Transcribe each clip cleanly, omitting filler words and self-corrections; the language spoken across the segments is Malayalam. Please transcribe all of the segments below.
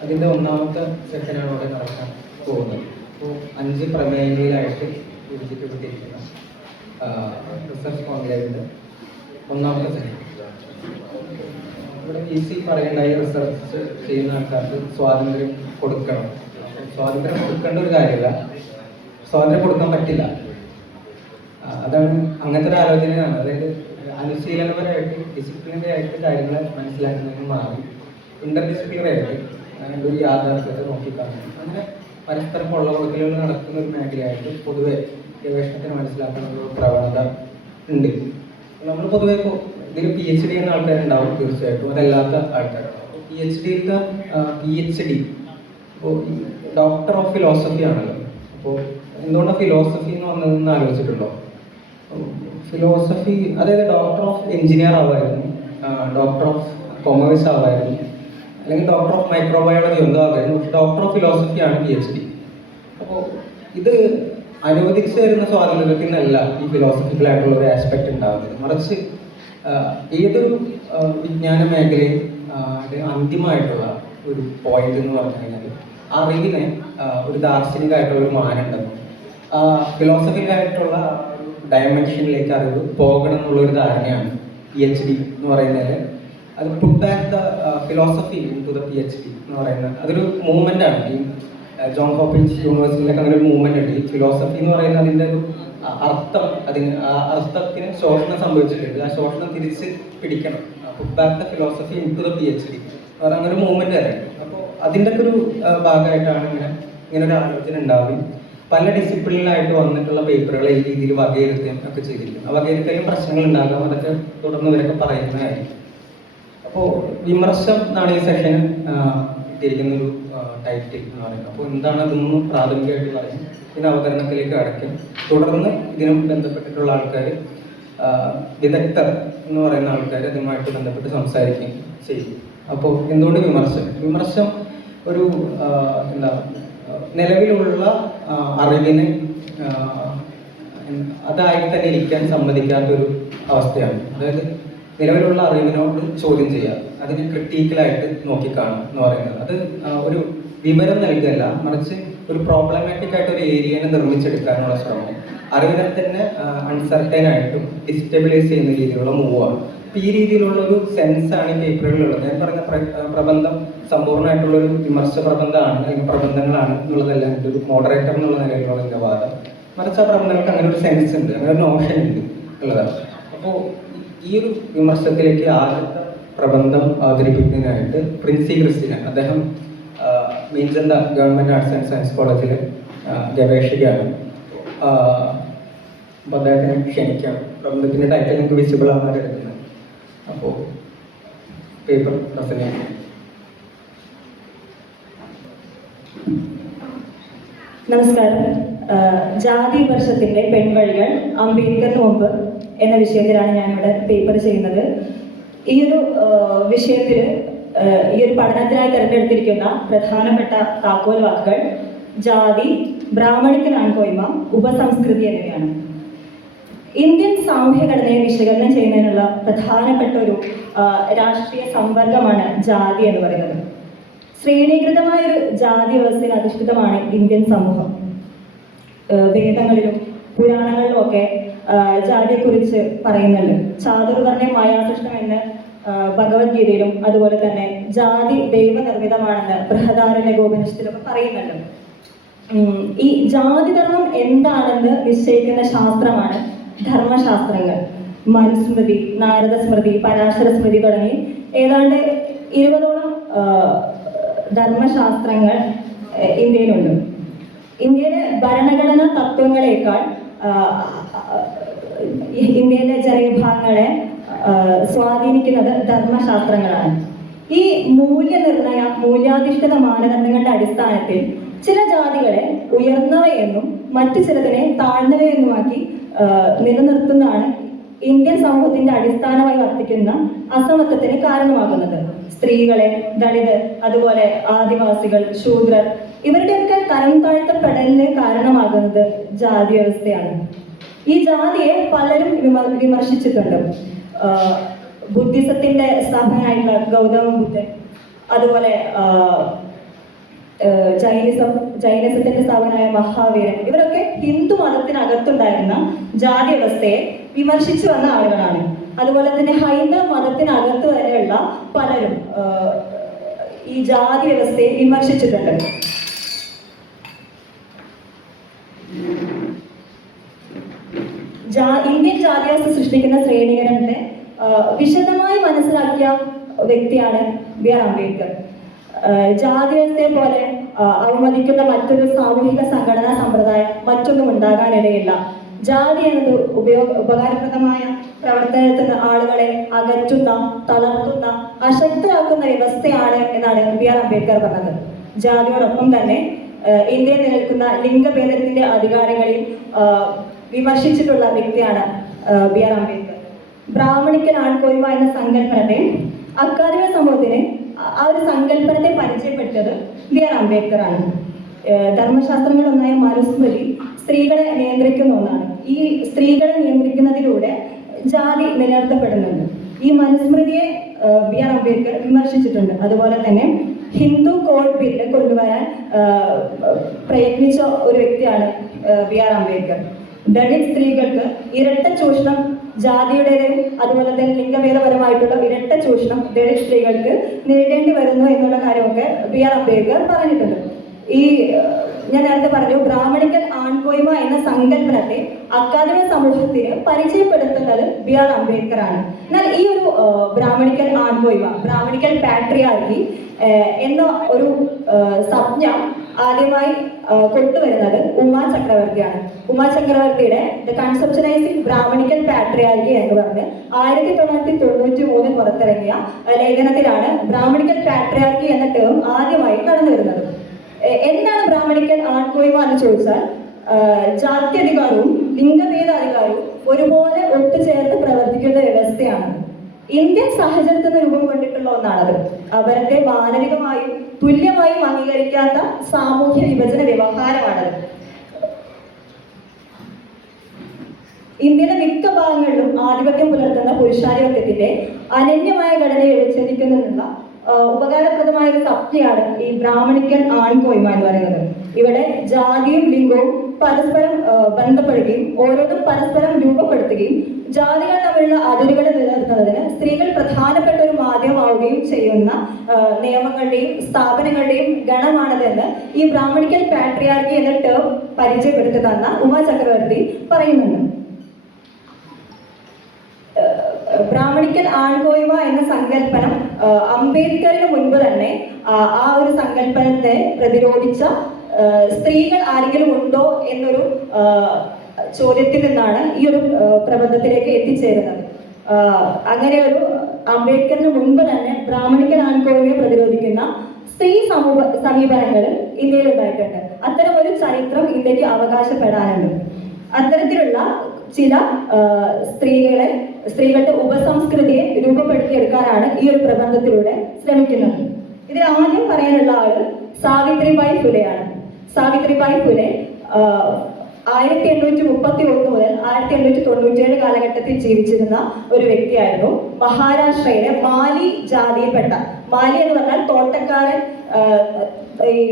അതിൻ്റെ ഒന്നാമത്തെ സെഷനാണ് ഇവിടെ നടക്കാൻ പോകുന്നത്. അപ്പോൾ 5 പ്രമേയങ്ങളിലായിട്ട് വിഭജിക്കപ്പെട്ടിരിക്കുന്ന റിസർച്ച് കോൺക്ലേവിൻ്റെ ഒന്നാമത്തെ സെഷൻ. ഇവിടെ പറയേണ്ടായി, റിസർച്ച് ചെയ്യുന്ന ആൾക്കാർക്ക് സ്വാതന്ത്ര്യം കൊടുക്കണം. സ്വാതന്ത്ര്യം കൊടുക്കേണ്ട ഒരു കാര്യമില്ല, സ്വാതന്ത്ര്യം കൊടുക്കാൻ പറ്റില്ല. അതാണ് അങ്ങനത്തെ ഒരു ആലോചനയാണ്. അതായത് അനുശീലനപരമായിട്ട് ഡിസിപ്ലിനറി ആയിട്ട് കാര്യങ്ങൾ മനസ്സിലാക്കുന്നതിന് മാറി ഇന്റർ ഡിസിപ്ലിനറി ആയിട്ട് ഒരു യാഥാർത്ഥ്യത്തെ നോക്കിക്കാണുന്നു. അങ്ങനെ പരസ്പരം കൊള്ളകൊടുക്കലുകൾ നടക്കുന്ന ഒരു മേഖലയായിട്ട് പൊതുവെ ഗവേഷണത്തിന് മനസ്സിലാക്കാനുള്ള ഒരു പ്രവണത ഉണ്ട്. നമ്മൾ പൊതുവെ ഇപ്പോൾ ഇതിൽ PhD ചെയ്യുന്ന ആൾക്കാരുണ്ടാവും, തീർച്ചയായിട്ടും അതല്ലാത്ത ആൾക്കാരുണ്ടാവും. PhD ഇപ്പോൾ ഡോക്ടർ ഓഫ് ഫിലോസഫി ആണല്ലോ. അപ്പോൾ എന്തുകൊണ്ടാണ് ഫിലോസഫി എന്ന് വന്നതെന്ന് ആലോചിച്ചിട്ടുണ്ടോ? ഫിലോസഫി അതായത് ഡോക്ടർ ഓഫ് എഞ്ചിനീയർ ആവുമായിരുന്നു, ഡോക്ടർ ഓഫ് കൊമേഴ്സ് ആവുമായിരുന്നു, അല്ലെങ്കിൽ ഡോക്ടർ ഓഫ് മൈക്രോബയോളജി എന്തോ ആവുമായിരുന്നു. പക്ഷെ ഡോക്ടർ ഓഫ് ഫിലോസഫിയാണ് PhD. അപ്പോൾ ഇത് അനുവദിച്ചു തരുന്ന സ്വാതന്ത്ര്യത്തിൽ നിന്നല്ല ഈ ഫിലോസഫിക്കലായിട്ടുള്ള ഒരു ആസ്പെക്ട് ഉണ്ടാകുന്നത്. മറിച്ച് ഏതൊരു വിജ്ഞാന മേഖലയും അന്തിമമായിട്ടുള്ള ഒരു പോയിന്റ് എന്ന് പറഞ്ഞു കഴിഞ്ഞാൽ അറിവിനെ ഒരു ദാർശനികമായിട്ടുള്ള ഒരു മാനുണ്ടെന്നും ഫിലോസഫിക്കലായിട്ടുള്ള ഡയമെൻഷനിലേക്ക് അറിവ് പോകണം എന്നുള്ളൊരു ധാരണയാണ് PhD എന്ന് പറയുന്നതിൽ. അത് put back the philosophy to the PhD എന്ന് പറയുന്നത് അതൊരു മൂവ്മെന്റ് ആണ്. ഈ ജോൺ ഹോപ്പിൻസ് യൂണിവേഴ്സിറ്റിയിലൊക്കെ അങ്ങനെ ഒരു മൂവ്മെന്റ് ഉണ്ട്. ഈ ഫിലോസഫി എന്ന് പറയുന്നത് അതിൻ്റെ ഒരു അർത്ഥം, ആ അർത്ഥത്തിന് ശോഷണം സംഭവിച്ചിട്ടുണ്ട്. ആ ശോഷണം തിരിച്ച് പിടിക്കണം, put back the philosophy to the PhD അങ്ങനെ ഒരു മൂവ്മെന്റ് അറിയാം. അപ്പോൾ അതിൻ്റെ ഒക്കെ ഒരു ഭാഗമായിട്ടാണ് ഇങ്ങനെ ഒരു ആലോചന ഉണ്ടാവുകയും പല ഡിസിപ്ലിനിലായിട്ട് വന്നിട്ടുള്ള പേപ്പറുകൾ ഈ രീതിയിൽ വകയിരുത്തുകയും ഒക്കെ ചെയ്തിരിക്കും. ആ വകയിരുത്തലും പ്രശ്നങ്ങൾ ഉണ്ടാകാം, അതൊക്കെ തുടർന്ന് ഇവരൊക്കെ പറയുന്നതായിരിക്കും. അപ്പോൾ വിമർശം എന്നാണ് ഈ സെഷന് ഇട്ടിരിക്കുന്ന ഒരു ടൈറ്റിൽ എന്ന് പറയുന്നത്. അപ്പോൾ എന്താണ് അതൊന്നും പ്രാഥമികമായിട്ട് പറയും, പിന്നെ അവതരണത്തിലേക്ക് അടയ്ക്കും. തുടർന്ന് ഇതിനും ബന്ധപ്പെട്ടിട്ടുള്ള ആൾക്കാർ, വിദഗ്ധർ എന്ന് പറയുന്ന ആൾക്കാർ അതുമായിട്ട് ബന്ധപ്പെട്ട് സംസാരിക്കുകയും ചെയ്യും. അപ്പോൾ എന്തുകൊണ്ട് വിമർശം ഒരു നിലവിലുള്ള അറിവിനെ അതായിട്ട് തന്നെ ഇരിക്കാൻ സമ്മതിക്കാത്തൊരു അവസ്ഥയാണ്. അതായത് നിലവിലുള്ള അറിവിനോട് ചോദ്യം ചെയ്യുക, അതിനെ ക്രിട്ടിക്കലായിട്ട് നോക്കിക്കാണും എന്ന് പറയുന്നത്. അത് ഒരു വിവരം നൽകുകയല്ല, മറിച്ച് ഒരു പ്രോബ്ലമാറ്റിക് ആയിട്ട് ഒരു ഏരിയനെ നിർമ്മിച്ചെടുക്കാനുള്ള ശ്രമം, അറിവിനെ തന്നെ അൺസർട്ടൈൻ ആയിട്ടും ഡിസ്റ്റബിലൈസ് ചെയ്യുന്ന രീതിയിലുള്ള മൂവാണ്. അപ്പോൾ ഈ രീതിയിലുള്ള ഒരു സെൻസാണ് ഈ പേപ്പറുകളിലുള്ളത്. ഞാൻ പറഞ്ഞ പ്രബന്ധം സമ്പൂർണ്ണമായിട്ടുള്ളൊരു വിമർശ പ്രബന്ധമാണ്, അല്ലെങ്കിൽ പ്രബന്ധങ്ങളാണ് എന്നുള്ളതല്ല എൻ്റെ ഒരു മോഡറേറ്റർ എന്നുള്ള നിലയിലുള്ള എൻ്റെ വാദം. മറിച്ച് ആ പ്രബന്ധങ്ങൾക്ക് അങ്ങനെ ഒരു സെൻസ് ഉണ്ട്, അങ്ങനെ ഒരു നോഷൻ ഉണ്ട് ഉള്ളതാണ്. അപ്പോൾ ഈ ഒരു വിമർശനത്തിലേക്ക് ആദ്യത്തെ പ്രബന്ധം അവതരിപ്പിക്കുന്നതിനായിട്ട് പ്രിൻസി ക്രിസ്റ്റീന, അദ്ദേഹം മീൻചന്ത ഗവൺമെൻറ് ആർട്സ് ആൻഡ് സയൻസ് കോളേജിലെ ഗവേഷകയാണ്. അപ്പോൾ അദ്ദേഹത്തിനെ ക്ഷണിക്കാം. പ്രബന്ധത്തിൻ്റെ ടൈറ്റിൽ നിങ്ങൾക്ക് വിസിബിൾ ആവാൻ എടുക്കുന്നത്. അപ്പോൾ പേപ്പർ പ്രസന്റ് ചെയ്യാം. നമസ്കാരം. ജാതി വർഷത്തിന്റെ പെൺവഴികൾ അംബേദ്കറിന് മുമ്പ് എന്ന വിഷയത്തിലാണ് ഞാനിവിടെ പേപ്പർ ചെയ്യുന്നത്. ഈ ഒരു വിഷയത്തിൽ ഈ ഒരു പഠനത്തിനായി തിരഞ്ഞെടുത്തിരിക്കുന്ന പ്രധാനപ്പെട്ട താക്കോൽ വാക്കുകൾ ജാതി, ബ്രാഹ്മണിക്കനാൺപോയ്മ, ഉപസംസ്കൃതി എന്നിവയാണ്. ഇന്ത്യൻ സാമൂഹ്യഘടനയെ വിശകലനം ചെയ്യുന്നതിനുള്ള പ്രധാനപ്പെട്ട ഒരു രാഷ്ട്രീയ സമ്പർക്കമാണ് ജാതി എന്ന് പറയുന്നത്. ശ്രേണീകൃതമായൊരു ജാതി വ്യവസ്ഥയിൽ അധിഷ്ഠിതമാണ് ഇന്ത്യൻ സമൂഹം. വേദങ്ങളിലും പുരാണങ്ങളിലും ഒക്കെ ജാതിയെക്കുറിച്ച് പറയുന്നുണ്ട്. ചാതുർവർണ്ണ മായാസൃഷ്ടം എന്ന് ഭഗവത്ഗീതയിലും, അതുപോലെ തന്നെ ജാതി ദൈവനിർമ്മിതമാണെന്ന് ബൃഹദാരണ്യകോപനിഷത്തിലൊക്കെ പറയുന്നുണ്ട്. ഈ ജാതിധർമ്മം എന്താണെന്ന് നിശ്ചയിക്കുന്ന ശാസ്ത്രമാണ് ധർമ്മശാസ്ത്രങ്ങൾ. മനുസ്മൃതി, നാരദസ്മൃതി, പരാശര സ്മൃതി തുടങ്ങി ഏതാണ്ട് 20ഓളം ധർമ്മശാസ്ത്രങ്ങൾ ഇന്ത്യയിലുണ്ട്. ഇന്ത്യയിലെ ഭരണഘടനാ തത്വങ്ങളെക്കാൾ ഇന്ത്യയിലെ ജനവിഭാഗങ്ങളെ സ്വാധീനിക്കുന്നത് ധർമ്മശാസ്ത്രങ്ങളാണ്. ഈ മൂല്യാധിഷ്ഠിത മാനദണ്ഡങ്ങളുടെ അടിസ്ഥാനത്തിൽ ചില ജാതികളെ ഉയർന്നവയെന്നും മറ്റു ചിലതിനെ താഴ്ന്നവയെന്നുമാക്കി നിലനിർത്തുന്നതാണ് ഇന്ത്യൻ സമൂഹത്തിന്റെ അടിസ്ഥാനമായി വർത്തിക്കുന്ന അസമത്വത്തിന് കാരണമാകുന്നത്. സ്ത്രീകളെ, ദളിതർ, അതുപോലെ ആദിവാസികൾ, ശൂദ്രർ ഇവരുടെയൊക്കെ തരം താഴ്ത്തപ്പെടലിന് കാരണമാകുന്നത് ജാതി വ്യവസ്ഥയാണ്. ഈ ജാതിയെ പലരും വിമർശിച്ചിട്ടുണ്ട്. ബുദ്ധിസത്തിന്റെ സ്ഥാപകനായിട്ടുള്ള ഗൗതമ ബുദ്ധൻ, അതുപോലെ ജൈനിസത്തിന്റെ സ്ഥാപകനായ മഹാവീരൻ, ഇവരൊക്കെ ഹിന്ദു മതത്തിനകത്തുണ്ടായിരുന്ന ജാതി വ്യവസ്ഥയെ വിമർശിച്ചു വന്ന ആളുകളാണ്. അതുപോലെ തന്നെ ഹൈന്ദവ മതത്തിനകത്ത് തന്നെയുള്ള പലരും ഈ ജാതി വ്യവസ്ഥയെ വിമർശിച്ചിട്ടുണ്ട്. ഇന്ത്യൻ ജാതി വ്യവസ്ഥ സൃഷ്ടിക്കുന്ന ശ്രേണീകരണത്തെ വിശദമായി മനസ്സിലാക്കിയ വ്യക്തിയാണ് BR അംബേദ്കർ. ജാതി വ്യവസ്ഥയെ പോലെ അവമതിക്കുന്ന മറ്റൊരു സാമൂഹിക സംഘടനാ സമ്പ്രദായം മറ്റൊന്നും ഉണ്ടാകാനിടയില്ല. ജാതി എന്നത് ഉപകാരപ്രദമായ പ്രവർത്തനത്തിൽ നിന്ന് ആളുകളെ അകറ്റുന്ന, തളർത്തുന്ന, അശക്തരാക്കുന്ന വ്യവസ്ഥയാണ് എന്നാണ് BR അംബേദ്കർ പറഞ്ഞത്. ജാതിയോടൊപ്പം തന്നെ ഇന്ത്യയിൽ നിലനിൽക്കുന്ന ലിംഗഭേദത്തിന്റെ അധികാരങ്ങളെയും വിമർശിച്ചിട്ടുള്ള വ്യക്തിയാണ് BR അംബേദ്കർ. ബ്രാഹ്മണിക്കൽ ആൺകോയ്മ എന്ന സങ്കല്പനത്തെ, അക്കാദമിക സമൂഹത്തിന് ആ ഒരു സങ്കല്പനത്തെ പരിചയപ്പെട്ടത് BR അംബേദ്കർ ആണ്. ധർമ്മശാസ്ത്രങ്ങളൊന്നായ മനുസ്മൃതി സ്ത്രീകളെ നിയന്ത്രിക്കുന്ന ഒന്നാണ്. ഈ സ്ത്രീകളെ നിയന്ത്രിക്കുന്നതിലൂടെ ജാതി നിലനിർത്തപ്പെടുന്നുണ്ട്. ഈ മനുസ്മൃതിയെ BR അംബേദ്കർ വിമർശിച്ചിട്ടുണ്ട്. അതുപോലെ തന്നെ ഹിന്ദു കോഡ് ബില്ല് കൊണ്ടുവരാൻ പ്രയത്നിച്ച ഒരു വ്യക്തിയാണ് BR അംബേദ്കർ. ദളിത് സ്ത്രീകൾക്ക് ഇരട്ട ചൂഷണം, ജാതിയുടേതും അതുപോലെ തന്നെ ലിംഗഭേദപരമായിട്ടുള്ള ഇരട്ട ചൂഷണം ദളിത് സ്ത്രീകൾക്ക് നേരിടേണ്ടി വരുന്നു എന്നുള്ള കാര്യമൊക്കെ BR അംബേദ്കർ പറഞ്ഞിട്ടുണ്ട്. ഈ ഞാൻ നേരത്തെ പറഞ്ഞു, ബ്രാഹ്മണിക്കൽ ആൺകോയ്മ എന്ന സങ്കല്പനത്തെ അക്കാദമിക സമൂഹത്തിന് പരിചയപ്പെടുത്തുന്നത് BR അംബേദ്കർ ആണ്. എന്നാൽ ഈ ഒരു ബ്രാഹ്മണിക്കൽ ആൺകോയ്മ, ബ്രാഹ്മണിക്കൽ പാട്രിയാർക്കി എന്ന ഒരു സംജ്ഞ ആദ്യമായി കൊണ്ടുവരുന്നത് ഉമാ ചക്രവർത്തിയാണ്. ഉമാ ചക്രവർത്തിയുടെ ദ കൺസെപ്ഷനൈസിംഗ് ബ്രാഹ്മണിക്കൽ പാട്രിയാർക്കി എന്ന് പറഞ്ഞ് 1993 പുറത്തിറങ്ങിയ ലേഖനത്തിലാണ് ബ്രാഹ്മണിക്കൽ പാട്രിയാർക്കി എന്ന ടേം ആദ്യമായി കടന്നു വരുന്നത്. എന്താണ് ബ്രാഹ്മണിക്കൽ ആൺകോയ്മ എന്ന് ചോദിച്ചാൽ, ജാത്യധികാരവും ലിംഗഭേദാധികാരവും ഒരുപോലെ ഒത്തുചേർന്ന് പ്രവർത്തിക്കുന്ന വ്യവസ്ഥയാണ്. ഇന്ത്യൻ സാഹചര്യത്തിൽ നിന്ന് രൂപം കൊണ്ടിട്ടുള്ള ഒന്നാണത്. അവരത്തെ മാനവികമായും തുല്യമായും അംഗീകരിക്കാത്ത സാമൂഹ്യ വിഭജന വ്യവഹാരമാണത്. ഇന്ത്യയുടെ മിക്ക ഭാഗങ്ങളിലും ആധിപത്യം പുലർത്തുന്ന പുരുഷാധിപത്യത്തിന്റെ അനന്യമായ ഘടനയെ വിച്ഛേദിക്കുന്നതിനുള്ള ഉപകാരപ്രദമായ ഒരു സംജ്ഞയാണ് ഈ ബ്രാഹ്മണിക്കൽ ആൺകോയ്മ എന്ന് പറയുന്നത്. ഇവിടെ ജാതിയും ലിംഗവും പരസ്പരം ബന്ധപ്പെടുകയും ഓരോന്നും പരസ്പരം രൂപപ്പെടുത്തുകയും ജാതികൾ തമ്മിലുള്ള അതിരുകളെ നിലനിർത്തുന്നതിന് സ്ത്രീകൾ പ്രധാനപ്പെട്ട ഒരു മാധ്യമമാവുകയും ചെയ്യുന്ന നിയമങ്ങളുടെയും സ്ഥാപനങ്ങളുടെയും ഗണമാണിതെന്ന് ഈ ബ്രാഹ്മണിക്കൽ പാട്രിയാർക്കി എന്ന ടേം പരിചയപ്പെടുത്തി തന്ന ഉമാ ചക്രവർത്തി പറയുന്നുണ്ട്. ബ്രാഹ്മണിക്കൽ ആൺകോയ്മ എന്ന സങ്കല്പനം അംബേദ്കറിന് മുൻപ് തന്നെ ആ ഒരു സങ്കല്പനത്തെ പ്രതിരോധിച്ച സ്ത്രീകൾ ആരെങ്കിലും ഉണ്ടോ എന്നൊരു ചോദ്യത്തിൽ നിന്നാണ് ഈ ഒരു പ്രബന്ധത്തിലേക്ക് എത്തിച്ചേരുന്നത്. അങ്ങനെ ഒരു അംബേദ്കറിന് മുൻപ് തന്നെ ബ്രാഹ്മണിക്കൽ ആൺകോയ്മയെ പ്രതിരോധിക്കുന്ന സ്ത്രീ സമീപനങ്ങൾ ഇന്ത്യയിൽ ഉണ്ടായിട്ടുണ്ട്. അത്തരം ഒരു ചരിത്രം ഇന്ത്യക്ക് അവകാശപ്പെടാനുണ്ട്. അത്തരത്തിലുള്ള ചില സ്ത്രീകളുടെ ഉപസംസ്കൃതിയെ രൂപപ്പെടുത്തിയെടുക്കാനാണ് ഈ ഒരു പ്രബന്ധത്തിലൂടെ ശ്രമിക്കുന്നത്. ഇതിൽ ആദ്യം പറയാനുള്ള ആള് സാവിത്രിബായി ഫുലെയാണ്. സാവിത്രിബായി ഫുലെ 1831 മുതൽ 1897 കാലഘട്ടത്തിൽ ജീവിച്ചിരുന്ന ഒരു വ്യക്തിയായിരുന്നു. മഹാരാഷ്ട്രയിലെ മാലി ജാതിയിൽപ്പെട്ട, മാലി എന്ന് പറഞ്ഞാൽ തോട്ടക്കാരൻ, ഈ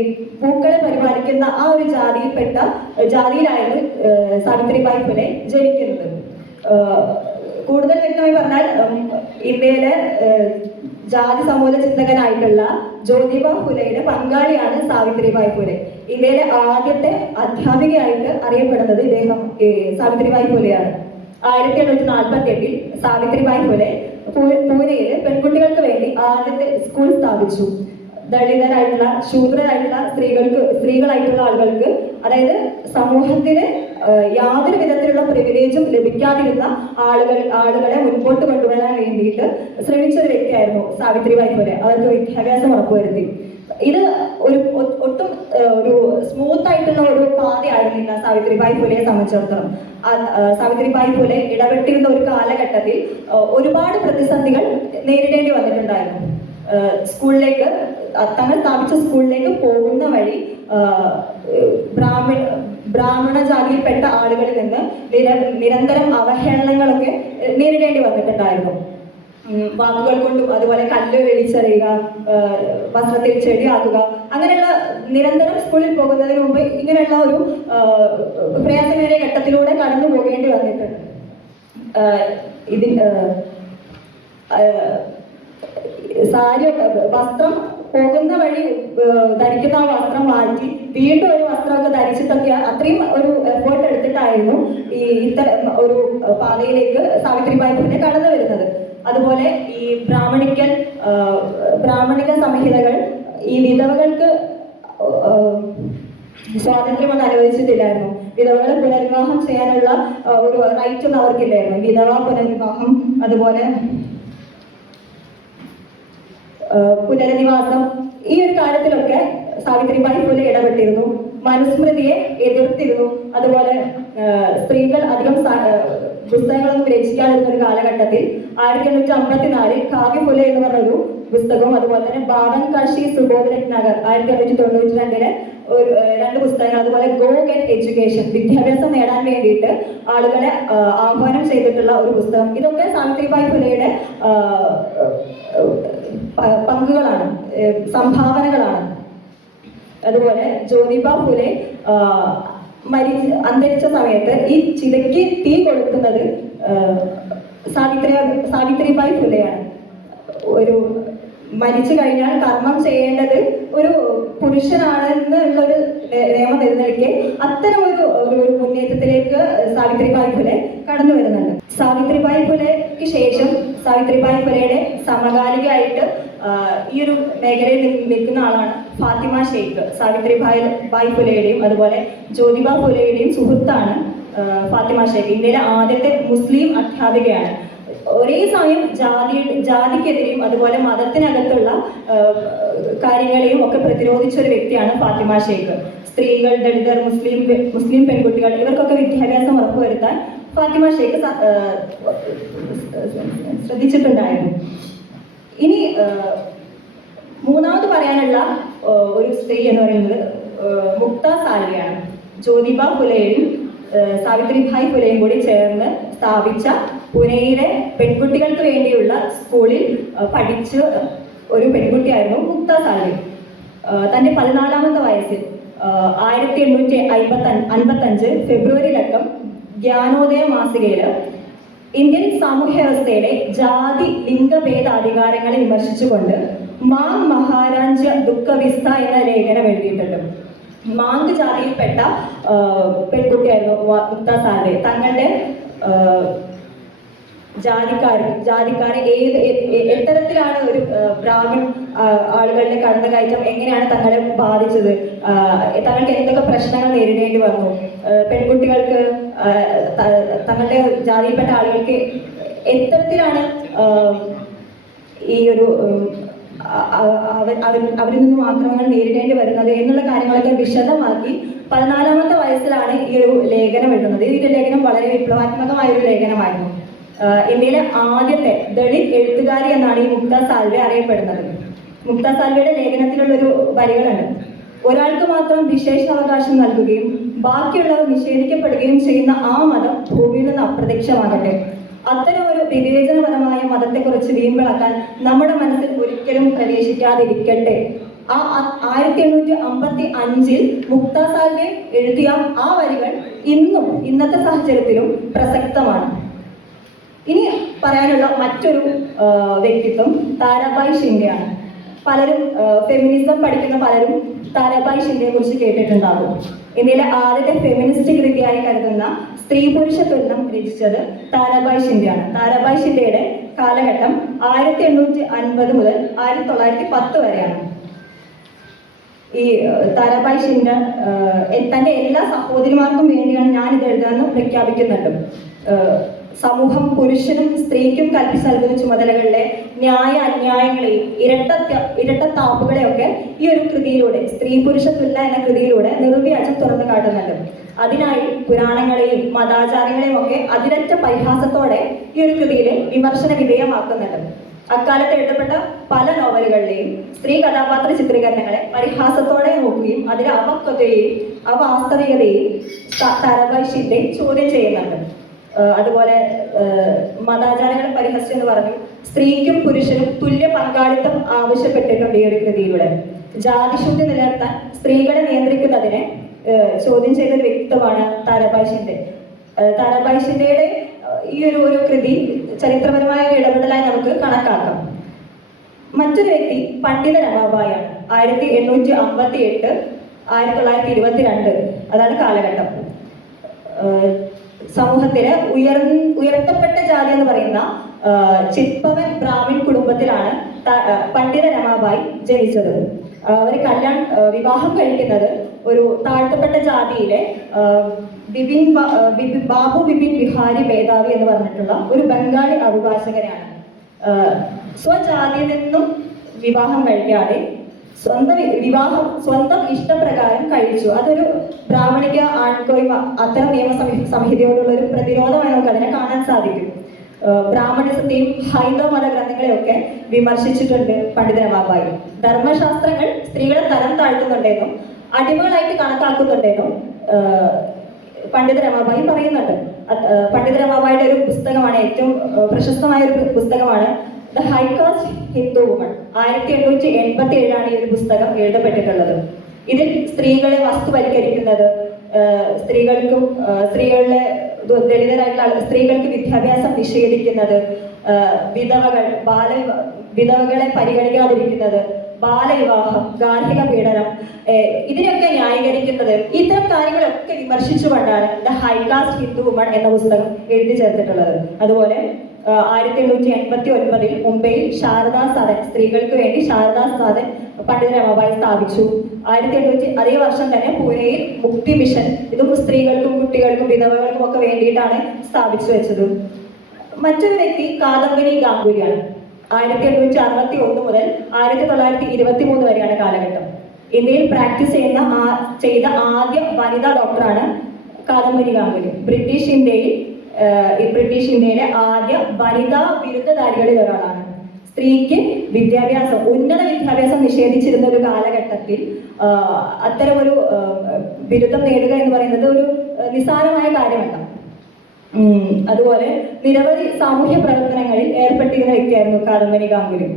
പൂക്കളെ പരിപാലിക്കുന്ന ആ ഒരു ജാതിയിലായിരുന്നു സാവിത്രിബായി ഫുലെ ജനിക്കുന്നത്. കൂടുതൽ വ്യക്തമായി പറഞ്ഞാൽ ഇന്ത്യയിലെ ജാതി സമൂല ചിന്തകനായിട്ടുള്ള ജ്യോതിബ ഫുലെയുടെ പങ്കാളിയാണ് സാവിത്രിബായി ഫുലെ. ഇന്ത്യയിലെ ആദ്യത്തെ അധ്യാപികയായിട്ട് അറിയപ്പെടുന്നത് ഇദ്ദേഹം സാവിത്രിബായി ഫുലെയാണ്. 1848 സാവിത്രിബായി ഫുലെ പൂനെയിൽ പെൺകുട്ടികൾക്ക് വേണ്ടി ആദ്യത്തെ സ്കൂൾ സ്ഥാപിച്ചു. ദളിതരായിട്ടുള്ള, ശൂദ്രരായിട്ടുള്ള സ്ത്രീകളായിട്ടുള്ള ആളുകൾക്ക്, അതായത് സമൂഹത്തിന് യാതൊരു വിധത്തിലുള്ള പ്രിവിലേജും ലഭിക്കാതിരുന്ന ആളുകളെ മുൻപോട്ട് കൊണ്ടുവരാൻ വേണ്ടിയിട്ട് ശ്രമിച്ച ഒരു വ്യക്തിയായിരുന്നു സാവിത്രിബായി ഫുലെ. അവർക്ക് വിദ്യാഭ്യാസം ഉറപ്പുവരുത്തി. ഇത് ഒട്ടും ഒരു സ്മൂത്ത് ആയിട്ടുള്ള ഒരു പാതയായിരുന്നില്ല സാവിത്രിബായി ഫുലെയെ സംബന്ധിച്ചിടത്തോളം. സാവിത്രിബായി ഫുലെ ഇടപെട്ടിരുന്ന ഒരു കാലഘട്ടത്തിൽ ഒരുപാട് പ്രതിസന്ധികൾ നേരിടേണ്ടി വന്നിട്ടുണ്ടായിരുന്നു. സ്കൂളിലേക്ക്, തങ്ങൾ സ്ഥാപിച്ച സ്കൂളിലേക്ക് പോകുന്ന വഴി ബ്രാഹ്മണ ജാതിയിൽപ്പെട്ട ആളുകളിൽ നിന്ന് നിരന്തരം അവഹേളനങ്ങളൊക്കെ നേരിടേണ്ടി വന്നിട്ടുണ്ടായിരുന്നു. വാക്കുകൾ കൊണ്ടും അതുപോലെ കല്ല് വലിച്ചെറിയുക, വസ്ത്രത്തിൽ ചെടിയാക്കുക, അങ്ങനെയുള്ള നിരന്തരം സ്കൂളിൽ പോകുന്നതിന് മുമ്പ് ഇങ്ങനെയുള്ള ഒരു പ്രയാസമേറിയ ഘട്ടത്തിലൂടെ കടന്നു പോകേണ്ടി വന്നിട്ടുണ്ട്. സാരി വസ്ത്രം പോകുന്ന വഴി ധരിക്കുന്ന ആ വസ്ത്രം മാറ്റി വീണ്ടും ഒരു വസ്ത്രമൊക്കെ ധരിച്ചിട്ടൊക്കെ അത്രയും ഒരു എഫേർട്ട് എടുത്തിട്ടായിരുന്നു ഈ ഇത്തരം ഒരു പാതയിലേക്ക് സാവിത്രിബായി ഫുലെ കടന്നു വരുന്നത്. അതുപോലെ ഈ ബ്രാഹ്മണിക സംഹിതകൾ ഈ വിധവകൾക്ക് സ്വാതന്ത്ര്യമൊന്നും അനുവദിച്ചിട്ടില്ലായിരുന്നു. വിധവകളെ പുനർവിവാഹം ചെയ്യാനുള്ള ഒരു റൈറ്റ് ഒന്നും അവർക്കില്ലായിരുന്നു. വിധവ പുനർവിവാഹം, അതുപോലെ പുനരധിവാസം, ഈ ഒരു കാര്യത്തിലൊക്കെ സാവിത്രിബായി ഫുലെ ഇടപെട്ടിരുന്നു. മനുസ്മൃതിയെ എതിർത്തിരുന്നു. അതുപോലെ സ്ത്രീകൾ അധികം പുസ്തകങ്ങളൊന്നും രചിക്കാതിരുന്ന ഒരു കാലഘട്ടത്തിൽ 1854 കാവ്യ ഫുലെ എന്ന് പറഞ്ഞൊരു പുസ്തകവും, അതുപോലെ തന്നെ ബാവൻ കാശി സുബോധരക് നഗർ 1892 ഒരു 2 പുസ്തകങ്ങൾ, അതുപോലെ ഗോ ഗെറ്റ് എഡ്യൂക്കേഷൻ, വിദ്യാഭ്യാസം നേടാൻ വേണ്ടിയിട്ട് ആളുകളെ ആഹ്വാനം ചെയ്തിട്ടുള്ള ഒരു പുസ്തകം. ഇതൊക്കെ സാവിത്രിബായി ഫുലെയുടെ പങ്കുകളാണ്, സംഭാവനകളാണ്. അതുപോലെ ജ്യോതിബ ഫുലെ അന്തരിച്ച സമയത്ത് ഈ ചിതയ്ക്ക് തീ കൊളുത്തുന്നത് സാവിത്രിബായി ഫുലെയാണ്. ഒരു മരിച്ചു കഴിഞ്ഞാൽ കർമ്മം ചെയ്യേണ്ടത് ഒരു പുരുഷനാണെന്നുള്ളൊരു നിയമം നിലനിൽക്കെ അത്തരം ഒരു മുന്നേറ്റത്തിലേക്ക് സാവിത്രിബായി ഫുലെ കടന്നു വരുന്നുണ്ട്. സാവിത്രിബായി ഫുലെക്ക് ശേഷം സാവിത്രിബായി ഫുലെയുടെ സമകാലികമായിട്ട് ഈ ഒരു മേഖലയിൽ നിൽക്കുന്ന ആളാണ് ഫാത്തിമ ഷെയ്ഖ്. സാവിത്രിബായി ഫുലെയുടെയും അതുപോലെ ജ്യോതിബ ഫുലെയുടെയും സുഹൃത്താണ് ഫാത്തിമ ഷെയ്ഖ്. ഇന്ത്യയിലെ ആദ്യത്തെ മുസ്ലിം അധ്യാപികയാണ്. ഒരേ സമയം ജാതിക്കെതിരെയും അതുപോലെ മതത്തിനകത്തുള്ള കാര്യങ്ങളെയും ഒക്കെ പ്രതിരോധിച്ച ഒരു വ്യക്തിയാണ് ഫാത്തിമ ഷെയ്ഖ്. സ്ത്രീകൾ, ദളിതർ, മുസ്ലിം പെൺകുട്ടികൾ ഇവർക്കൊക്കെ വിദ്യാഭ്യാസം ഉറപ്പുവരുത്താൻ ഫാത്തിമ ഷെയ്ഖ് ശ്രദ്ധിച്ചിട്ടുണ്ടായിരുന്നു. ഇനി മൂന്നാമത് പറയാനുള്ള ഒരു സ്ത്രീ എന്ന് പറയുന്നത് മുക്ത സാൽവെയാണ്. ജ്യോതിബ ഫുലെയും സാവിത്രിബായി ഫുലെയും കൂടി ചേർന്ന് സ്ഥാപിച്ച പുനെയിലെ പെൺകുട്ടികൾക്ക് വേണ്ടിയുള്ള സ്കൂളിൽ പഠിച്ച ഒരു പെൺകുട്ടിയായിരുന്നു മുക്ത സാൽവെ. തൻ്റെ 14ാമത്തെ വയസ്സിൽ 1855 ഫെബ്രുവരിയിലക്കം ജ്ഞാനോദയ മാസികയിൽ ഇന്ത്യൻ സാമൂഹ്യ വ്യവസ്ഥയിലെ ജാതി ലിംഗഭേദാധികാരങ്ങളെ വിമർശിച്ചുകൊണ്ട് മാങ് മഹാരാജ് ദുഃഖവിസ്ത എന്ന ലേഖനം എഴുതിയിട്ടുണ്ട്. മാങ് ജാതിയിൽപ്പെട്ട പെൺകുട്ടിയായിരുന്നു മുക്ത സാൽവെ. തങ്ങളുടെ ജാതിക്കാരെ എത്തരത്തിലാണ് ഒരു ബ്രാഹ്മൺ ആളുകളുടെ കടന്നുകയറ്റം എങ്ങനെയാണ് തങ്ങളെ ബാധിച്ചത്, തങ്ങൾക്ക് എന്തൊക്കെ പ്രശ്നങ്ങൾ നേരിടേണ്ടി വന്നു, പെൺകുട്ടികൾക്ക് തങ്ങളുടെ ജാതിയിൽപ്പെട്ട ആളുകൾക്ക് എത്തരത്തിലാണ് ഈ ഒരു അവരിൽ നിന്നും ആക്രമണങ്ങൾ നേരിടേണ്ടി വരുന്നത് എന്നുള്ള കാര്യങ്ങളൊക്കെ വിശദമാക്കി 14ാമത്തെ വയസ്സിലാണ് ഈ ഒരു ലേഖനം എഴുതുന്നത്. ഈ ഒരു ലേഖനം വളരെ വിപ്ലവാത്മകമായ ഒരു ലേഖനമായിരുന്നു. ഇന്ത്യയിലെ ആദ്യത്തെ ദളിത് എഴുത്തുകാരി എന്നാണ് ഈ മുക്ത സാൽവെ അറിയപ്പെടുന്നത്. മുക്ത സാൽവെയുടെ ലേഖനത്തിലുള്ളൊരു വരികളുണ്ട്. ഒരാൾക്ക് മാത്രം വിശേഷാവകാശം നൽകുകയും ബാക്കിയുള്ളവർ നിഷേധിക്കപ്പെടുകയും ചെയ്യുന്ന ആ മതം ഭൂമിയിൽ നിന്ന് അപ്രത്യക്ഷമാകട്ടെ. അത്തരം ഒരു വിവേചനപരമായ മതത്തെക്കുറിച്ച് വീമ്പിളക്കാൻ നമ്മുടെ മനസ്സിൽ ഒരിക്കലും പ്രവേശിക്കാതിരിക്കട്ടെ. ആ 1855 മുക്ത സാൽവെ എഴുതിയ ആ വരികൾ ഇന്നും ഇന്നത്തെ സാഹചര്യത്തിലും പ്രസക്തമാണ്. ഇനി പറയാനുള്ള മറ്റൊരു വ്യക്തിത്വം താരാബായി ഷിൻഡെയാണ്. പലരും ഫെമിനിസം പഠിക്കുന്ന പലരും താരാബായി ഷിൻഡെയെ കുറിച്ച് കേട്ടിട്ടുണ്ടാകും. ഇന്ത്യയിലെ ആദ്യത്തെ ഫെമിനിസ്റ്റ് കൃതിയായി കരുതുന്ന സ്ത്രീ പുരുഷ തുലനം രചിച്ചത് താരാബായി ഷിൻഡെയാണ്. താരാബായി ഷിൻഡെയുടെ കാലഘട്ടം 1850 മുതൽ 1910 വരെയാണ്. ഈ താരാബായി ഷിൻഡെ തൻ്റെ എല്ലാ സഹോദരിമാർക്കും വേണ്ടിയാണ് ഞാനിത് എഴുതാമെന്ന് പ്രഖ്യാപിക്കുന്നുണ്ട്. സമൂഹം പുരുഷനും സ്ത്രീക്കും കൽപ്പിച്ച് നൽകുന്ന ചുമതലകളിലെ ന്യായ അന്യായങ്ങളെയും ഇരട്ടത്താപ്പുകളെയൊക്കെ ഈ ഒരു കൃതിയിലൂടെ, സ്ത്രീ പുരുഷ തുല്യ എന്ന കൃതിയിലൂടെ നിർവ്യാജം തുറന്നു കാട്ടുന്നുണ്ട്. അതിനായി പുരാണങ്ങളെയും മതാചാരങ്ങളെയും ഒക്കെ അതിരറ്റ പരിഹാസത്തോടെ ഈ ഒരു കൃതിയിൽ വിമർശന വിധേയമാക്കുന്നുണ്ട്. അക്കാലത്ത് എഴുതപ്പെട്ട പല നോവലുകളിലെയും സ്ത്രീ കഥാപാത്ര ചിത്രീകരണങ്ങളെ പരിഹാസത്തോടെ നോക്കുകയും അതിലെ അപക്വതയെയും അവാസ്തവികതയെയും താരാബായി ഷിൻഡെ ചോദ്യം ചെയ്യുന്നുണ്ട്. അതുപോലെ മതാചാരങ്ങളെ പരിഹസിച്ചെന്ന് പറഞ്ഞു സ്ത്രീക്കും പുരുഷനും തുല്യ പങ്കാളിത്തം ആവശ്യപ്പെട്ടിട്ടുണ്ട് ഈ ഒരു കൃതിയിലൂടെ. ജാതിശുദ്ധി നിലനിർത്താൻ സ്ത്രീകളെ നിയന്ത്രിക്കുന്നതിനെ ചോദ്യം ചെയ്ത ഒരു വ്യക്തിത്വമാണ് താരാബായി ഷിൻഡെ. താരാബായി ഷിൻഡെയുടെ ഈ ഒരു കൃതി ചരിത്രപരമായ ഒരു ഇടപെടലായി നമുക്ക് കണക്കാക്കാം. മറ്റൊരു വ്യക്തി പണ്ഡിത രമാബായിയാണ്. 1858 1922 അതാണ് കാലഘട്ടം. സമൂഹത്തിലെ ഉയർത്തപ്പെട്ട ജാതി എന്ന് പറയുന്ന ചിത്പവൻ ബ്രാഹ്മിൺ കുടുംബത്തിലാണ് പണ്ഡിത രമാബായി ജനിച്ചത്. അവർ വിവാഹം കഴിക്കുന്നത് ഒരു താഴ്ത്തപ്പെട്ട ജാതിയിലെ ബാബു ബിപിൻ വിഹാരി മേധാവി എന്ന് പറഞ്ഞിട്ടുള്ള ഒരു ബംഗാളി അഭിഭാഷകനാണ്. സ്വജാതിയിൽ നിന്നും വിവാഹം കഴിക്കാതെ സ്വന്തം ഇഷ്ടപ്രകാരം കഴിച്ചു. അതൊരു ബ്രാഹ്മണിക ആൺകോയ്മ അത്തരം സംഹിതയോടുള്ള ഒരു പ്രതിരോധമായി നമുക്ക് അതിനെ കാണാൻ സാധിക്കും. ബ്രാഹ്മണിസത്തെയും ഹൈന്ദവ മത ഗ്രന്ഥങ്ങളെയൊക്കെ വിമർശിച്ചിട്ടുണ്ട് പണ്ഡിത രമാബായി. ധർമ്മശാസ്ത്രങ്ങൾ സ്ത്രീകളെ തരം താഴ്ത്തുന്നുണ്ടെന്നും അടിമകളായിട്ട് കണക്കാക്കുന്നുണ്ടെന്നും പണ്ഡിത രമാബായി പറയുന്നുണ്ട്. പണ്ഡിത രമാബായിയുടെ ഒരു പുസ്തകമാണ്, ഏറ്റവും പ്രശസ്തമായ ഒരു പുസ്തകമാണ് the high caste Hindu woman. 1887 ഈ ഒരു പുസ്തകം എഴുതപ്പെട്ടിട്ടുള്ളത്. ഇതിൽ സ്ത്രീകളെ വസ്തുവൽക്കരിക്കുന്നത്, സ്ത്രീകളിലെ ദളിതരായിട്ടുള്ള സ്ത്രീകൾക്ക് വിദ്യാഭ്യാസം നിഷേധിക്കുന്നത്, വിധവകളെ പരിഗണിക്കാതിരിക്കുന്നത്, ബാലവിവാഹം, ഗാർഹിക പീഡനം, ഇതിനൊക്കെ ന്യായീകരിക്കുന്നത്, ഇത്തരം കാര്യങ്ങളൊക്കെ വിമർശിച്ചുകൊണ്ടാണ് the high caste Hindu woman എന്ന പുസ്തകം എഴുതി ചേർത്തിട്ടുള്ളത്. അതുപോലെ 1889 മുംബൈയിൽ ശാരദാ സദൻ, സ്ത്രീകൾക്ക് വേണ്ടി ശാരദാ സദൻ പണ്ഡിത രമാബായി സ്ഥാപിച്ചു. 1800 അതേ വർഷം തന്നെ പൂനെയിൽ മുക്തി മിഷൻ, ഇതും സ്ത്രീകൾക്കും കുട്ടികൾക്കും വിധവകൾക്കും ഒക്കെ വേണ്ടിയിട്ടാണ് സ്ഥാപിച്ചു വെച്ചത്. മറ്റൊരു വ്യക്തി കാദംബരി ഗാംഗുലിയാണ്. 1861 മുതൽ 1923 വരെയാണ് കാലഘട്ടം. ഇന്ത്യയിൽ പ്രാക്ടീസ് ചെയ്ത ആദ്യ വനിതാ ഡോക്ടറാണ് കാദംബരി ഗാംഗുലി. ബ്രിട്ടീഷ് ഇന്ത്യയിലെ ആദ്യ വനിതാ ബിരുദധാരികളിൽ ഒരാളാണ്. സ്ത്രീക്ക് ഉന്നത വിദ്യാഭ്യാസം നിഷേധിച്ചിരുന്ന ഒരു കാലഘട്ടത്തിൽ അത്തരമൊരു ബിരുദം നേടുക എന്ന് പറയുന്നത് ഒരു നിസ്സാരമായ കാര്യമല്ല. അതുപോലെ നിരവധി സാമൂഹ്യ പ്രവർത്തനങ്ങളിൽ ഏർപ്പെട്ടിരുന്ന വ്യക്തിയായിരുന്നു കാദംബരി ഗാംഗുലി.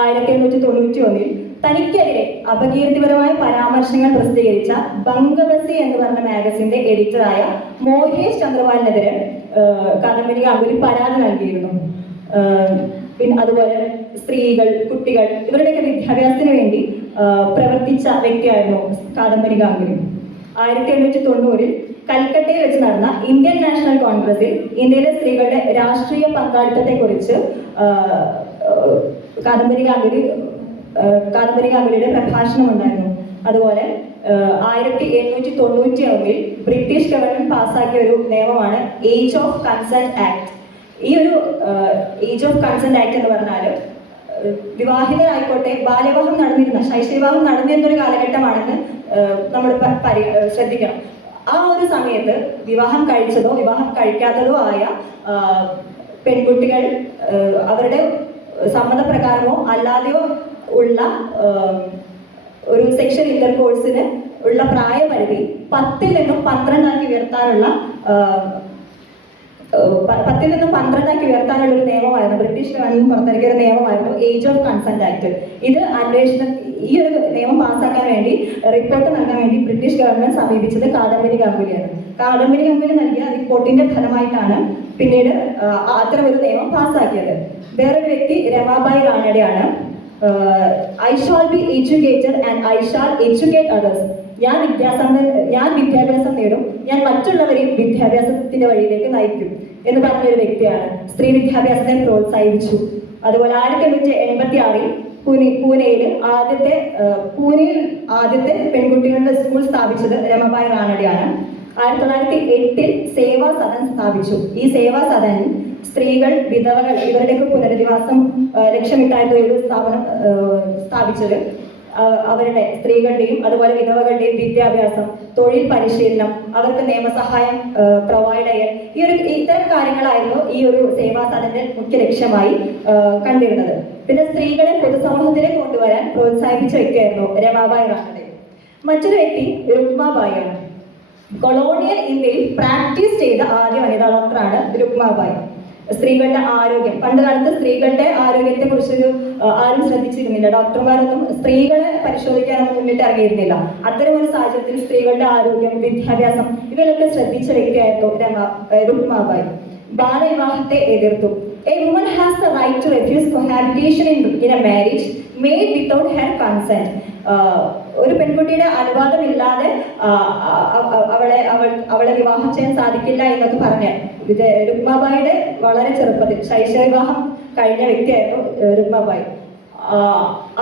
1891 തനിക്കെതിരെ അപകീർത്തിപരമായ പരാമർശങ്ങൾ പ്രസിദ്ധീകരിച്ച ബംഗബസി എന്ന് പറഞ്ഞ മാഗസിന്റെ എഡിറ്ററായ മോഹേഷ് ചന്ദ്രപാലിനെതിരെ കാദംബരി ഗാംഗുലി പരാതി നൽകിയിരുന്നു. പിന്നെ അതുപോലെ സ്ത്രീകൾ, കുട്ടികൾ ഇവരുടെയൊക്കെ വിദ്യാഭ്യാസത്തിന് വേണ്ടി പ്രവർത്തിച്ച വ്യക്തിയായിരുന്നു കാദംബരി ഗാംഗുലി. 1890 കൽക്കട്ടയിൽ വെച്ച് നടന്ന ഇന്ത്യൻ നാഷണൽ കോൺഗ്രസിൽ ഇന്ത്യയിലെ സ്ത്രീകളുടെ രാഷ്ട്രീയ പങ്കാളിത്തത്തെ കുറിച്ച് കാദംബരി ഗാംഗുലിയുടെ പ്രഭാഷണം ഉണ്ടായിരുന്നു. അതുപോലെ 1891 ബ്രിട്ടീഷ് ഗവൺമെന്റ് പാസ്സാക്കിയ ഒരു നിയമമാണ് ഏജ് ഓഫ് കൺസെന്റ് ആക്ട്. ഈ ഒരു ഏജ് ഓഫ് കൺസെന്റ് ആക്ട് എന്ന് പറഞ്ഞാൽ വിവാഹിതരായിക്കോട്ടെ ബാല്യവിവാഹം നടന്നിരുന്ന, ശൈശവിവാഹം നടന്നിരുന്ന ഒരു കാലഘട്ടമാണെന്ന് നമ്മൾ ശ്രദ്ധിക്കണം. ആ ഒരു സമയത്ത് വിവാഹം കഴിച്ചതോ വിവാഹം കഴിക്കാത്തതോ ആയ പെൺകുട്ടികൾ അവരുടെ സമ്മതപ്രകാരമോ അല്ലാതെയോ ഉള്ള ഒരു സെക്ഷൽ ഇന്റർകോഴ്സിന് ഉള്ള പ്രായപരിധി 10 നിന്നും 12 ഉയർത്താനുള്ള 10 നിന്നും 12 ഉയർത്താനുള്ള ഒരു നിയമമായിരുന്നു. ബ്രിട്ടീഷ് ഗവൺമെന്റ് പുറത്തിറക്കിയ ഒരു നിയമമായിരുന്നു ഏജ് ഓഫ് കൺസെന്റ് ആക്ട്. ഇത് ഈ ഒരു നിയമം പാസ്സാക്കാൻ വേണ്ടി റിപ്പോർട്ട് നൽകാൻ വേണ്ടി ബ്രിട്ടീഷ് ഗവൺമെന്റ് സമീപിച്ചത് കാദംബരി ഗാംഗുലിയാണ്. കാദംബരി ഗാംഗുലി നൽകിയ റിപ്പോർട്ടിന്റെ ഫലമായിട്ടാണ് പിന്നീട് അത്തരം ഒരു നിയമം പാസ്സാക്കിയത്. വേറൊരു വ്യക്തി രമാബായി റാനഡെയാണ്. I shall be educated and I shall educate others. ഞാൻ വിദ്യാഭ്യാസം നേടും, ഞാൻ മറ്റുള്ളവരെയും വിദ്യാഭ്യാസത്തിന്റെ വഴിയിലേക്ക് നയിക്കും എന്ന് പറഞ്ഞൊരു വ്യക്തിയാണ്. സ്ത്രീ വിദ്യാഭ്യാസത്തെ പ്രോത്സാഹിപ്പിച്ചു. അതുപോലെ 1886 പൂനെയിൽ ആദ്യത്തെ പെൺകുട്ടികളുടെ സ്കൂൾ സ്ഥാപിച്ചത് രമാബായി റാനഡെയാണ്. 1908 സേവാ സദൻ സ്ഥാപിച്ചു. ഈ സേവാ സദൻ സ്ത്രീകൾ, വിധവകൾ ഇവരുടെയൊക്കെ പുനരധിവാസം ലക്ഷ്യമിട്ടായിരുന്നു ഒരു സ്ഥാപനം സ്ഥാപിച്ചത്. അവരുടെ സ്ത്രീകളുടെയും അതുപോലെ വിധവകളുടെയും വിദ്യാഭ്യാസം, തൊഴിൽ പരിശീലനം, അവർക്ക് നിയമസഹായം പ്രൊവൈഡ് ചെയ്യൽ, ഇത്തരം കാര്യങ്ങളായിരുന്നു ഈ ഒരു സേവാ സദന്റെ മുഖ്യ ലക്ഷ്യമായി കണ്ടിരുന്നത്. പിന്നെ സ്ത്രീകളെ പൊതുസമൂഹത്തിലേക്ക് കൊണ്ടുവരാൻ പ്രോത്സാഹിപ്പിച്ച വ്യക്തിയായിരുന്നു രമാബായി റാനഡെ. മറ്റൊരു വ്യക്തി രുക്മാബായിയാണ്. കൊളോണിയൽ ഇന്ത്യയിൽ പ്രാക്ടീസ് ചെയ്ത ആദ്യ വനിതാ ഡോക്ടറാണ് രുക്മാബായി. സ്ത്രീകളുടെ ആരോഗ്യം, പണ്ട് കാലത്ത് സ്ത്രീകളുടെ ആരോഗ്യത്തെ കുറിച്ചൊരു ആരും ശ്രദ്ധിച്ചിരുന്നില്ല. ഡോക്ടർമാരൊന്നും സ്ത്രീകളെ പരിശോധിക്കാനൊന്നും മുന്നിട്ട് ഇറങ്ങിയിരുന്നില്ല. അത്തരം ഒരു സാഹചര്യത്തിൽ സ്ത്രീകളുടെ ആരോഗ്യം, വിദ്യാഭ്യാസം ഇവരൊക്കെ ശ്രദ്ധിച്ച വ്യക്തിയായിരുന്നു രുക്മാബായി. ബാലവിവാഹത്തെ എതിർത്തു. A woman has the right to refuse cohabitation in a marriage made without her consent. ഒരു പെൺകുട്ടിയുടെ അനുവാദമില്ലാതെ അവളെ വിവാഹം ചെയ്യാൻ സാധിക്കില്ല എന്നൊക്കെ പറഞ്ഞ് രുക്മാബായിയുടെ വളരെ ചെറുപ്പത്തിൽ ശൈശവ വിവാഹം കഴിഞ്ഞ വ്യക്തിയായിരുന്നു രുക്മാബായി.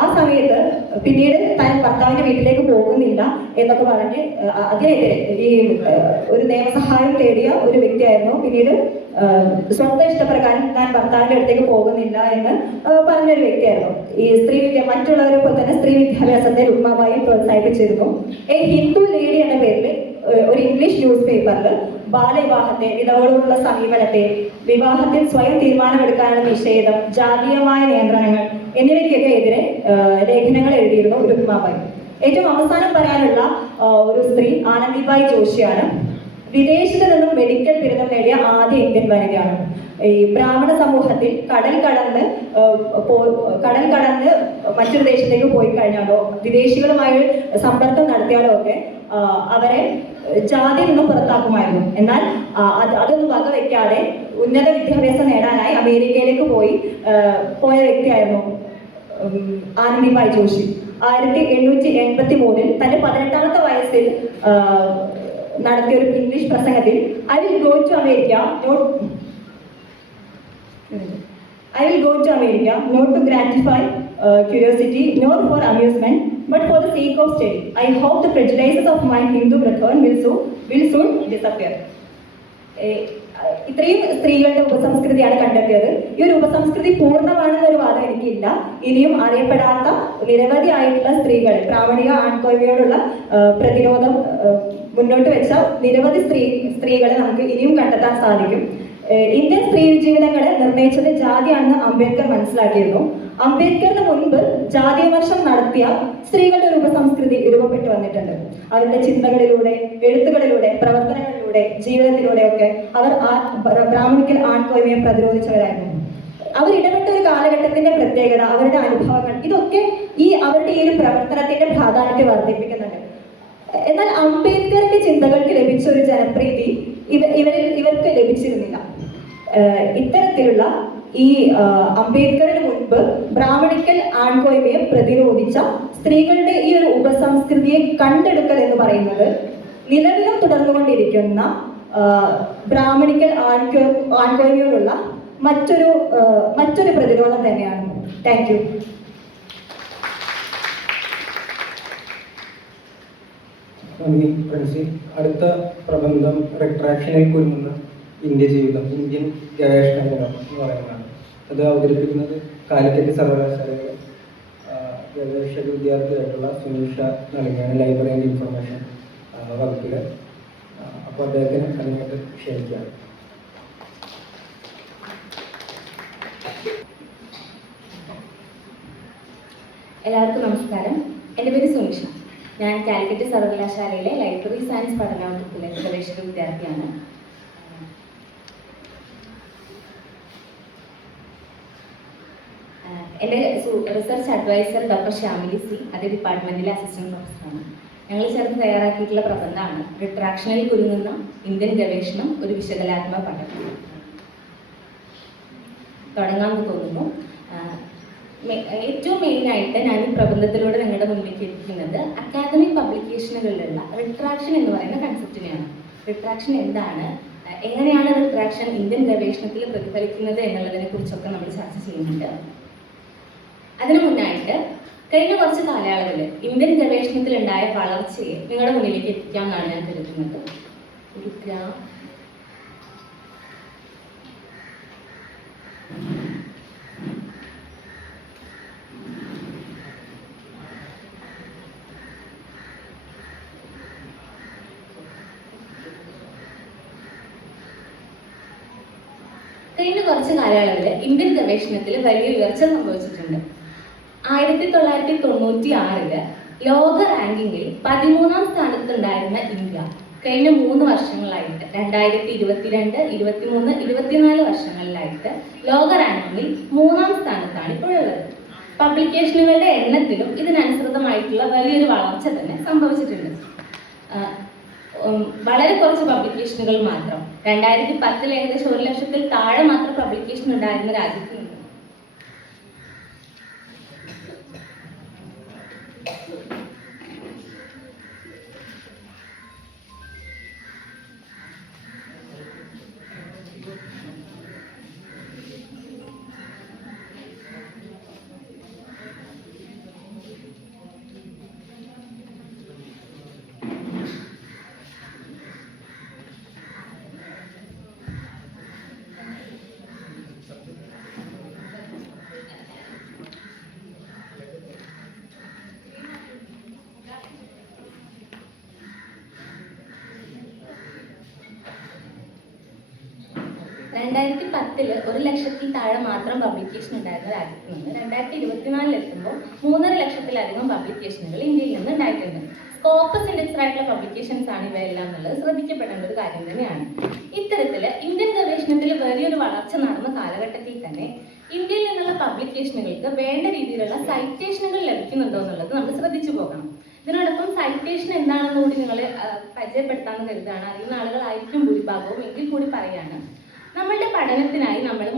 ആ സമയത്ത് പിന്നീട് താൻ ഭർത്താവിന്റെ വീട്ടിലേക്ക് പോകുന്നില്ല എന്നൊക്കെ പറഞ്ഞ് അതിനെതിരെ ഈ ഒരു നിയമസഹായം തേടിയ ഒരു വ്യക്തിയായിരുന്നു. പിന്നീട് സ്വന്തം ഇഷ്ടപ്രകാരം താൻ ഭർത്താവിന്റെ അടുത്തേക്ക് പോകുന്നില്ല എന്ന് പറഞ്ഞൊരു വ്യക്തിയായിരുന്നു. ഈ മറ്റുള്ളവരെ തന്നെ സ്ത്രീ വിദ്യാഭ്യാസത്തെ രുക്മാബായി പ്രോത്സാഹിപ്പിച്ചിരുന്നു. ഹിന്ദു ലേഡി എന്ന പേരിൽ ഒരു ഇംഗ്ലീഷ് ന്യൂസ് പേപ്പറിൽ ബാലവിവാഹത്തെ, വിധവകളോടുള്ള സമീപനത്തെ, വിവാഹത്തിൽ സ്വയം തീരുമാനമെടുക്കാനുള്ള നിഷേധം, ജാതീയമായ നിയന്ത്രണങ്ങൾ എന്നിവയ്ക്കൊക്കെ എതിരെ ലേഖനങ്ങൾ എഴുതിയിരുന്നു രുക്മാബായി. ഏറ്റവും അവസാനം പറയാനുള്ള ഒരു സ്ത്രീ ആനന്ദിബായി ജോഷിയാണ്. വിദേശത്ത് നിന്നും മെഡിക്കൽ ബിരുദം നേടിയ ആദ്യ ഇന്ത്യൻ വനിതയാണ്. ഈ ബ്രാഹ്മണ സമൂഹത്തിൽ കടൽ കടന്ന് മറ്റൊരു ദേശത്തേക്ക് പോയി കഴിഞ്ഞാലോ വിദേശികളുമായി സമ്പർക്കം നടത്തിയാലോ ഒക്കെ അവരെ ജാതിയിൽ നിന്നും പുറത്താക്കുമായിരുന്നു. എന്നാൽ അതൊന്നും വകവെക്കാതെ ഉന്നത വിദ്യാഭ്യാസം നേടാനായി അമേരിക്കയിലേക്ക് പോയ വ്യക്തിയായിരുന്നു ആനന്ദിബായി ജോഷി. 1883 തന്റെ 18ാമത്തെ വയസ്സിൽ നടത്തിയ ഒരു ഇംഗ്ലീഷ് പ്രസംഗത്തിൽ I will go to America not to gratify curiosity nor for amusement but for the sake of study. I hope the prejudices of my Hindu brethren will soon disappear. ഇത്രയും സ്ത്രീകളുടെ ഉപസംസ്കൃതിയാണ് കണ്ടെത്തിയത്. ഈ ഒരു ഉപസംസ്കൃതി പൂർണ്ണമാണെന്നൊരു വാദം എനിക്കില്ല. ഇനിയും അറിയപ്പെടാത്ത നിരവധി ആയിട്ടുള്ള സ്ത്രീകളെ, പ്രാമാണിക ആൺകോയ്മയോടുള്ള പ്രതിരോധം മുന്നോട്ട് വെച്ച നിരവധി സ്ത്രീകളെ നമുക്ക് ഇനിയും കണ്ടെത്താൻ സാധിക്കും. ഇന്ത്യൻ സ്ത്രീ ജീവിതങ്ങളെ നിർണയിച്ചത് ജാതിയാണെന്ന് അംബേദ്കർ മനസ്സിലാക്കിയിരുന്നു. അംബേദ്കറിന് മുൻപ് ജാതിവിമർശനം നടത്തിയ സ്ത്രീകളുടെ ഒരു ഉപസംസ്കൃതി രൂപപ്പെട്ടു വന്നിട്ടുണ്ട്. അവരുടെ ചിന്തകളിലൂടെ, എഴുത്തുകളിലൂടെ, പ്രവർത്തനങ്ങളിലൂടെ, ജീവിതത്തിലൂടെയൊക്കെ അവർ ബ്രാഹ്മണിക്കൽ ആൺകോയ്മയെ പ്രതിരോധിച്ചവരായിരുന്നു. അവർ ഇടപെട്ട ഒരു കാലഘട്ടത്തിന്റെ പ്രത്യേകത, അവരുടെ അനുഭവങ്ങൾ, ഇതൊക്കെ അവരുടെ ഈ ഒരു പ്രവർത്തനത്തിന്റെ പ്രാധാന്യത്തെ വർദ്ധിപ്പിക്കുന്നുണ്ട്. എന്നാൽ അംബേദ്കറിന്റെ ചിന്തകൾക്ക് ലഭിച്ച ഒരു ജനപ്രീതി ഇവർക്ക് ലഭിച്ചിരുന്നില്ല. ഇത്തരത്തിലുള്ള ഈ അംബേദ്കറിന് മുൻപ് ബ്രാഹ്മണിക്കൽ ആൺകോയ്മയെ പ്രതിരോധിച്ച സ്ത്രീകളുടെ ഈ ഒരു ഉപസംസ്കൃതിയെ കണ്ടെടുക്കൽ എന്ന് പറയുന്നത് നിലവിലും തുടർന്നുകൊണ്ടിരിക്കുന്ന ബ്രാഹ്മണിക്കൽ ആൺകോയ്മയോടുള്ള മറ്റൊരു പ്രതിരോധം തന്നെയാണ്. Thank you. അടുത്ത പ്രബന്ധം റിട്രാക്ഷനിൽ കുരുങ്ങുന്ന ഇന്ത്യൻ ഗവേഷണ കേന്ദ്രം എന്ന് പറയുന്നതാണ്. അത് അവതരിപ്പിക്കുന്നത് കാലിക്കറ്റ് സർവകലാശാലയിലെ ഗവേഷക വിദ്യാർത്ഥിയായിട്ടുള്ള സുനീഷ നൽകിയാണ്, ലൈബ്രറി ആൻഡ് ഇൻഫർമേഷൻ വകുപ്പില്. അപ്പോൾ അദ്ദേഹത്തിന് അതിനായിട്ട് ക്ഷണിക്കുകയാണ്. എല്ലാവർക്കും നമസ്കാരം. എൻ്റെ പേര് സുനിഷ. ഞാൻ കാലിക്കറ്റ് സർവകലാശാലയിലെ ലൈബ്രറി സയൻസ് പഠന വകുപ്പിലെ ഗവേഷക വിദ്യാർത്ഥിയാണ്. എൻ്റെ research adviser doctor Shyamili C, അതേ ഡിപ്പാർട്ട്മെൻറ്റിലെ അസിസ്റ്റന്റ് പ്രൊഫസറാണ്. ഞങ്ങൾ ചേർന്ന് തയ്യാറാക്കിയിട്ടുള്ള പ്രബന്ധമാണ് റിട്രാക്ഷനിൽ കുരുങ്ങുന്ന ഇന്ത്യൻ ഗവേഷണം, ഒരു വിശകലനാത്മക പഠനം. തുടങ്ങാമെന്ന് തോന്നുന്നു. ഏറ്റവും മെയിനായിട്ട് ഞാൻ ഈ പ്രബന്ധത്തിലൂടെ നിങ്ങളുടെ മുന്നിലേക്ക് എത്തിക്കുന്നത് അക്കാദമിക് പബ്ലിക്കേഷനുകളിലുള്ള റിട്രാക്ഷൻ എന്ന് പറയുന്ന കൺസെപ്റ്റിനെയാണ്. റിട്രാക്ഷൻ എന്താണ്, എങ്ങനെയാണ് റിട്രാക്ഷൻ ഇന്ത്യൻ ഗവേഷണത്തിൽ പ്രതിഫലിക്കുന്നത് എന്നുള്ളതിനെ കുറിച്ചൊക്കെ നമ്മൾ ചർച്ച ചെയ്യുന്നുണ്ട്. അതിനു മുന്നായിട്ട് കഴിഞ്ഞ കുറച്ച് കാലയളവിൽ ഇന്ത്യൻ ഗവേഷണത്തിൽ ഉണ്ടായ വളർച്ചയെ നിങ്ങളുടെ മുന്നിലേക്ക് എത്തിക്കാമെന്നാണ് ഞാൻ കരുതുന്നത്. ഒരു കഴിഞ്ഞ കുറച്ച് കാലയളവിൽ ഇന്ത്യൻ ഗവേഷണത്തിൽ വലിയ ഉയർച്ച സംഭവിച്ചിട്ടുണ്ട്. 1996 ലോക റാങ്കിങ്ങിൽ 13ാം സ്ഥാനത്തുണ്ടായിരുന്ന ഇന്ത്യ കഴിഞ്ഞ 3 വർഷങ്ങളായിട്ട് 2022, 23, 24 വർഷങ്ങളിലായിട്ട് ലോക റാങ്കിങ്ങിൽ 3-ാം സ്ഥാനത്താണ് ഇപ്പോഴുള്ളത്. പബ്ലിക്കേഷനുകളുടെ എണ്ണത്തിലും ഇതിനനുസൃതമായിട്ടുള്ള വലിയൊരു വളർച്ച തന്നെ സംഭവിച്ചിട്ടുണ്ട്. വളരെ കുറച്ച് പബ്ലിക്കേഷനുകൾ മാത്രം 2010 ഏകദേശം 1 ലക്ഷത്തിൽ താഴെ മാത്രം പബ്ലിക്കേഷൻ ഉണ്ടായിരുന്ന രാജ്യത്തുണ്ട്. രണ്ടായിരത്തി 2010 1 ലക്ഷത്തിൽ താഴെ മാത്രം പബ്ലിക്കേഷൻ ഉണ്ടായിരുന്ന രാജ്യത്ത് നിന്ന് 2024 എത്തുമ്പോൾ 3.5 ലക്ഷത്തിലധികം പബ്ലിക്കേഷനുകൾ ഇന്ത്യയിൽ നിന്ന് ഉണ്ടായിട്ടുണ്ട്. സ്കോപ്പസ് ഇൻഡെക്സ്ഡ് ആയിട്ടുള്ള പബ്ലിക്കേഷൻസ് ആണ് ഇവയെല്ലാം എന്നുള്ളത് ശ്രദ്ധിക്കപ്പെടേണ്ട ഒരു കാര്യം തന്നെയാണ്. ഇത്തരത്തില് ഇന്ത്യൻ ഗവേഷണത്തിൽ വലിയൊരു വളർച്ച നടന്ന കാലഘട്ടത്തിൽ തന്നെ ഇന്ത്യയിൽ നിന്നുള്ള പബ്ലിക്കേഷനുകൾക്ക് വേണ്ട രീതിയിലുള്ള സൈറ്റേഷനുകൾ ലഭിക്കുന്നുണ്ടോ എന്നുള്ളത് നമ്മൾ ശ്രദ്ധിച്ചു പോകണം. ഇതിനോടൊപ്പം സൈറ്റേഷൻ എന്താണെന്ന് കൂടി നിങ്ങളെ പരിചയപ്പെടുത്താമെന്ന് കരുതാണ്. അറിയുന്ന ആളുകളായിരിക്കും ഭൂരിഭാഗവും, എങ്കിൽ കൂടി പറയാണ്. നമ്മളുടെ പഠനത്തിനായി നമ്മൾ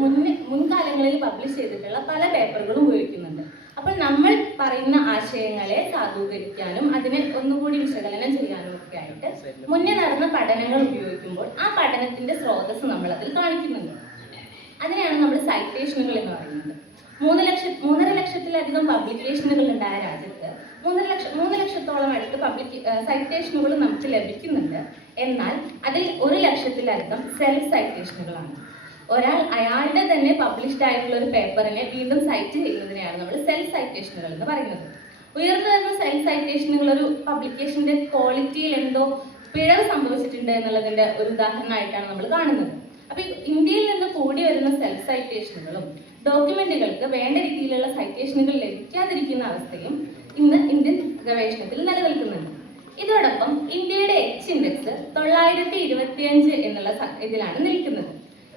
മുൻകാലങ്ങളിൽ പബ്ലിഷ് ചെയ്തിട്ടുള്ള പല പേപ്പറുകളും ഉപയോഗിക്കുന്നുണ്ട്. അപ്പോൾ നമ്മൾ പറയുന്ന ആശയങ്ങളെ സാധൂകരിക്കാനും അതിനെ ഒന്നുകൂടി വിശകലനം ചെയ്യാനും ഒക്കെ ആയിട്ട് മുന്നേ നടന്ന പഠനങ്ങൾ ഉപയോഗിക്കുമ്പോൾ ആ പഠനത്തിന്റെ സ്രോതസ് നമ്മൾ അതിൽ കാണിക്കുന്നുണ്ട്. അതിനെയാണ് നമ്മൾ സൈറ്റേഷനുകൾ എന്ന് പറയുന്നത്. 3.5 ലക്ഷത്തിലധികം പബ്ലിക്കേഷനുകൾ ഉണ്ടായ രാജ്യത്ത് 3 ലക്ഷത്തോളം അടുത്ത് സൈറ്റേഷനുകൾ നമുക്ക് ലഭിക്കുന്നുണ്ട്. എന്നാൽ അതിൽ 1 ലക്ഷത്തിലധികം സെൽഫ് സൈറ്റേഷനുകളാണ്. ഒരാൾ അയാളുടെ തന്നെ പബ്ലിഷ്ഡ് ആയിട്ടുള്ള ഒരു പേപ്പറിനെ വീണ്ടും സൈറ്റ് ചെയ്യുന്നതിനെയാണ് നമ്മൾ സെൽഫ് സൈറ്റേഷനുകൾ എന്ന് പറയുന്നത്. ഉയർന്നു വരുന്ന സെൽഫ് സൈറ്റേഷനുകൾ ഒരു പബ്ലിക്കേഷന്റെ ക്വാളിറ്റിയിൽ എന്തോ പിഴവ് സംഭവിച്ചിട്ടുണ്ട് എന്നുള്ളതിന്റെ ഒരു ഉദാഹരണമായിട്ടാണ് നമ്മൾ കാണുന്നത്. അപ്പൊ ഇന്ത്യയിൽ നിന്ന് കൂടി വരുന്ന സെൽഫ് സൈറ്റേഷനുകളും ഡോക്യുമെന്റുകൾക്ക് വേണ്ട രീതിയിലുള്ള സൈറ്റേഷനുകൾ ലഭിക്കാതിരിക്കുന്ന അവസ്ഥയും ഇന്ന് ഇന്ത്യൻ ഗവേഷണത്തിൽ നിലനിൽക്കുന്നുണ്ട്. ഇതോടൊപ്പം ഇന്ത്യയുടെ എച്ച് ഇൻഡെക്സ് 925 എന്നുള്ള ഇതിലാണ് നിൽക്കുന്നത്.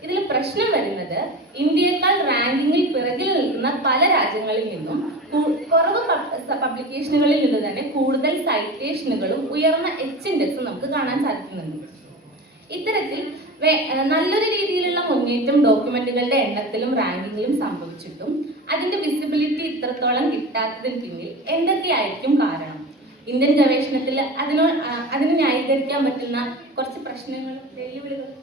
ഇതിൽ പ്രശ്നം വരുന്നത് ഇന്ത്യയേക്കാൾ റാങ്കിങ്ങിൽ പിറകിൽ നിൽക്കുന്ന പല രാജ്യങ്ങളിൽ നിന്നും കുറവ് പബ്ലിക്കേഷനുകളിൽ നിന്ന് തന്നെ കൂടുതൽ സൈറ്റേഷനുകളും ഉയർന്ന എച്ച് ഇൻഡെക്സും നമുക്ക് കാണാൻ സാധിക്കുന്നുണ്ട്. ഇത്തരത്തിൽ നല്ലൊരു രീതിയിലുള്ള മുന്നേറ്റം ഡോക്യുമെന്റുകളുടെ എണ്ണത്തിലും റാങ്കിങ്ങിലും സംഭവിച്ചിട്ടും അതിന്റെ വിസിബിലിറ്റി ഇത്രത്തോളം കിട്ടാത്തതിന് പിന്നിൽ എന്തൊക്കെയായിരിക്കും കാരണം? ഇന്ത്യൻ ഗവേഷണത്തിൽ അതിന് ന്യായീകരിക്കാൻ പറ്റുന്ന കുറച്ച് പ്രശ്നങ്ങളും വെല്ലുവിളികളും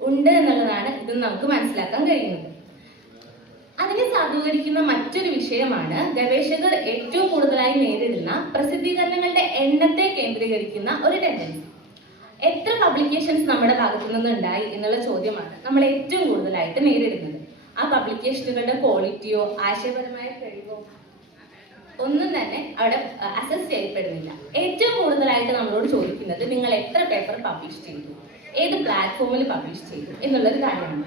ഉണ്ട് എന്നുള്ളതാണ് ഇത് നമുക്ക് മനസ്സിലാക്കാൻ കഴിയുന്നത്. അതിനെ സാധൂകരിക്കുന്ന മറ്റൊരു വിഷയമാണ് ഗവേഷകർ ഏറ്റവും കൂടുതലായി നേരിടുന്ന പ്രസിദ്ധീകരണങ്ങളുടെ എണ്ണത്തെ കേന്ദ്രീകരിക്കുന്ന ഒരു ടെൻഡൻസി. എത്ര പബ്ലിക്കേഷൻസ് നമ്മുടെ ഭാഗത്തു നിന്ന് ഉണ്ടായി എന്നുള്ള ചോദ്യമാണ് നമ്മൾ ഏറ്റവും കൂടുതലായിട്ട് നേരിടുന്നത്. ആ പബ്ലിക്കേഷനുകളുടെ ക്വാളിറ്റിയോ ആശയപരമായ കഴിവോ ഒന്നും തന്നെ അവിടെ അസസ് ചെയ്യപ്പെടുന്നില്ല. ഏറ്റവും കൂടുതലായിട്ട് നമ്മളോട് ചോദിക്കുന്നത് നിങ്ങൾ എത്ര പേപ്പർ പബ്ലിഷ് ചെയ്തു, ഏത് പ്ലാറ്റ്ഫോമിൽ പബ്ലിഷ് ചെയ്തു എന്നുള്ളൊരു കാര്യമാണ്.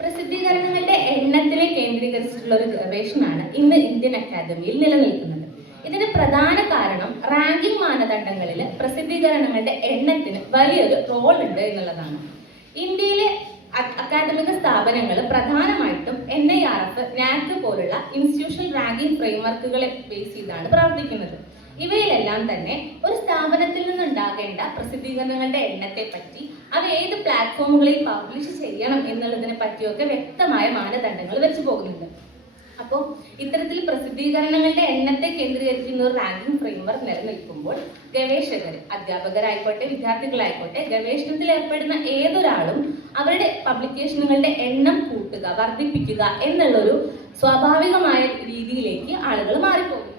പ്രസിദ്ധീകരണങ്ങളുടെ എണ്ണത്തിനെ കേന്ദ്രീകരിച്ചിട്ടുള്ള ഒരു ഗവേഷണമാണ് ഇന്ന് ഇന്ത്യൻ അക്കാദമിയിൽ നിലനിൽക്കുന്നത്. ഇതിന് പ്രധാന കാരണം റാങ്കിംഗ് മാനദണ്ഡങ്ങളിൽ പ്രസിദ്ധീകരണങ്ങളുടെ എണ്ണത്തിന് വലിയൊരു റോൾ ഉണ്ട് എന്നുള്ളതാണ്. ഇന്ത്യയിലെ അക്കാദമിക സ്ഥാപനങ്ങൾ പ്രധാനമായിട്ടും NIRF, NAAC പോലുള്ള ഇൻസ്റ്റിറ്റ്യൂഷണൽ റാങ്കിംഗ് ഫ്രെയിംവർക്കുകളെ ബേസ് ചെയ്താണ് പ്രവർത്തിക്കുന്നത്. ഇവയിലെല്ലാം തന്നെ ഒരു സ്ഥാപനത്തിൽ നിന്നുണ്ടാകേണ്ട പ്രസിദ്ധീകരണങ്ങളുടെ എണ്ണത്തെ പറ്റി അവ ഏത് പ്ലാറ്റ്ഫോമുകളിൽ പബ്ലിഷ് ചെയ്യണം എന്നുള്ളതിനെ പറ്റിയൊക്കെ വ്യക്തമായ മാനദണ്ഡങ്ങൾ വെച്ച് പോകുന്നുണ്ട്. അപ്പോൾ ഇത്തരത്തിൽ പ്രസിദ്ധീകരണങ്ങളുടെ എണ്ണത്തെ കേന്ദ്രീകരിക്കുന്ന ഒരു റാങ്കിംഗ് ഫ്രെയിംവർക്ക് നിലനിൽക്കുമ്പോൾ ഗവേഷകർ, അധ്യാപകരായിക്കോട്ടെ വിദ്യാർത്ഥികളായിക്കോട്ടെ, ഗവേഷണത്തിൽ ഏർപ്പെടുന്ന ഏതൊരാളും അവരുടെ പബ്ലിക്കേഷനുകളുടെ എണ്ണം കൂട്ടുക, വർദ്ധിപ്പിക്കുക എന്നുള്ളൊരു സ്വാഭാവികമായ രീതിയിലേക്ക് ആളുകൾ മാറിപ്പോകും.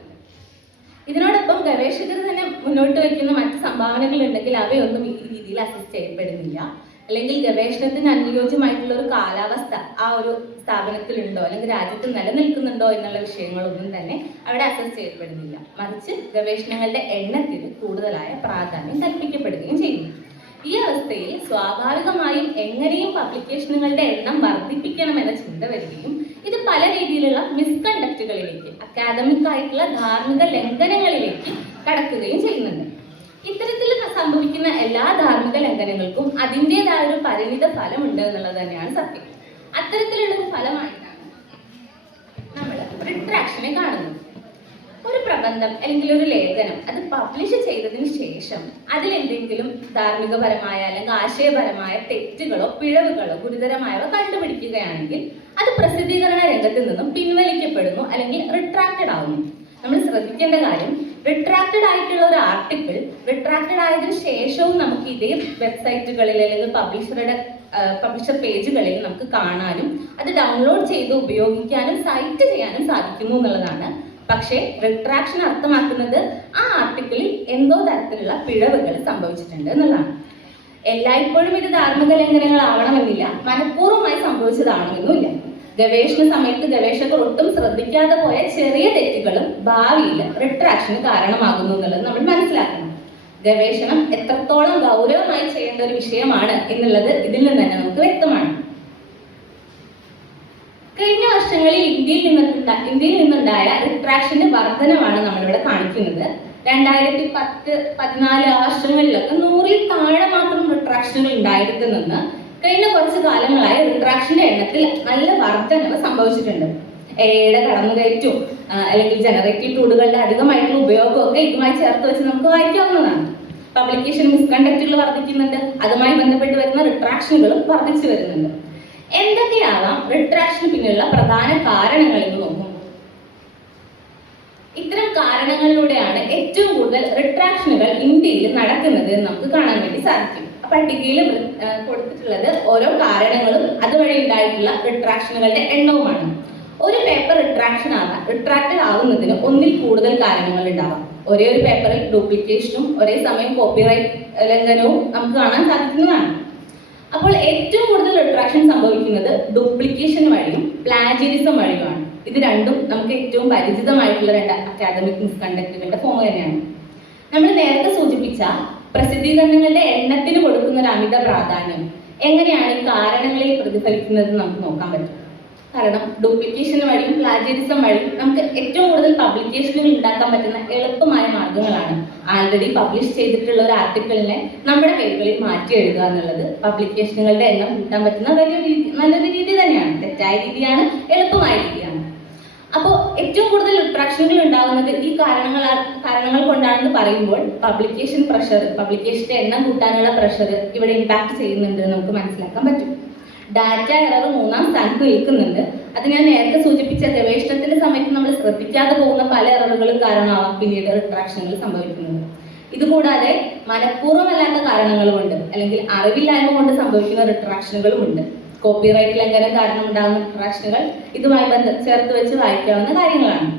ഇതിനോടൊപ്പം ഗവേഷകർ തന്നെ മുന്നോട്ട് വയ്ക്കുന്ന മറ്റ് സംഭാവനകൾ ഉണ്ടെങ്കിൽ അവയൊന്നും ഈ രീതിയിൽ അസസ് ചെയ്യപ്പെടുന്നില്ല. അല്ലെങ്കിൽ ഗവേഷണത്തിന് അനുയോജ്യമായിട്ടുള്ള ഒരു കാലാവസ്ഥ ആ ഒരു സ്ഥാപനത്തിലുണ്ടോ അല്ലെങ്കിൽ രാജ്യത്ത് നിലനിൽക്കുന്നുണ്ടോ എന്നുള്ള വിഷയങ്ങളൊന്നും തന്നെ അവിടെ അസസ് ചെയ്യപ്പെടുന്നില്ല. മറിച്ച് ഗവേഷണങ്ങളുടെ എണ്ണത്തിന് കൂടുതലായ പ്രാധാന്യം കൽപ്പിക്കപ്പെടുകയും ചെയ്യുന്നു. ഈ അവസ്ഥയിൽ സ്വാഭാവികമായും എങ്ങനെയും പബ്ലിക്കേഷനുകളുടെ എണ്ണം വർദ്ധിപ്പിക്കണമെന്ന ചിന്ത വരികയും ഇത് പല രീതിയിലുള്ള മിസ്കണ്ടക്റ്റുകളിലേക്ക്, അക്കാദമിക് ആയിട്ടുള്ള ധാർമ്മിക ലംഘനങ്ങളിലേക്ക് കടക്കുകയും ചെയ്യുന്നുണ്ട്. ഇത്തരത്തിൽ സംഭവിക്കുന്ന എല്ലാ ധാർമ്മിക ലംഘനങ്ങൾക്കും അതിൻ്റെതായ ഒരു പരിണിത ഫലമുണ്ട് എന്നുള്ളത് തന്നെയാണ് സത്യം. അത്തരത്തിലുള്ള ഒരു ഫലമായിട്ടാണ് നമ്മൾ റിട്രാക്ഷനെ കാണുന്നത്. ഒരു പ്രബന്ധം അല്ലെങ്കിൽ ഒരു ലേഖനം അത് പബ്ലിഷ് ചെയ്തതിന് ശേഷം അതിലെന്തെങ്കിലും ധാർമ്മികപരമായ അല്ലെങ്കിൽ ആശയപരമായ തെറ്റുകളോ പിഴവുകളോ ഗുരുതരമായവ കണ്ടുപിടിക്കുകയാണെങ്കിൽ അത് പ്രസിദ്ധീകരണ രംഗത്ത് നിന്നും പിൻവലിക്കപ്പെടുന്നു അല്ലെങ്കിൽ റിട്രാക്റ്റഡ് ആവുന്നു. നമ്മൾ ശ്രദ്ധിക്കേണ്ട കാര്യം, റിട്രാക്റ്റഡ് ആയിട്ടുള്ള ഒരു ആർട്ടിക്കിൾ റിട്രാക്റ്റഡ് ആയതിനു ശേഷവും നമുക്ക് ഇതേ വെബ്സൈറ്റുകളിൽ അല്ലെങ്കിൽ പബ്ലിഷർ പേജുകളിൽ നമുക്ക് കാണാനും അത് ഡൗൺലോഡ് ചെയ്ത് ഉപയോഗിക്കാനും സൈറ്റ് ചെയ്യാനും സാധിക്കുന്നു എന്നുള്ളതാണ്. പക്ഷേ റിട്രാക്ഷൻ അർത്ഥമാക്കുന്നത് ആ ആർട്ടിക്കിളിൽ എന്തോ തരത്തിലുള്ള പിഴവുകൾ സംഭവിച്ചിട്ടുണ്ട് എന്നുള്ളതാണ്. എല്ലായ്പ്പോഴും ഇത് ധാർമ്മിക ലംഘനങ്ങളാവണമെന്നില്ല, മനഃപൂർവ്വമായി സംഭവിച്ചതാണെന്നുമില്ല. ഗവേഷണ സമയത്ത് ഗവേഷകർ ഒട്ടും ശ്രദ്ധിക്കാതെ പോയ ചെറിയ തെറ്റുകളും ഭാവിയിൽ റിട്രാക്ഷന് കാരണമാകുന്നു എന്നുള്ളത് നമ്മൾ മനസ്സിലാക്കണം. ഗവേഷണം എത്രത്തോളം ഗൗരവമായി ചെയ്യേണ്ട ഒരു വിഷയമാണ് എന്നുള്ളത് ഇതിൽ നിന്ന് തന്നെ നമുക്ക് വ്യക്തമാണ്. കഴിഞ്ഞ വർഷങ്ങളിൽ ഇന്ത്യയിൽ നിന്നുണ്ടായ റിട്രാക്ഷന്റെ വർധനമാണ് നമ്മളിവിടെ കാണിക്കുന്നത്. 2010-14 വർഷങ്ങളിലൊക്കെ 100-ൽ താഴെ മാത്രം റിട്രാക്ഷനുകൾ ഉണ്ടായിട്ട് നിന്ന് കഴിഞ്ഞ കുറച്ച് കാലങ്ങളായി റിട്രാക്ഷന്റെ എണ്ണത്തിൽ നല്ല വർധനവ് സംഭവിച്ചിട്ടുണ്ട്. എയുടെ കടന്നുകയറ്റവും അല്ലെങ്കിൽ ജനറേറ്റീവ് ടൂളുകളുടെ അധികമായിട്ടുള്ള ഉപയോഗമൊക്കെ ഇതുമായി ചേർത്ത് വെച്ച് നമുക്ക് വായിക്കാവുന്നതാണ്. പബ്ലിക്കേഷൻ മിസ്കണ്ടക്റ്റുകൾ വർദ്ധിക്കുന്നുണ്ട്, അതുമായി ബന്ധപ്പെട്ട് വരുന്ന റിട്രാക്ഷനുകളും വർദ്ധിച്ചു വരുന്നുണ്ട്. എന്തൊക്കെയാവാം റിട്രാക്ഷന് പിന്നിലുള്ള പ്രധാന കാരണങ്ങൾ എന്ന് നോക്കും. ഇത്തരം കാരണങ്ങളിലൂടെയാണ് ഏറ്റവും കൂടുതൽ റിട്രാക്ഷനുകൾ ഇന്ത്യയിൽ നടക്കുന്നത് എന്ന് നമുക്ക് കാണാൻ വേണ്ടി സാധിക്കും. പട്ടികയിൽ കൊടുത്തിട്ടുള്ളത് ഓരോ കാരണങ്ങളും അതുവഴി ഉണ്ടായിട്ടുള്ള റിട്രാക്ഷനുകളുടെ എണ്ണവുമാണ്. ഒരു പേപ്പർ റിട്രാക്റ്റഡ് ആവുന്നതിന് ഒന്നിൽ കൂടുതൽ കാരണങ്ങൾ ഉണ്ടാവാം. ഒരേ ഒരു പേപ്പറിൽ ഡ്യൂപ്ലിക്കേഷനും ഒരേ സമയം കോപ്പിറൈറ്റ് ലംഘനവും നമുക്ക് കാണാൻ സാധിക്കുന്നതാണ്. അപ്പോൾ ഏറ്റവും കൂടുതൽ റിട്രാക്ഷൻ സംഭവിക്കുന്നത് ഡ്യൂപ്ലിക്കേഷൻ വഴിയും പ്ലാജിയറിസം വഴിയുമാണ്. ഇത് രണ്ടും നമുക്ക് ഏറ്റവും പരിചിതമായിട്ടുള്ള രണ്ട് അക്കാദമിക് മിസ്കണ്ടക്റ്റുകളുടെ ഫോം തന്നെയാണ്. നമ്മൾ നേരത്തെ സൂചിപ്പിച്ച പ്രസിദ്ധീകരണങ്ങളുടെ എണ്ണത്തിന് കൊടുക്കുന്ന ഒരു അമിത പ്രാധാന്യം എങ്ങനെയാണ് ഈ കാരണങ്ങളിൽ പ്രതിഫലിക്കുന്നത് നമുക്ക് നോക്കാൻ പറ്റും. കാരണം ഡ്യൂപ്ലിക്കേഷൻ വഴിയും പ്ലാജിയറിസം വഴിയും നമുക്ക് ഏറ്റവും കൂടുതൽ പബ്ലിക്കേഷനുകൾ ഉണ്ടാക്കാൻ പറ്റുന്ന എളുപ്പമായ മാർഗങ്ങളാണ് ആൾറെഡി പബ്ലിഷ് ചെയ്തിട്ടുള്ള ഒരു ആർട്ടിക്കിളിനെ നമ്മുടെ പേരുകളിൽ മാറ്റി എഴുതുക എന്നുള്ളത്. പബ്ലിക്കേഷനുകളുടെ എണ്ണം കൂട്ടാൻ പറ്റുന്ന നല്ലൊരു രീതി തന്നെയാണ്. തെറ്റായ രീതിയാണ്, എളുപ്പമായ രീതിയാണ്. അപ്പോൾ ഏറ്റവും കൂടുതൽ റിട്രാക്ഷനുകൾ ഉണ്ടാകുന്നത് ഈ കാരണങ്ങൾ കൊണ്ടാണെന്ന് പറയുമ്പോൾ പബ്ലിക്കേഷൻ പ്രഷർ, പബ്ലിക്കേഷന്റെ എണ്ണം കൂട്ടാനുള്ള പ്രഷർ ഇവിടെ ഇമ്പാക്ട് ചെയ്യുന്നുണ്ട് നമുക്ക് മനസ്സിലാക്കാൻ പറ്റും. ഡാറ്റ എറർ 3-ാം സ്ഥാനത്ത് നിൽക്കുന്നുണ്ട്. അത് ഞാൻ നേരത്തെ സൂചിപ്പിച്ച ഗവേഷണത്തിന്റെ സമയത്ത് നമ്മൾ ശ്രദ്ധിക്കാതെ പോകുന്ന പല എററുകളും കാരണമാവാം പിന്നീട് റിട്രാക്ഷനുകൾ സംഭവിക്കുന്നത്. ഇതുകൂടാതെ മനഃപൂർവ്വമല്ലാത്ത കാരണങ്ങളും ഉണ്ട്, അല്ലെങ്കിൽ അറിവില്ലായ്മ കൊണ്ട് സംഭവിക്കുന്ന റിട്രാക്ഷനുകളും ഉണ്ട്. കോപ്പിറൈറ്റ് ലംഘനം കാരണം ഉണ്ടാകുന്ന റിട്രാക്ഷനുകൾ ഇതുമായി ചേർത്ത് വെച്ച് വായിക്കാവുന്ന കാര്യങ്ങളാണ്.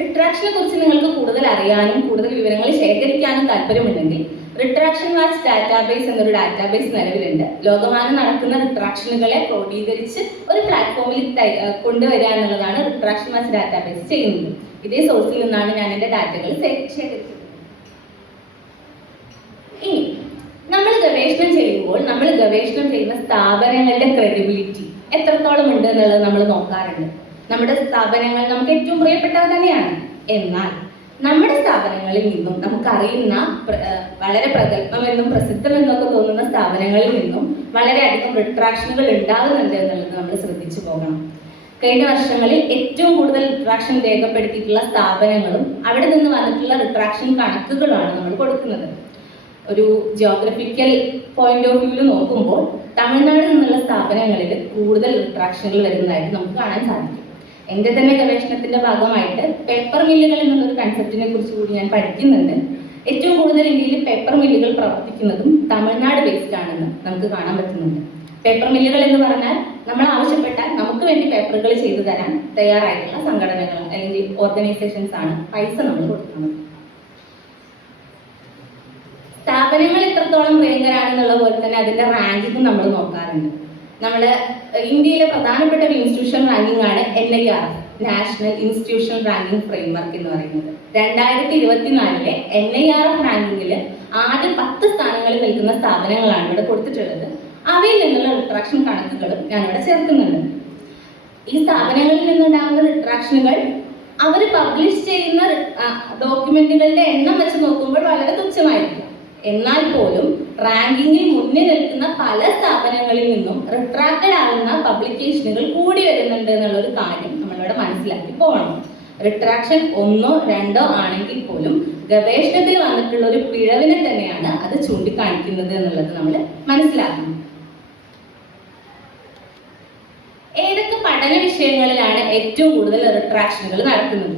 റിട്രാക്ഷനെ കുറിച്ച് നിങ്ങൾക്ക് കൂടുതൽ അറിയാനും കൂടുതൽ വിവരങ്ങൾ ശേഖരിക്കാനും താല്പര്യമുണ്ടെങ്കിൽ റിട്രാക്ഷൻ വാച്ച് ഡാറ്റാബേസ് എന്നൊരു ഡാറ്റാബേസ് നിലവിലുണ്ട്. ലോകമാനം നടക്കുന്ന റിട്രാക്ഷനുകളെ ക്രോഡീകരിച്ച് ഒരു പ്ലാറ്റ്ഫോമിൽ കൊണ്ടുവരിക എന്നുള്ളതാണ് റിട്രാക്ഷൻ വാച്ച് ഡാറ്റാബേസ് ചെയ്യുന്നത്. ഇതേ സോഴ്സിൽ നിന്നാണ് ഞാൻ എൻ്റെ ഡാറ്റകൾ ശേഖരിച്ചത്. ഇനി നമ്മൾ ഗവേഷണം ചെയ്യുമ്പോൾ നമ്മൾ ഗവേഷണം ചെയ്യുന്ന സ്ഥാപനങ്ങളുടെ ക്രെഡിബിലിറ്റി എത്രത്തോളം ഉണ്ട് എന്നുള്ളത് നമ്മൾ നോക്കാറുണ്ട്. നമ്മുടെ സ്ഥാപനങ്ങൾ നമുക്ക് ഏറ്റവും പ്രിയപ്പെട്ടവ തന്നെയാണ്. എന്നാൽ നമ്മുടെ സ്ഥാപനങ്ങളിൽ നിന്നും നമുക്കറിയുന്ന വളരെ പ്രഗത്ഭമെന്നും പ്രസിദ്ധമെന്നൊക്കെ തോന്നുന്ന സ്ഥാപനങ്ങളിൽ നിന്നും വളരെയധികം റിട്രാക്ഷനുകൾ ഉണ്ടാകുന്നുണ്ട് എന്നുള്ളത് നമ്മൾ ശ്രദ്ധിച്ചു പോകണം. കഴിഞ്ഞ വർഷങ്ങളിൽ ഏറ്റവും കൂടുതൽ റിട്രാക്ഷൻ രേഖപ്പെടുത്തിയിട്ടുള്ള സ്ഥാപനങ്ങളും അവിടെ നിന്ന് വന്നിട്ടുള്ള റിട്രാക്ഷൻ കണക്കുകളാണ് നമ്മൾ കൊടുക്കുന്നത്. ഒരു ജിയോഗ്രഫിക്കൽ പോയിന്റ് ഓഫ് വ്യൂവിൽ നോക്കുമ്പോൾ തമിഴ്നാട് നിന്നുള്ള സ്ഥാപനങ്ങളിൽ കൂടുതൽ റിട്രാക്ഷനുകൾ വരുന്നതായിട്ട് നമുക്ക് കാണാൻ സാധിക്കും. എൻ്റെ തന്നെ ഗവേഷണത്തിന്റെ ഭാഗമായിട്ട് പേപ്പർ മില്ലുകൾ എന്നുള്ളൊരു കൺസെപ്റ്റിനെ കുറിച്ച് കൂടി ഞാൻ പഠിക്കുന്നുണ്ട്. ഏറ്റവും കൂടുതൽ ഇന്ത്യയിൽ പേപ്പർ മില്ലുകൾ പ്രവർത്തിക്കുന്നതും തമിഴ്നാട് ബേസ്ഡ് ആണെന്ന് നമുക്ക് കാണാൻ പറ്റുന്നുണ്ട്. പേപ്പർ മില്ലുകൾ എന്ന് പറഞ്ഞാൽ നമ്മൾ ആവശ്യപ്പെട്ടാൽ നമുക്ക് വേണ്ടി പേപ്പറുകൾ ചെയ്തു തരാൻ തയ്യാറായിട്ടുള്ള സംഘടനകൾ അല്ലെങ്കിൽ ഓർഗനൈസേഷൻസ് ആണ് പൈസ നമ്മൾ കൊടുക്കുന്നത്. സ്ഥാപനങ്ങൾ എത്രത്തോളം പ്രിയങ്കരാണെന്നുള്ള പോലെ തന്നെ അതിന്റെ റാങ്കിങ് നമ്മൾ നോക്കാറുണ്ട്. നമ്മുടെ ഇന്ത്യയിലെ പ്രധാനപ്പെട്ട ഒരു ഇൻസ്റ്റിറ്റ്യൂഷൻ റാങ്കിങ് ആണ് NIRF, national institution ranking framework എന്ന് പറയുന്നത്. 2024 NIRF റാങ്കിങ്ങിൽ ആദ്യ 10 സ്ഥാനങ്ങളിൽ നിൽക്കുന്ന സ്ഥാപനങ്ങളാണ് ഇവിടെ കൊടുത്തിട്ടുള്ളത്. അവയിൽ നിന്നുള്ള റിട്രാക്ഷൻ കണക്കുകളും ഞാനിവിടെ ചേർക്കുന്നുണ്ട്. ഈ സ്ഥാപനങ്ങളിൽ നിന്നുണ്ടാകുന്ന റിട്രാക്ഷനുകൾ അവർ പബ്ലിഷ് ചെയ്യുന്ന ഡോക്യുമെന്റുകളുടെ എണ്ണം വെച്ച് നോക്കുമ്പോൾ വളരെ തുച്ഛമായിരിക്കും. എന്നാൽ പോലും റാങ്കിങ്ങിൽ മുന്നിൽ നിൽക്കുന്ന പല സ്ഥാപനങ്ങളിൽ നിന്നും റിട്രാക്റ്റഡ് ആകുന്ന പബ്ലിക്കേഷനുകൾ കൂടി വരുന്നുണ്ട് എന്നുള്ളൊരു കാര്യം നമ്മളിവിടെ മനസ്സിലാക്കി പോകണം. റിട്രാക്ഷൻ 1 or 2 ആണെങ്കിൽ പോലും ഗവേഷണത്തിൽ വന്നിട്ടുള്ള ഒരു പിഴവിനെ തന്നെയാണ് അത് ചൂണ്ടിക്കാണിക്കുന്നത് എന്നുള്ളത് നമ്മൾ മനസ്സിലാക്കണം. ഏതൊക്കെ പഠന വിഷയങ്ങളിലാണ് ഏറ്റവും കൂടുതൽ റിട്രാക്ഷനുകൾ നടക്കുന്നത്?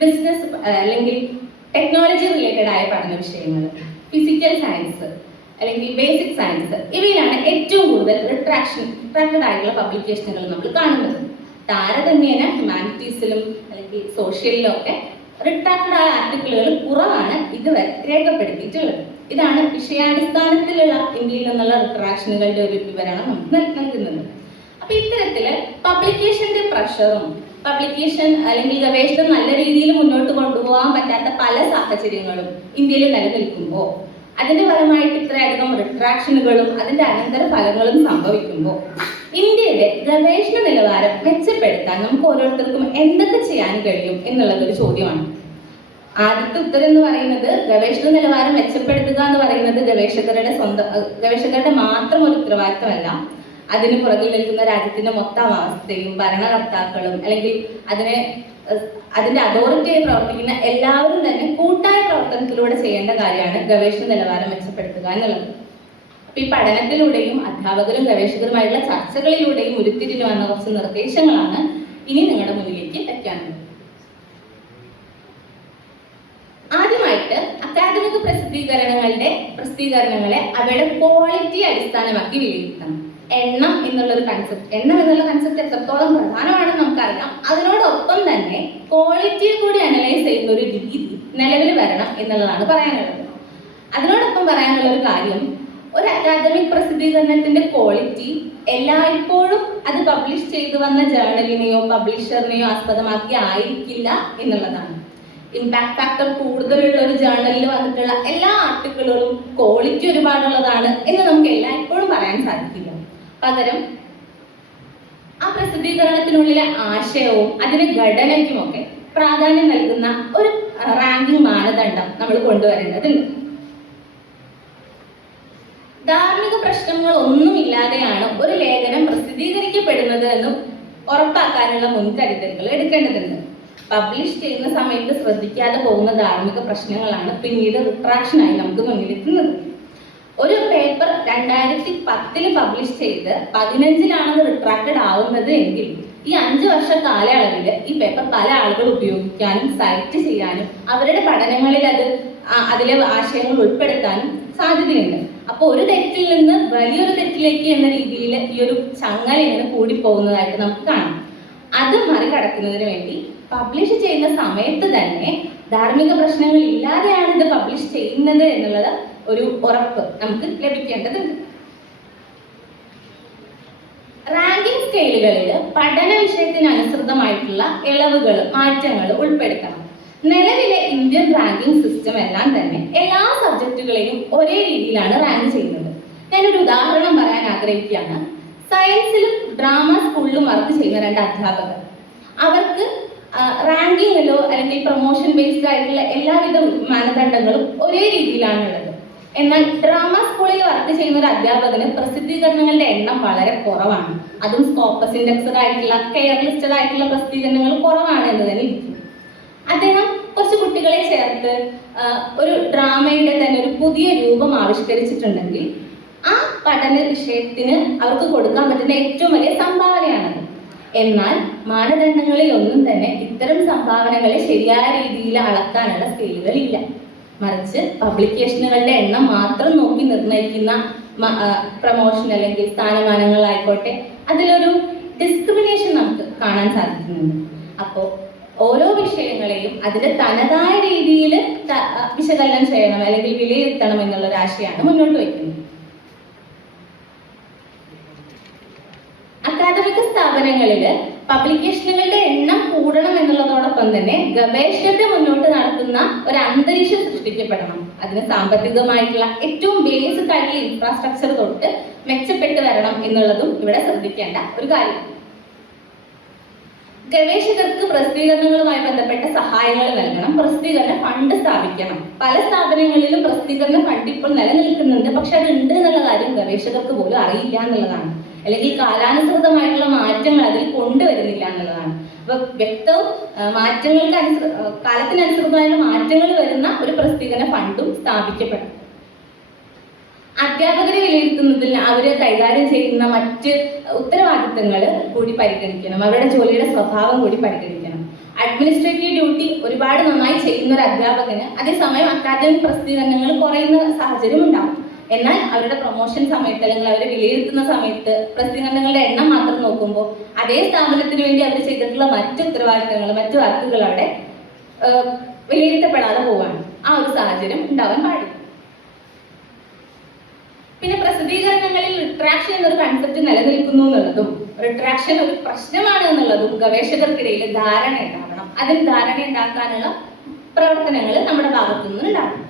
ബിസിനസ് അല്ലെങ്കിൽ ടെക്നോളജി റിലേറ്റഡ് ആയ പഠന വിഷയങ്ങൾ, ഫിസിക്കൽ സയൻസ് അല്ലെങ്കിൽ ബേസിക് സയൻസ്, ഇവയിലാണ് ഏറ്റവും കൂടുതൽ റിട്രാക്റ്റഡ് ആയിട്ടുള്ള പബ്ലിക്കേഷനുകൾ നമ്മൾ കാണുന്നത്. താരതമ്യേന ഹ്യൂമാനിറ്റീസിലും അല്ലെങ്കിൽ സോഷ്യലിലും ഒക്കെ റിട്രാക്റ്റഡ് ആയ ആർട്ടിക്കിളുകൾ കുറവാണ് ഇതുവരെ രേഖപ്പെടുത്തിയിട്ടുള്ളത്. ഇതാണ് വിഷയാടിസ്ഥാനത്തിലുള്ള ഇന്ത്യയിൽ നിന്നുള്ള റിട്രാക്ഷനുകളുടെ ഒരു വിവരണം നമുക്ക് നൽകുന്നത്. അപ്പൊ ഇത്തരത്തില് പബ്ലിക്കേഷന്റെ പ്രഷറും പബ്ലിക്കേഷൻ അല്ലെങ്കിൽ ഗവേഷണം നല്ല രീതിയിൽ മുന്നോട്ട് കൊണ്ടുപോകാൻ പറ്റാത്ത പല സാഹചര്യങ്ങളും ഇന്ത്യയിൽ നിലനിൽക്കുമ്പോൾ, അതിന്റെ ഫലമായിട്ട് ഇത്രയധികം റിട്രാക്ഷനുകളും അതിന്റെ അനന്തര ഫലങ്ങളും സംഭവിക്കുമ്പോൾ ഇന്ത്യയുടെ ഗവേഷണ നിലവാരം മെച്ചപ്പെടുത്താൻ നമുക്ക് ഓരോരുത്തർക്കും എന്തൊക്കെ ചെയ്യാൻ കഴിയും എന്നുള്ളതൊരു ചോദ്യമാണ്. ആദ്യത്തെ ഉത്തരം എന്ന് പറയുന്നത്, ഗവേഷണ നിലവാരം മെച്ചപ്പെടുത്തുക എന്ന് പറയുന്നത് ഗവേഷകരുടെ മാത്രം ഒരു ഉത്തരവാദിത്തമല്ല. അതിന് പുറകിൽ നിൽക്കുന്ന രാജ്യത്തിന്റെ മൊത്തം അവസ്ഥയും ഭരണകർത്താക്കളും അല്ലെങ്കിൽ അതിന്റെ അതോറിറ്റിയായി പ്രവർത്തിക്കുന്ന എല്ലാവരും തന്നെ കൂട്ടായ പ്രവർത്തനത്തിലൂടെ ചെയ്യേണ്ട കാര്യമാണ് ഗവേഷണ നിലവാരം മെച്ചപ്പെടുത്തുക എന്നുള്ളത്. അപ്പൊ ഈ പഠനത്തിലൂടെയും അധ്യാപകരും ഗവേഷകരുമായുള്ള ചർച്ചകളിലൂടെയും ഉരുത്തിരിഞ്ഞു വന്ന കുറച്ച് നിർദ്ദേശങ്ങളാണ് ഇനി നിങ്ങളുടെ മുന്നിലേക്ക് വയ്ക്കാനുള്ളത്. ആദ്യമായിട്ട് അക്കാദമിക് പ്രസിദ്ധീകരണങ്ങളെ അവയുടെ ക്വാളിറ്റി അടിസ്ഥാനമാക്കി വിലയിരുത്തണം. എണ്ണം എന്നുള്ള കൺസെപ്റ്റ് എത്രത്തോളം പ്രധാനമാണെന്ന് നമുക്കറിയാം. അതിനോടൊപ്പം തന്നെ ക്വാളിറ്റിയെ കൂടി അനലൈസ് ചെയ്യുന്ന ഒരു രീതി നിലവിൽ വരണം എന്നുള്ളതാണ് പറയാനുള്ളത്. അതിനോടൊപ്പം പറയാനുള്ള ഒരു കാര്യം, ഒരു അക്കാദമിക് പ്രസിദ്ധീകരണത്തിന്റെ ക്വാളിറ്റി എല്ലായ്പ്പോഴും അത് പബ്ലിഷ് ചെയ്തു വന്ന ജേർണലിനെയോ പബ്ലിഷറിനെയോ ആസ്പദമാക്കി ആയിരിക്കില്ല എന്നുള്ളതാണ്. ഇമ്പാക്ട് ഫാക്ടർ കൂടുതലുള്ള ഒരു ജേർണലിൽ വന്നിട്ടുള്ള എല്ലാ ആർട്ടിക്കിളുകളും ക്വാളിറ്റി ഒരുപാടുള്ളതാണ് എന്ന് നമുക്ക് എല്ലായ്പ്പോഴും പറയാൻ സാധിക്കില്ല. പകരം ആ പ്രസിദ്ധീകരണത്തിനുള്ളിലെ ആശയവും അതിന്റെ ഘടനയ്ക്കുമൊക്കെ പ്രാധാന്യം നൽകുന്ന ഒരു റാങ്കിംഗ് മാനദണ്ഡം നമ്മൾ കൊണ്ടുവരേണ്ടതുണ്ട്. ധാർമ്മിക പ്രശ്നങ്ങൾ ഒന്നുമില്ലാതെയാണ് ഒരു ലേഖനം പ്രസിദ്ധീകരിക്കപ്പെടുന്നത് എന്ന് ഉറപ്പാക്കാനുള്ള മുൻകരുതലുകൾ എടുക്കേണ്ടതുണ്ട്. പബ്ലിഷ് ചെയ്യുന്ന സമയത്ത് ശ്രദ്ധിക്കാതെ പോകുന്ന ധാർമ്മിക പ്രശ്നങ്ങളാണ് പിന്നീട് റിട്രാക്ഷനായി നമുക്ക് മുന്നിലെത്തുന്നത്. ഒരു പേപ്പർ 2010 പബ്ലിഷ് ചെയ്ത് 2015 റിട്രാക്റ്റഡ് ആവുന്നത് എങ്കിൽ ഈ 5 വർഷ കാലയളവിൽ ഈ പേപ്പർ പല ആളുകൾ ഉപയോഗിക്കാനും സൈറ്റ് ചെയ്യാനും അവരുടെ പഠനങ്ങളിൽ അതിലെ ആശയങ്ങൾ ഉൾപ്പെടുത്താനും സാധ്യതയുണ്ട്. അപ്പോൾ ഒരു തെറ്റിൽ നിന്ന് വലിയൊരു തെറ്റിലേക്ക് എന്ന രീതിയിൽ ഈ ഒരു ചങ്ങല ഇങ്ങനെ കൂടിപ്പോകുന്നതായിട്ട് നമുക്ക് കാണാം. അത് മറികടക്കുന്നതിന് വേണ്ടി പബ്ലിഷ് ചെയ്യുന്ന സമയത്ത് തന്നെ ധാർമ്മിക പ്രശ്നങ്ങൾ ഇല്ലാതെയാണ് ഇത് പബ്ലിഷ് ചെയ്യുന്നത് എന്നുള്ളത് ഒരു ഉറപ്പ് നമുക്ക് ലഭിക്കേണ്ടതുണ്ട്. റാങ്കിംഗ് സ്കെയിലുകളിൽ പഠന വിഷയത്തിന് അനുസൃതമായിട്ടുള്ള ഇളവുകൾ, മാറ്റങ്ങൾ ഉൾപ്പെടുത്തണം. നിലവിലെ ഇന്ത്യൻ റാങ്കിംഗ് സിസ്റ്റം എല്ലാം തന്നെ എല്ലാ സബ്ജക്റ്റുകളെയും ഒരേ രീതിയിലാണ് റാങ്ക് ചെയ്യുന്നത്. ഞാനൊരു ഉദാഹരണം പറയാൻ ആഗ്രഹിക്കുകയാണ്. സയൻസിലും ഡ്രാമ സ്കൂളിലും വർക്ക് ചെയ്യുന്ന 2 അധ്യാപകർ, അവർക്ക് റാങ്കിങ്ങിലോ അല്ലെങ്കിൽ പ്രൊമോഷൻ ബേസ്ഡ് ആയിട്ടുള്ള എല്ലാവിധ മാനദണ്ഡങ്ങളും ഒരേ രീതിയിലാണുള്ളത്. എന്നാൽ ഡ്രാമ സ്കൂളിൽ വർക്ക് ചെയ്യുന്ന ഒരു അധ്യാപകന് പ്രസിദ്ധീകരണങ്ങളുടെ എണ്ണം വളരെ കുറവാണ്. അതും സ്കോപ്പസ് ഇൻഡെക്സഡ് ആയിട്ടുള്ള കെയർ ലിസ്റ്റഡ് ആയിട്ടുള്ള പ്രസിദ്ധീകരണങ്ങൾ കുറവാണ് എന്ന് തന്നെ ഇരിക്കും. അദ്ദേഹം കുറച്ച് കുട്ടികളെ ചേർത്ത് ഒരു ഡ്രാമയുടെ തന്നെ ഒരു പുതിയ രൂപം ആവിഷ്കരിച്ചിട്ടുണ്ടെങ്കിൽ ആ പഠന വിഷയത്തിന് അവർക്ക് കൊടുക്കാൻ പറ്റുന്ന ഏറ്റവും വലിയ സംഭാവനയാണത്. എന്നാൽ മാനദണ്ഡങ്ങളിൽ ഒന്നും തന്നെ ഇത്തരം സംഭാവനകളെ ശരിയായ രീതിയിൽ അളക്കാനുള്ള സ്കെയിലുകൾ ഇല്ല. മറിച്ച് പബ്ലിക്കേഷനുകളുടെ എണ്ണം മാത്രം നോക്കി നിർണ്ണയിക്കുന്ന പ്രൊമോഷൻ അല്ലെങ്കിൽ സ്ഥാനമാനങ്ങളായിക്കോട്ടെ അതിലൊരു ഡിസ്ക്രിമിനേഷൻ നമുക്ക് കാണാൻ സാധിക്കുന്നുണ്ട്. അപ്പോൾ ഓരോ വിഷയങ്ങളെയും അതിന്റെ തനതായ രീതിയിൽ വിശകലനം ചെയ്യണം അല്ലെങ്കിൽ വിലയിരുത്തണം എന്നുള്ളൊരു ആശയമാണ് മുന്നോട്ട് വയ്ക്കുന്നത്. അക്കാദമിക് സ്ഥാപനങ്ങളിൽ പബ്ലിക്കേഷനുകളുടെ എണ്ണം കൂടണം എന്നുള്ളതോടൊപ്പം തന്നെ ഗവേഷണത്തെ മുന്നോട്ട് നടത്തുന്ന ഒരു അന്തരീക്ഷം സൃഷ്ടിക്കപ്പെടണം. അതിന് സാമ്പത്തികമായിട്ടുള്ള ഏറ്റവും ബേസിക് ആയിട്ടുള്ള ഇൻഫ്രാസ്ട്രക്ചർ തൊട്ട് മെച്ചപ്പെട്ട് വരണം എന്നുള്ളതും ഇവിടെ ശ്രദ്ധിക്കേണ്ട ഒരു കാര്യമാണ്. ഗവേഷകർക്ക് പ്രസിദ്ധീകരണങ്ങളുമായി ബന്ധപ്പെട്ട സഹായങ്ങൾ നൽകണം, പ്രസിദ്ധീകരണ ഫണ്ട് സ്ഥാപിക്കണം. പല സ്ഥാപനങ്ങളിലും പ്രസിദ്ധീകരണ ഫണ്ട് ഇപ്പോൾ നിലനിൽക്കുന്നുണ്ട്, പക്ഷെ അത് ഉണ്ട് എന്നുള്ള കാര്യം ഗവേഷകർക്ക് പോലും അറിയില്ല എന്നുള്ളതാണ്. അല്ലെങ്കിൽ കാലാനുസൃതമായിട്ടുള്ള മാറ്റങ്ങൾ അതിൽ കൊണ്ടുവരുന്നില്ല എന്നുള്ളതാണ്. അപ്പൊ വ്യക്തവും കാലത്തിനനുസൃതമായുള്ള മാറ്റങ്ങൾ വരുന്ന ഒരു പ്രസിദ്ധീകരണ ഫണ്ടും സ്ഥാപിക്കപ്പെടണം. അധ്യാപകരെ വിലയിരുത്തുന്നതിൽ അവർ കൈകാര്യം ചെയ്യുന്ന മറ്റ് ഉത്തരവാദിത്തങ്ങൾ കൂടി പരിഗണിക്കണം, അവരുടെ ജോലിയുടെ സ്വഭാവം കൂടി പരിഗണിക്കണം. അഡ്മിനിസ്ട്രേറ്റീവ് ഡ്യൂട്ടി ഒരുപാട് നന്നായി ചെയ്യുന്ന ഒരു അധ്യാപകന് അതേസമയം അക്കാദമിക് പ്രസിദ്ധീകരണങ്ങൾ കുറയുന്ന സാഹചര്യം ഉണ്ടാകും. എന്നാൽ അവരുടെ പ്രൊമോഷൻ സമയത്ത് അല്ലെങ്കിൽ അവരെ വിലയിരുത്തുന്ന സമയത്ത് പ്രസിദ്ധീകരണങ്ങളുടെ എണ്ണം മാത്രം നോക്കുമ്പോൾ അതേ സ്ഥാപനത്തിന് വേണ്ടി അവർ ചെയ്തിട്ടുള്ള മറ്റ് ഉത്തരവാദിത്തങ്ങൾ, മറ്റു വർക്കുകൾ അവിടെ വിലയിരുത്തപ്പെടാതെ പോവാണ്. ആ ഒരു സാഹചര്യം ഉണ്ടാവാൻ പാടില്ല. പിന്നെ പ്രസിദ്ധീകരണങ്ങളിൽ റിട്രാക്ഷൻ എന്നൊരു കൺസെപ്റ്റ് നിലനിൽക്കുന്നു എന്നുള്ളതും റിട്രാക്ഷൻ ഒരു പ്രശ്നമാണ് എന്നുള്ളതും ഗവേഷകർക്കിടയിൽ ധാരണ ഉണ്ടാവണം. അതിൽ ധാരണ ഉണ്ടാക്കാനുള്ള പ്രവർത്തനങ്ങൾ നമ്മുടെ ഭാഗത്തു നിന്ന് ഉണ്ടാവണം.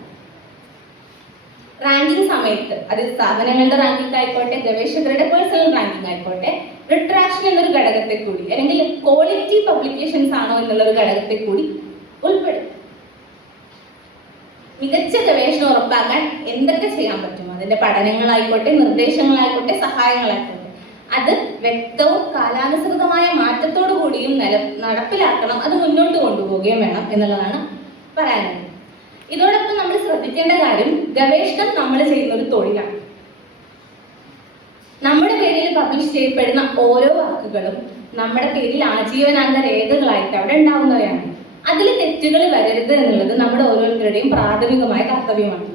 റാങ്കിങ് സമയത്ത് അത് സ്ഥാപനങ്ങളുടെ റാങ്കിങ് ആയിക്കോട്ടെ, ഗവേഷകരുടെ പേഴ്സണൽ റാങ്കിങ് ആയിക്കോട്ടെ, റിട്രാക്ഷൻ എന്നൊരു ഘടകത്തെ കൂടി അല്ലെങ്കിൽ ക്വാളിറ്റി പബ്ലിക്കേഷൻസ് ആണോ എന്നുള്ള ഒരു ഘടകത്തെ കൂടി ഉൾപ്പെടും. മികച്ച ഗവേഷണം ഉറപ്പാക്കാൻ എന്തൊക്കെ ചെയ്യാൻ പറ്റും, അതിന്റെ പഠനങ്ങളായിക്കോട്ടെ, നിർദ്ദേശങ്ങളായിക്കോട്ടെ, സഹായങ്ങളായിക്കോട്ടെ, അത് വ്യക്തവും കാലാനുസൃതമായ മാറ്റത്തോടു കൂടിയും നടപ്പിലാക്കണം. അത് മുന്നോട്ട് കൊണ്ടുപോവുകയും വേണം എന്നുള്ളതാണ് പറയാനുള്ളത്. ഇതോടൊപ്പം നമ്മൾ ശ്രദ്ധിക്കേണ്ട കാര്യം, ഗവേഷണം നമ്മൾ ചെയ്യുന്ന ഒരു തൊഴിലാണ്. നമ്മുടെ പേരിൽ പബ്ലിഷ് ചെയ്യപ്പെടുന്ന ഓരോ വർക്കുകളും നമ്മുടെ പേരിൽ ആജീവനാന്ത രേഖകളായിട്ട് അവിടെ ഉണ്ടാവുന്നവയാണ്. അതിൽ തെറ്റുകൾ വരരുത് എന്നുള്ളത് നമ്മുടെ ഓരോരുത്തരുടെയും പ്രാഥമികമായ കർത്തവ്യമാണ്.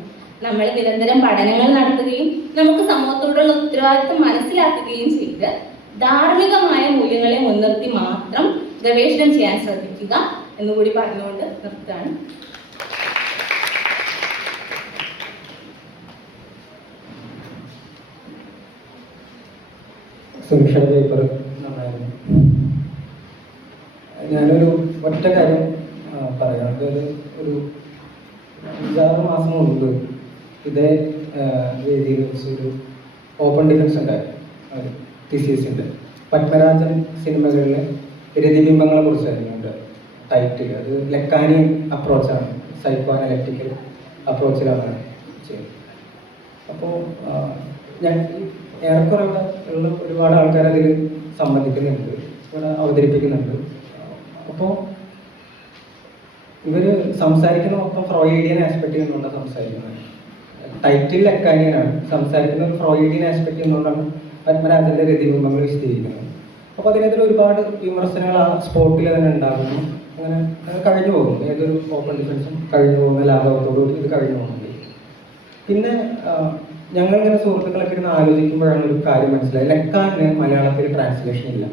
നമ്മൾ നിരന്തരം പഠനങ്ങൾ നടത്തുകയും നമുക്ക് സമൂഹത്തോടുള്ള ഉത്തരവാദിത്വം മനസ്സിലാക്കുകയും ചെയ്ത് ധാർമ്മികമായ മൂല്യങ്ങളെ മുൻനിർത്തി മാത്രം ഗവേഷണം ചെയ്യാൻ ശ്രദ്ധിക്കുക എന്നുകൂടി പറഞ്ഞുകൊണ്ട് നിർത്തുകയാണ്. സുരക്ഷയുടെ പേപ്പർ നന്നായിരുന്നു. ഞാനൊരു ഒറ്റ കാര്യം പറയാം. അതായത് ഒരു 5-6 മാസം മുൻപ് ഇതേ വേദിയിൽ വെച്ചൊരു ഓപ്പൺ ഡിഫൻസ് ഉണ്ടായിരുന്നു TCSന്റെ. പത്മരാജൻ സിനിമകളിലെ രതിബിംബങ്ങളെ കുറിച്ചായിരുന്നു എൻ്റെ ടൈറ്റിൽ. അത് ലെക്കാനിയൻ അപ്രോച്ചാണ്, സൈക്കോ അനലറ്റിക്കൽ അപ്രോച്ചിലാണ് ചെയ്യുന്നത്. അപ്പോൾ ഞാൻ ഏറെക്കുറെ ഇവിടെ ഉള്ള ഒരുപാട് ആൾക്കാർ അതിൽ സംബന്ധിക്കുന്നുണ്ട്, ഇവിടെ അവതരിപ്പിക്കുന്നുണ്ട്. അപ്പോൾ ഇവർ സംസാരിക്കുന്ന മൊത്തം ഫ്രോയിഡിയൻ ആസ്പെക്ട് ചെയ്യുന്നുകൊണ്ടാണ് സംസാരിക്കുന്നത്. ടൈറ്റിൽ ലെക്കാനിയനാണ്, സംസാരിക്കുന്ന ഒരു ഫ്രോയിഡിയൻ ആസ്പെക്ട് ചെയ്യുന്നതുകൊണ്ടാണ് പത്മരാജന്റെ രതിബിംബങ്ങൾ വിശദീകരിക്കുന്നത്. അപ്പോൾ അതിനെതിരെ ഒരുപാട് വിമർശനങ്ങൾ ആ സ്പോട്ടിൽ തന്നെ ഉണ്ടാകുന്നു. അങ്ങനെ കഴിഞ്ഞു പോകും. ഏതൊരു ഓപ്പൺ ഡിഫൻസും കഴിഞ്ഞു പോകുന്ന ലാഘവത്തോടുകൂടി ഇത് കഴിഞ്ഞു പോകുന്നത്. പിന്നെ ഞങ്ങളിങ്ങനെ സുഹൃത്തുക്കളൊക്കെ ഇരുന്ന് ആലോചിക്കുമ്പോഴാണ് ഒരു കാര്യം മനസ്സിലായത്. ലെക്കാനിന് മലയാളത്തിൽ ട്രാൻസ്ലേഷൻ ഇല്ല.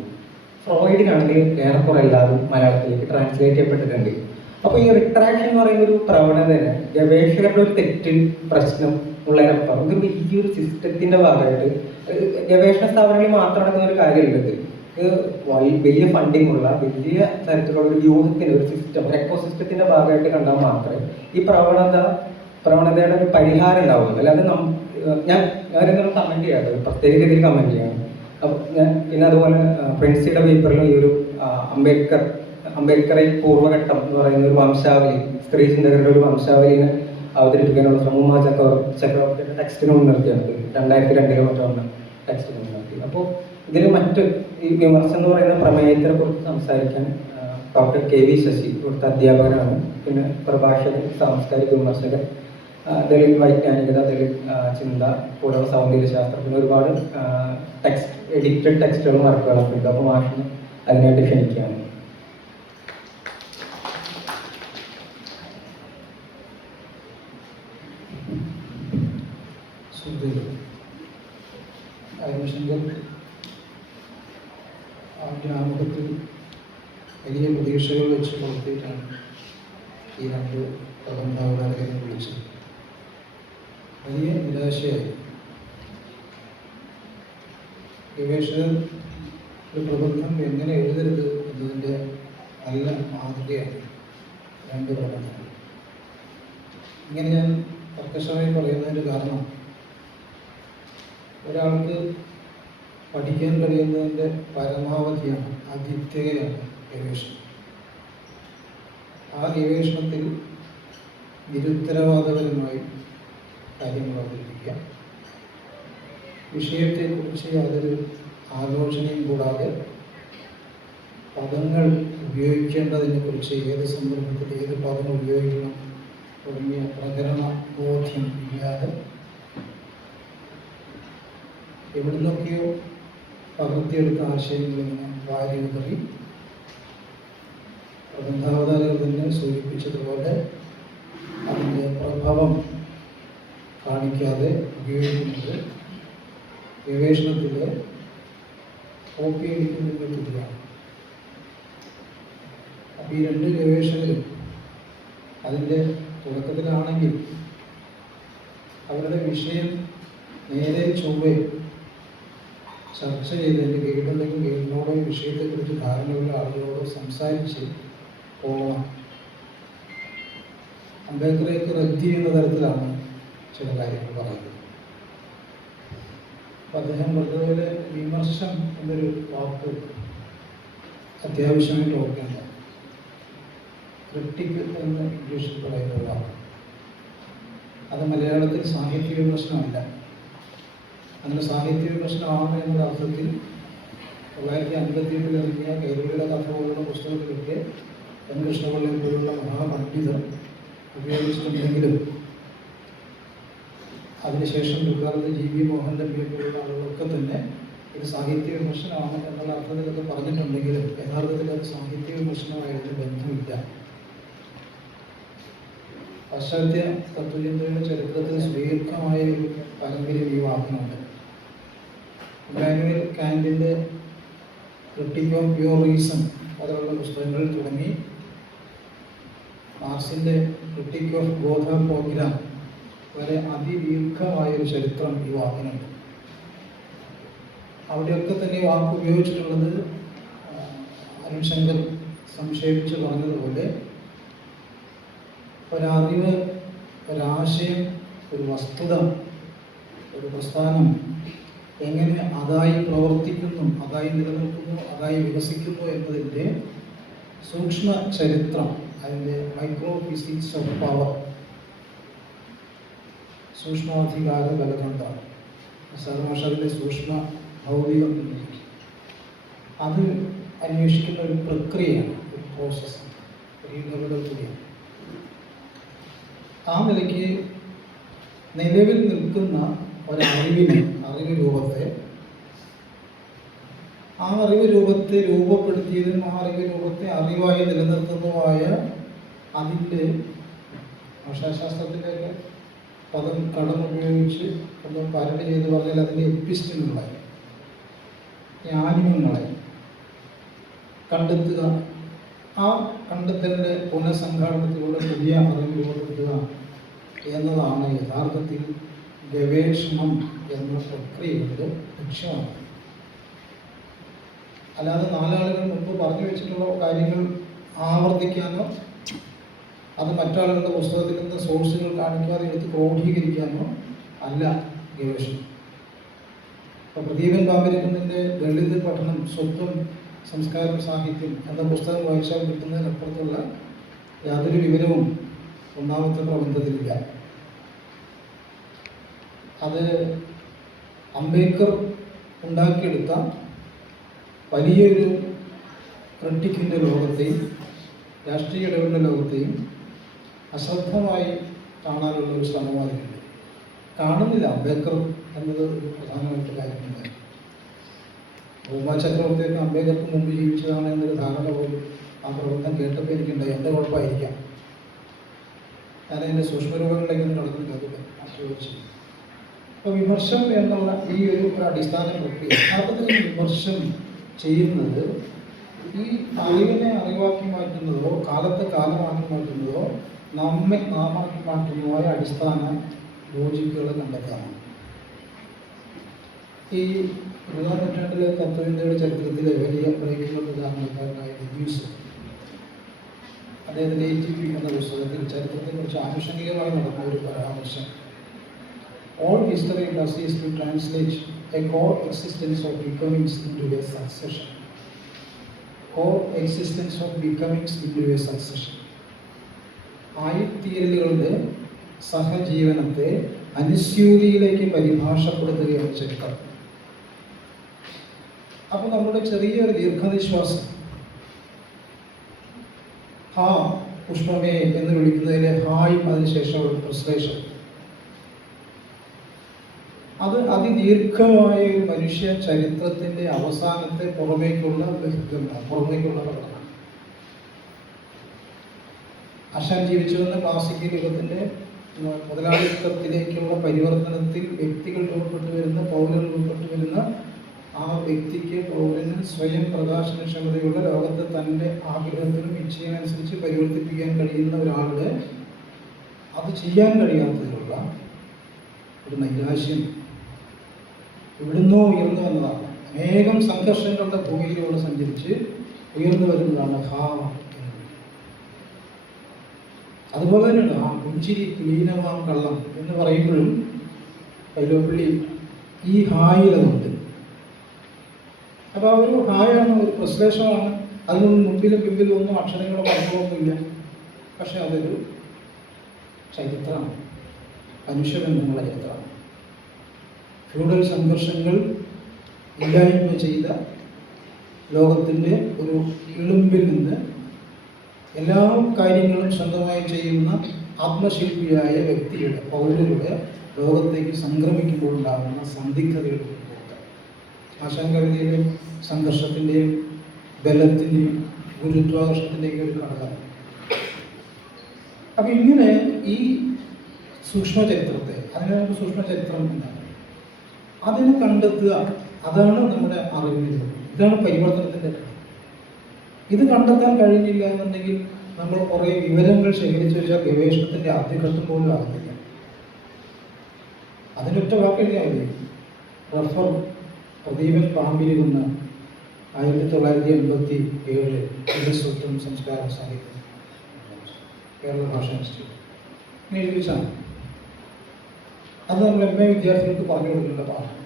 ഫ്രോയിഡിനാണെങ്കിൽ ഏറെക്കുറെ എല്ലാവരും മലയാളത്തിലേക്ക് ട്രാൻസ്ലേറ്റ് ചെയ്യപ്പെട്ടിട്ടുണ്ട്. അപ്പോൾ ഈ റിട്രാക്ഷൻ എന്ന് പറയുന്ന ഒരു പ്രവണതനെ ഗവേഷകരുടെ ഒരു തെറ്റ് പ്രശ്നം ഉള്ളതിനപ്പുറം ഇത് വലിയൊരു സിസ്റ്റത്തിന്റെ ഭാഗമായിട്ട് ഗവേഷണ സ്ഥാപനങ്ങളിൽ മാത്രം നടക്കുന്ന ഒരു കാര്യമുള്ളത്. ഇത് വലിയ ഫണ്ടിങ് ഉള്ള വലിയ തരത്തിലുള്ള ഒരു വ്യൂഹത്തിന്റെ ഒരു സിസ്റ്റം, ഒരു എക്കോ സിസ്റ്റത്തിന്റെ ഭാഗമായിട്ട് കണ്ടാൽ മാത്രമേ ഈ പ്രവണതയുടെ ഒരു പരിഹാരം ഉണ്ടാവുള്ളൂ. അല്ലാതെ ഞാനെന്തെങ്കിലും കമന്റ് ചെയ്യാതെ പ്രത്യേക രീതിയിൽ കമന്റ് ചെയ്യണം. അപ്പോൾ ഞാൻ പിന്നെ അതുപോലെ പ്രിൻസിയുടെ പേപ്പറിലും ഈ ഒരു അംബേദ്കറെ പൂർവ്വഘട്ടം എന്ന് പറയുന്ന ഒരു വംശാവലി, സ്ത്രീ ചിന്തകരുടെ ഒരു വംശാവലിനെ അവതരിപ്പിക്കാനുള്ള ശ്രമം ചക്രവർത്തിയുടെ ടെക്സ്റ്റിന് മുൻനിർത്തിയാണ്. 2002 മറ്റോ ടെക്സ്റ്റിന് മുൻനിർത്തി. അപ്പോൾ ഇതിൽ മറ്റ് ഈ വിമർശനം എന്ന് പറയുന്ന പ്രമേയത്തെ കുറിച്ച് സംസാരിക്കാൻ ഡോക്ടർ KV ശശി ഇവിടുത്തെ അധ്യാപകനാണ്. പിന്നെ പ്രഭാഷകൻ, സാംസ്കാരിക വിമർശകൻ, ദളിത് വൈജ്ഞാനികത, ദളിത് ചിന്ത, കൂടാതെ സൗന്ദര്യശാസ്ത്രം, പിന്നെ ഒരുപാട് എഡിറ്റഡ് ടെക്സ്റ്റുകളും വർക്കുകളൊക്കെ ഉണ്ട്. അപ്പോൾ മാഷിന് അതിനായിട്ട് ക്ഷണിക്കുകയാണ്. ഗ്രാമത്തിൽ വലിയ പ്രതീക്ഷകൾ വെച്ച് പുറത്തിയിട്ടാണ് ഈ 2 പ്രബന്ധാവതാരകരെ വിളിച്ചത്. വലിയ നിരാശയായി. ഗവേഷകർ ഒരു പ്രബന്ധം എങ്ങനെ എഴുതരുത് എന്നതിൻ്റെ നല്ല മാതൃകയാണ് 2 പ്രബന്ധങ്ങൾ. ഇങ്ങനെ ഞാൻ കർക്കശമായി പറയുന്നതിൻ്റെ കാരണം ഒരാൾക്ക് പഠിക്കാൻ കഴിയുന്നതിൻ്റെ പരമാവധിയാണ്, ആദ്യത്തെയാണ് ഗവേഷണം. ആ ഗവേഷണത്തിൽ നിരുത്തരവാദപരമായി കാര്യങ്ങൾ അവതരിപ്പിക്കുക, വിഷയത്തെക്കുറിച്ച് യാതൊരു ആലോചനയും കൂടാതെ പദങ്ങൾ ഉപയോഗിക്കേണ്ടതിനെക്കുറിച്ച് ഏത് സന്ദർഭത്തിൽ ഏത് പദം ഉപയോഗിക്കണം തുടങ്ങിയ പ്രകരണ ബോധ്യം ഇല്ലാതെ എവിടുന്നൊക്കെയോ പകർത്തിയെടുത്ത ആശയങ്ങളിങ്ങനെ വാരി ഉതറി പ്രബന്ധാവതാരകർ തന്നെ സൂചിപ്പിച്ചതുപോലെ അതിൻ്റെ പ്രഭാവം കാണിക്കാതെ ഉപയോഗിക്കുന്നത് ഗവേഷണത്തിലെ കോപ്പി അടിക്കുന്നതിൻ്റെ തുല്യമാണ്. അപ്പോൾ ഈ രണ്ട് ഗവേഷകരും അതിൻ്റെ തുടക്കത്തിലാണെങ്കിൽ അവരുടെ വിഷയം നേരെ ചൊവ്വേ ചർച്ച ചെയ്തതിൻ്റെ ഗൈഡുണ്ടെങ്കിൽ ഗൈഡിനോടോ വിഷയത്തെക്കുറിച്ച് ധാരണയുള്ള ആളുകളോടോ സംസാരിച്ച് പോകണം. അംബേദ്കറേക്ക് റദ്ദ് ചെയ്യുന്ന തരത്തിലാണ് ചില കാര്യങ്ങൾ പറയുന്നത്. അപ്പം അദ്ദേഹം പറഞ്ഞതുപോലെ വിമർശം എന്നൊരു വാക്ക് അത്യാവശ്യമായിട്ട് ഓർക്കേണ്ട. ക്രിട്ടിക് എന്ന് ഇംഗ്ലീഷിൽ പറയുന്ന ഒരു വാക്ക്, അത് മലയാളത്തിൽ സാഹിത്യ വിമർശനമല്ല. അങ്ങനെ സാഹിത്യ വിമർശനമാണ് എന്ന അർത്ഥത്തിൽ 1957 ഇറങ്ങിയ കൈരളിയുടെ കഥ പോലുള്ള പുസ്തകത്തിലൊക്കെ എൻ കൃഷ്ണപിള്ളയെ പോലുള്ള മഹാപണ്ഡിതർ ഉപയോഗിച്ചിട്ടുണ്ടെങ്കിലും അതിനുശേഷം പിൽക്കാലത്ത് GB മോഹൻ്റെ പോലുള്ള ആളുകളൊക്കെ തന്നെ ഇത് സാഹിത്യ വിമർശനമാണ് എന്നുള്ള അർത്ഥത്തിലൊക്കെ പറഞ്ഞിട്ടുണ്ടെങ്കിലും യഥാർത്ഥത്തിൽ അത് സാഹിത്യ വിമർശനമായതിന് ബന്ധമില്ല. പാശ്ചാത്യ തത്വചിന്തയുടെ ചരിത്രത്തിൽ സുദീർഘമായ ഒരു പാരമ്പര്യം ഈ വാക്കിനുണ്ട്. ഇമ്മാനുവൽ കാന്റിൻ്റെ ക്രിട്ടിക് ഓഫ് പ്യുവർ റീസൺ അതുള്ള പുസ്തകങ്ങളിൽ തുടങ്ങി മാർക്സിൻ്റെ ക്രിട്ടിക് ഓഫ് ബോധ പ്രോഗ്രാം വരെ അതിദീർഘമായൊരു ചരിത്രം ഈ വാക്കിനുണ്ട്. അവിടെയൊക്കെ തന്നെ ഈ വാക്ക് ഉപയോഗിച്ചിട്ടുള്ളത് അരുൺ ശങ്കർ സംക്ഷേപിച്ച് പറഞ്ഞതുപോലെ ഒരറിവ്, ഒരാശയം, ഒരു വസ്തുത, ഒരു പ്രസ്ഥാനം എങ്ങനെ അതായി പ്രവർത്തിക്കുന്നു, അതായി നിലനിൽക്കുന്നു, അതായി വികസിക്കുന്നു എന്നതിൻ്റെ സൂക്ഷ്മ ചരിത്രം, അതിൻ്റെ മൈക്രോ ഫിസിക്സ് ഓഫ് പവർ, സൂക്ഷ്മാധികാര ബലകണ്ടാണ് സർവഭാഷയിലെ സൂക്ഷ്മ ഭൗതികം, അത് അന്വേഷിക്കുന്ന ഒരു പ്രക്രിയയാണ്, ഒരു പ്രോസസ്സ്, ഒരു ഇടപെടൽ കൂടിയാണ്. ആ നിലയ്ക്ക് നിലവിൽ നിൽക്കുന്ന ഒരറിവിനെ, അറിവ് രൂപത്തെ, ആ അറിവ് രൂപത്തെ രൂപപ്പെടുത്തിയതും ആ അറിവ് രൂപത്തെ അറിവായി നിലനിർത്തുന്നതുമായ അതിൻ്റെ ഭാഷാശാസ്ത്രത്തിലേക്ക് പദം കടം ഉപയോഗിച്ച് ഒന്ന് പരണ്ട് ചെയ്ത് പറഞ്ഞാൽ അതിൻ്റെ എപ്പിസ്റ്റലുകളായി, ജ്ഞാനികളായി കണ്ടെത്തുക, ആ കണ്ടെത്തലിൻ്റെ പുനഃസംഘാടനത്തിലൂടെ പുതിയ അറിവ് രൂപപ്പെടുത്തുക എന്നതാണ് യഥാർത്ഥത്തിൽ ഗവേഷണം എന്ന പ്രക്രിയയുടെ ലക്ഷ്യമാണ്. അല്ലാതെ നാലാളുകൾ മുമ്പ് പറഞ്ഞു വെച്ചിട്ടുള്ള കാര്യങ്ങൾ ആവർത്തിക്കാനോ അത് മറ്റാളുകളുടെ പുസ്തകത്തിൽ നിന്ന് സോഴ്സുകൾ കാണിക്കാതെ എടുത്ത് ക്രോഡീകരിക്കാനോ അല്ല ഗവേഷണം. ഇപ്പോൾ പ്രദീപൻ പാമ്പരിക്കുന്നതിൻ്റെ ദളിത് പഠനം സ്വത്വം സംസ്കാരം സാഹിത്യം എന്ന പുസ്തകം വായിച്ചാൽ കിട്ടുന്നതിനപ്പുറത്തുള്ള യാതൊരു വിവരവും ഒന്നാമത്തെ പ്രബന്ധത്തിലില്ല. അത് അംബേദ്കർ ഉണ്ടാക്കിയെടുത്ത വലിയൊരു ക്രിട്ടിക്കിൻ്റെ ലോകത്തെയും രാഷ്ട്രീയ ഇടപെടൽ ലോകത്തെയും അശ്രദ്ധമായി കാണാനുള്ള ഒരു ശ്രമം അതിനുണ്ട്. കാണുന്നില്ല അംബേദ്കർ എന്നത് ഒരു പ്രധാനമായിട്ട് കാര്യമില്ല. ഭൂമാ ചക്രവർത്തിയൊക്കെ അംബേദ്കർക്ക് മുമ്പ് ജീവിച്ചതാണ് എന്നൊരു ധാരണ പോലും ആ പ്രബന്ധം കേട്ടപ്പോൾ എനിക്കുണ്ടായി. എൻ്റെ കുഴപ്പമായിരിക്കാം, ഞാൻ അതിൻ്റെ സൂക്ഷ്മരൂപങ്ങളിലേക്കൊന്നും നടക്കുന്നില്ല, അത് ചോദിച്ചു. അപ്പോൾ വിമർശം എന്നുള്ള ഈ ഒരു അടിസ്ഥാന പ്രക്രിയ, യഥാർത്ഥത്തിൽ വിമർശം ചെയ്യുന്നത് ഈ അറിവിനെ അറിവാക്കി മാറ്റുന്നതോ കാലത്തെ കാലമാക്കി മാറ്റുന്നതോ നമ്മെ നാമാക്കി മാറ്റുന്നതായ അടിസ്ഥാന ലോജിക്കുകൾ കണ്ടെത്താനാണ്. ഈ 20ാം നൂറ്റാണ്ടിലെ തത്വചിന്തയുടെ ചരിത്രത്തിലെ വലിയ ബ്രേക്കുകളുടെ ഉദാഹരണക്കാരനായ ഡെബ്യൂസി അദ്ദേഹത്തിൻ്റെ ATP എന്ന പുസ്തകത്തിൽ ചരിത്രത്തെക്കുറിച്ച് ആനുഷംഗികമായി നടന്ന ഒരു പരാമർശം, all history does is to translate a core existence of becomings into a succession. co-existence of becomings into a succession. ആയിത്തീരലുകളുടെ സഹജീവനത്തെ അനുസ്യൂതിയിലേക്ക് പരിഭാഷപ്പെടുത്തുകയാണ് ചരിത്രം. അപ്പോൾ നമ്മുടെ ചെറിയൊരു ദീർഘനിശ്വാസം, ഹാ പുഷ്പമേ എന്ന് വിളിക്കുന്നതിലെ ഹായും അതിനുശേഷമുള്ള പ്രശ്ലേഷം, അത് അതിദീർഘമായ ഒരു മനുഷ്യ ചരിത്രത്തിൻ്റെ അവസാനത്തെ പുറമേക്കുള്ള പ്രകടനം. ആശാൻ ജീവിച്ചു വന്ന ക്ലാസിക്കൽ യുഗത്തിൻ്റെ മുതലാളിത്തത്തിലേക്കുള്ള പരിവർത്തനത്തിൽ വ്യക്തികൾ രൂപപ്പെട്ടു വരുന്ന, പൗരൻ രൂപപ്പെട്ടു വരുന്ന ആ വ്യക്തിക്ക്, പൗരന് സ്വയം പ്രകാശനക്ഷമതയുള്ള ലോകത്തെ തൻ്റെ ആഗ്രഹത്തിനും ഇച്ഛയനുസരിച്ച് പരിവർത്തിപ്പിക്കാൻ കഴിയുന്ന ഒരാളുടെ അത് ചെയ്യാൻ കഴിയാത്തതിലുള്ള ഒരു നൈരാശ്യം ഇവിടുന്നോ ഉയർന്നു വന്നതാണ്. അനേകം സംഘർഷങ്ങളുടെ ഭൂമിയിലൂടെ സഞ്ചരിച്ച് ഉയർന്നു വരുന്നതാണ് ഭാവം. അതുപോലെ തന്നെയാണ് ആ പുഞ്ചിരി കുലീനമാം കള്ളം എന്ന് പറയുമ്പോഴും വൈലോപ്പിള്ളി ഈ ഹായിലുണ്ട്. അപ്പോൾ ആ ഒരു ഹായാണ്, ഒരു പ്രശ്ലേഷമാണ്. അതിനൊന്നും മുമ്പിലും പിമ്പിലും ഒന്നും അക്ഷരങ്ങളോ പദങ്ങളൊന്നുമില്ല. പക്ഷെ അതൊരു ചരിത്രമാണ്, മനുഷ്യബന്ധങ്ങളുടെ ചരിത്രമാണ്. ഫ്യൂഡൽ സംഘർഷങ്ങൾ ഇല്ലായ്മ ചെയ്ത ലോകത്തിൻ്റെ ഒരു ഇളുമ്പിൽ നിന്ന് എല്ലാ കാര്യങ്ങളും സ്വന്തമായി ചെയ്യുന്ന ആത്മശില്പിയായ വ്യക്തിയുടെ, പൗരരുടെ ലോകത്തേക്ക് സംക്രമിക്കുമ്പോഴുണ്ടാകുന്ന സന്ദിഗ്ധതയുടെ ആശാൻ കവിതയിലെ സംഘർഷത്തിൻ്റെയും ബലത്തിൻ്റെയും ഗുരുത്വാകർഷത്തിൻ്റെയും ഒരു ഘടകം. അപ്പം ഇങ്ങനെ ഈ സൂക്ഷ്മചരിത്രത്തെ, അതിനെ നമുക്ക് സൂക്ഷ്മചരിത്രം എന്നാണ്, അതിനെ കണ്ടെത്തുക, അതാണ് നമ്മുടെ അറിവിൻ്റെ, ഇതാണ് പരിവർത്തനത്തിൻ്റെ. ഇത് കണ്ടെത്താൻ കഴിഞ്ഞില്ല എന്നുണ്ടെങ്കിൽ നമ്മൾ കുറേ വിവരങ്ങൾ ശേഖരിച്ചു വെച്ചാൽ ഗവേഷണത്തിൻ്റെ ആദ്യഘട്ടം പോലും ആകുന്നില്ല. അതിനൊറ്റ വാക്കെഴുതിയാൽ മതി. റഫർ പ്രദീപൻ പാമ്പിലിരുന്ന 1987 സ്വത്വം സംസ്കാരം സാഹിത്യം കേരള ഭാഷാ ഇൻസ്റ്റിറ്റ്യൂട്ട് ഇങ്ങനെ എഴുതി വെച്ചാണ്. അത് നമ്മൾ MA വിദ്യാർത്ഥികൾക്ക് പറഞ്ഞു കൊടുക്കേണ്ട പാഠം.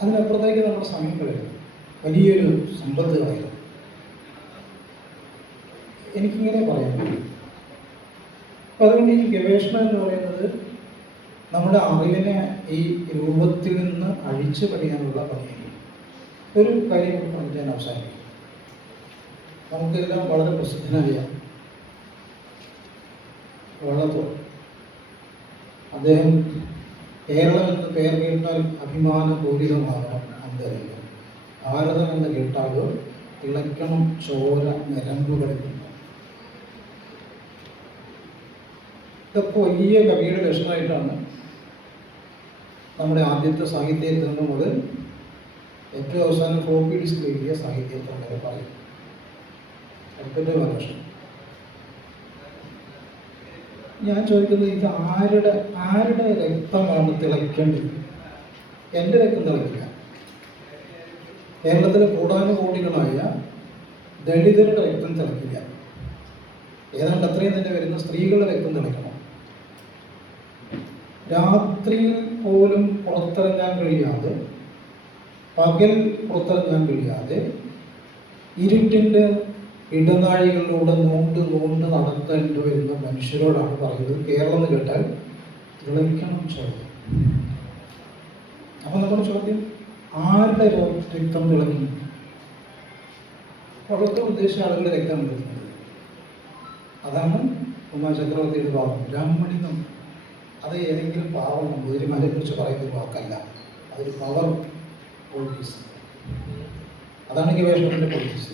അതിനപ്പുറത്തേക്ക് നമ്മുടെ സമയം കഴിയും. വലിയൊരു സമ്പത്ത് കളയുന്നു. എനിക്കിങ്ങനെ പറയാൻ കഴിയും. അപ്പം അതുകൊണ്ട് ഈ ഗവേഷണം എന്ന് പറയുന്നത് നമ്മുടെ അറിവിനെ ഈ രൂപത്തിൽ നിന്ന് അഴിച്ചു പണിയാനുള്ള പണിയാണ്. ഒരു കാര്യം പറഞ്ഞിട്ട് ഞാൻ അവസാനിക്കും. നമുക്കെല്ലാം വളരെ പ്രസിദ്ധനായ വള്ളത്തോൾ, അദ്ദേഹം കേരളം എന്ന് പേർ കേട്ടാൽ അഭിമാനപൂരിതമാകണം അന്തരല്ല, ഭാരതം എന്ന് കേട്ടാൽ തിളയ്ക്കണം ചോര ഞരമ്പുകളിൽ. ഇതൊക്കെ വലിയ കവിയുടെ ലക്ഷണമായിട്ടാണ് നമ്മുടെ ആദ്യത്തെ സാഹിത്യത്തിൽ മുതൽ ഏറ്റവും അവസാനം ഫ്ലോപ്പി ഡിസ്ക് എഴുതിയ സാഹിത്യത്തിൽ വരെ പറയും. അടുത്ത ലക്ഷണം ഞാൻ ചോദിക്കുന്നത്, ഇത് ആരുടെ രക്തമാണ് തിളയ്ക്കേണ്ടത്? എൻ്റെ രക്തം തിളയ്ക്കില്ല. കേരളത്തിലെ കോടാനുകോടികളായ ദളിതരുടെ രക്തം തിളയ്ക്കില്ല. ഏതാണ്ട് അത്രയും തന്നെ വരുന്ന സ്ത്രീകളുടെ രക്തം തിളയ്ക്കണം. രാത്രിയിൽ പോലും പുറത്തിറങ്ങാൻ കഴിയാതെ, പകൽ പുറത്തിറങ്ങാൻ കഴിയാതെ, ഇരുട്ടിൻ്റെ ഇടനാഴികളിലൂടെ നോണ്ട് നടത്തേണ്ടി വരുന്ന മനുഷ്യരോടാണ് പറയുന്നത് കേരളം എന്ന് കേട്ടാൽ തിളയ്ക്കണം ചോദ്യം. അപ്പം നമ്മുടെ ചോദ്യം, ആരുടെ രക്തം തിളങ്ങി? പുറത്തെ ഉദ്ദേശിച്ച ആളുകളുടെ രക്തം തിളങ്ങുന്നത്. അതാണ് ഉമാ ചക്രവർത്തിയുടെ ഭാവം. ബ്രാഹ്മണികം അത് ഏതെങ്കിലും പാവം നമ്പൂതിരിമാരെ കുറിച്ച് പറയുന്ന വാക്കല്ല, അതൊരു പവർ പൊളിറ്റിക്സ്. അതാണ് ഗവേഷണത്തിൻ്റെ പൊളിറ്റിക്സ്.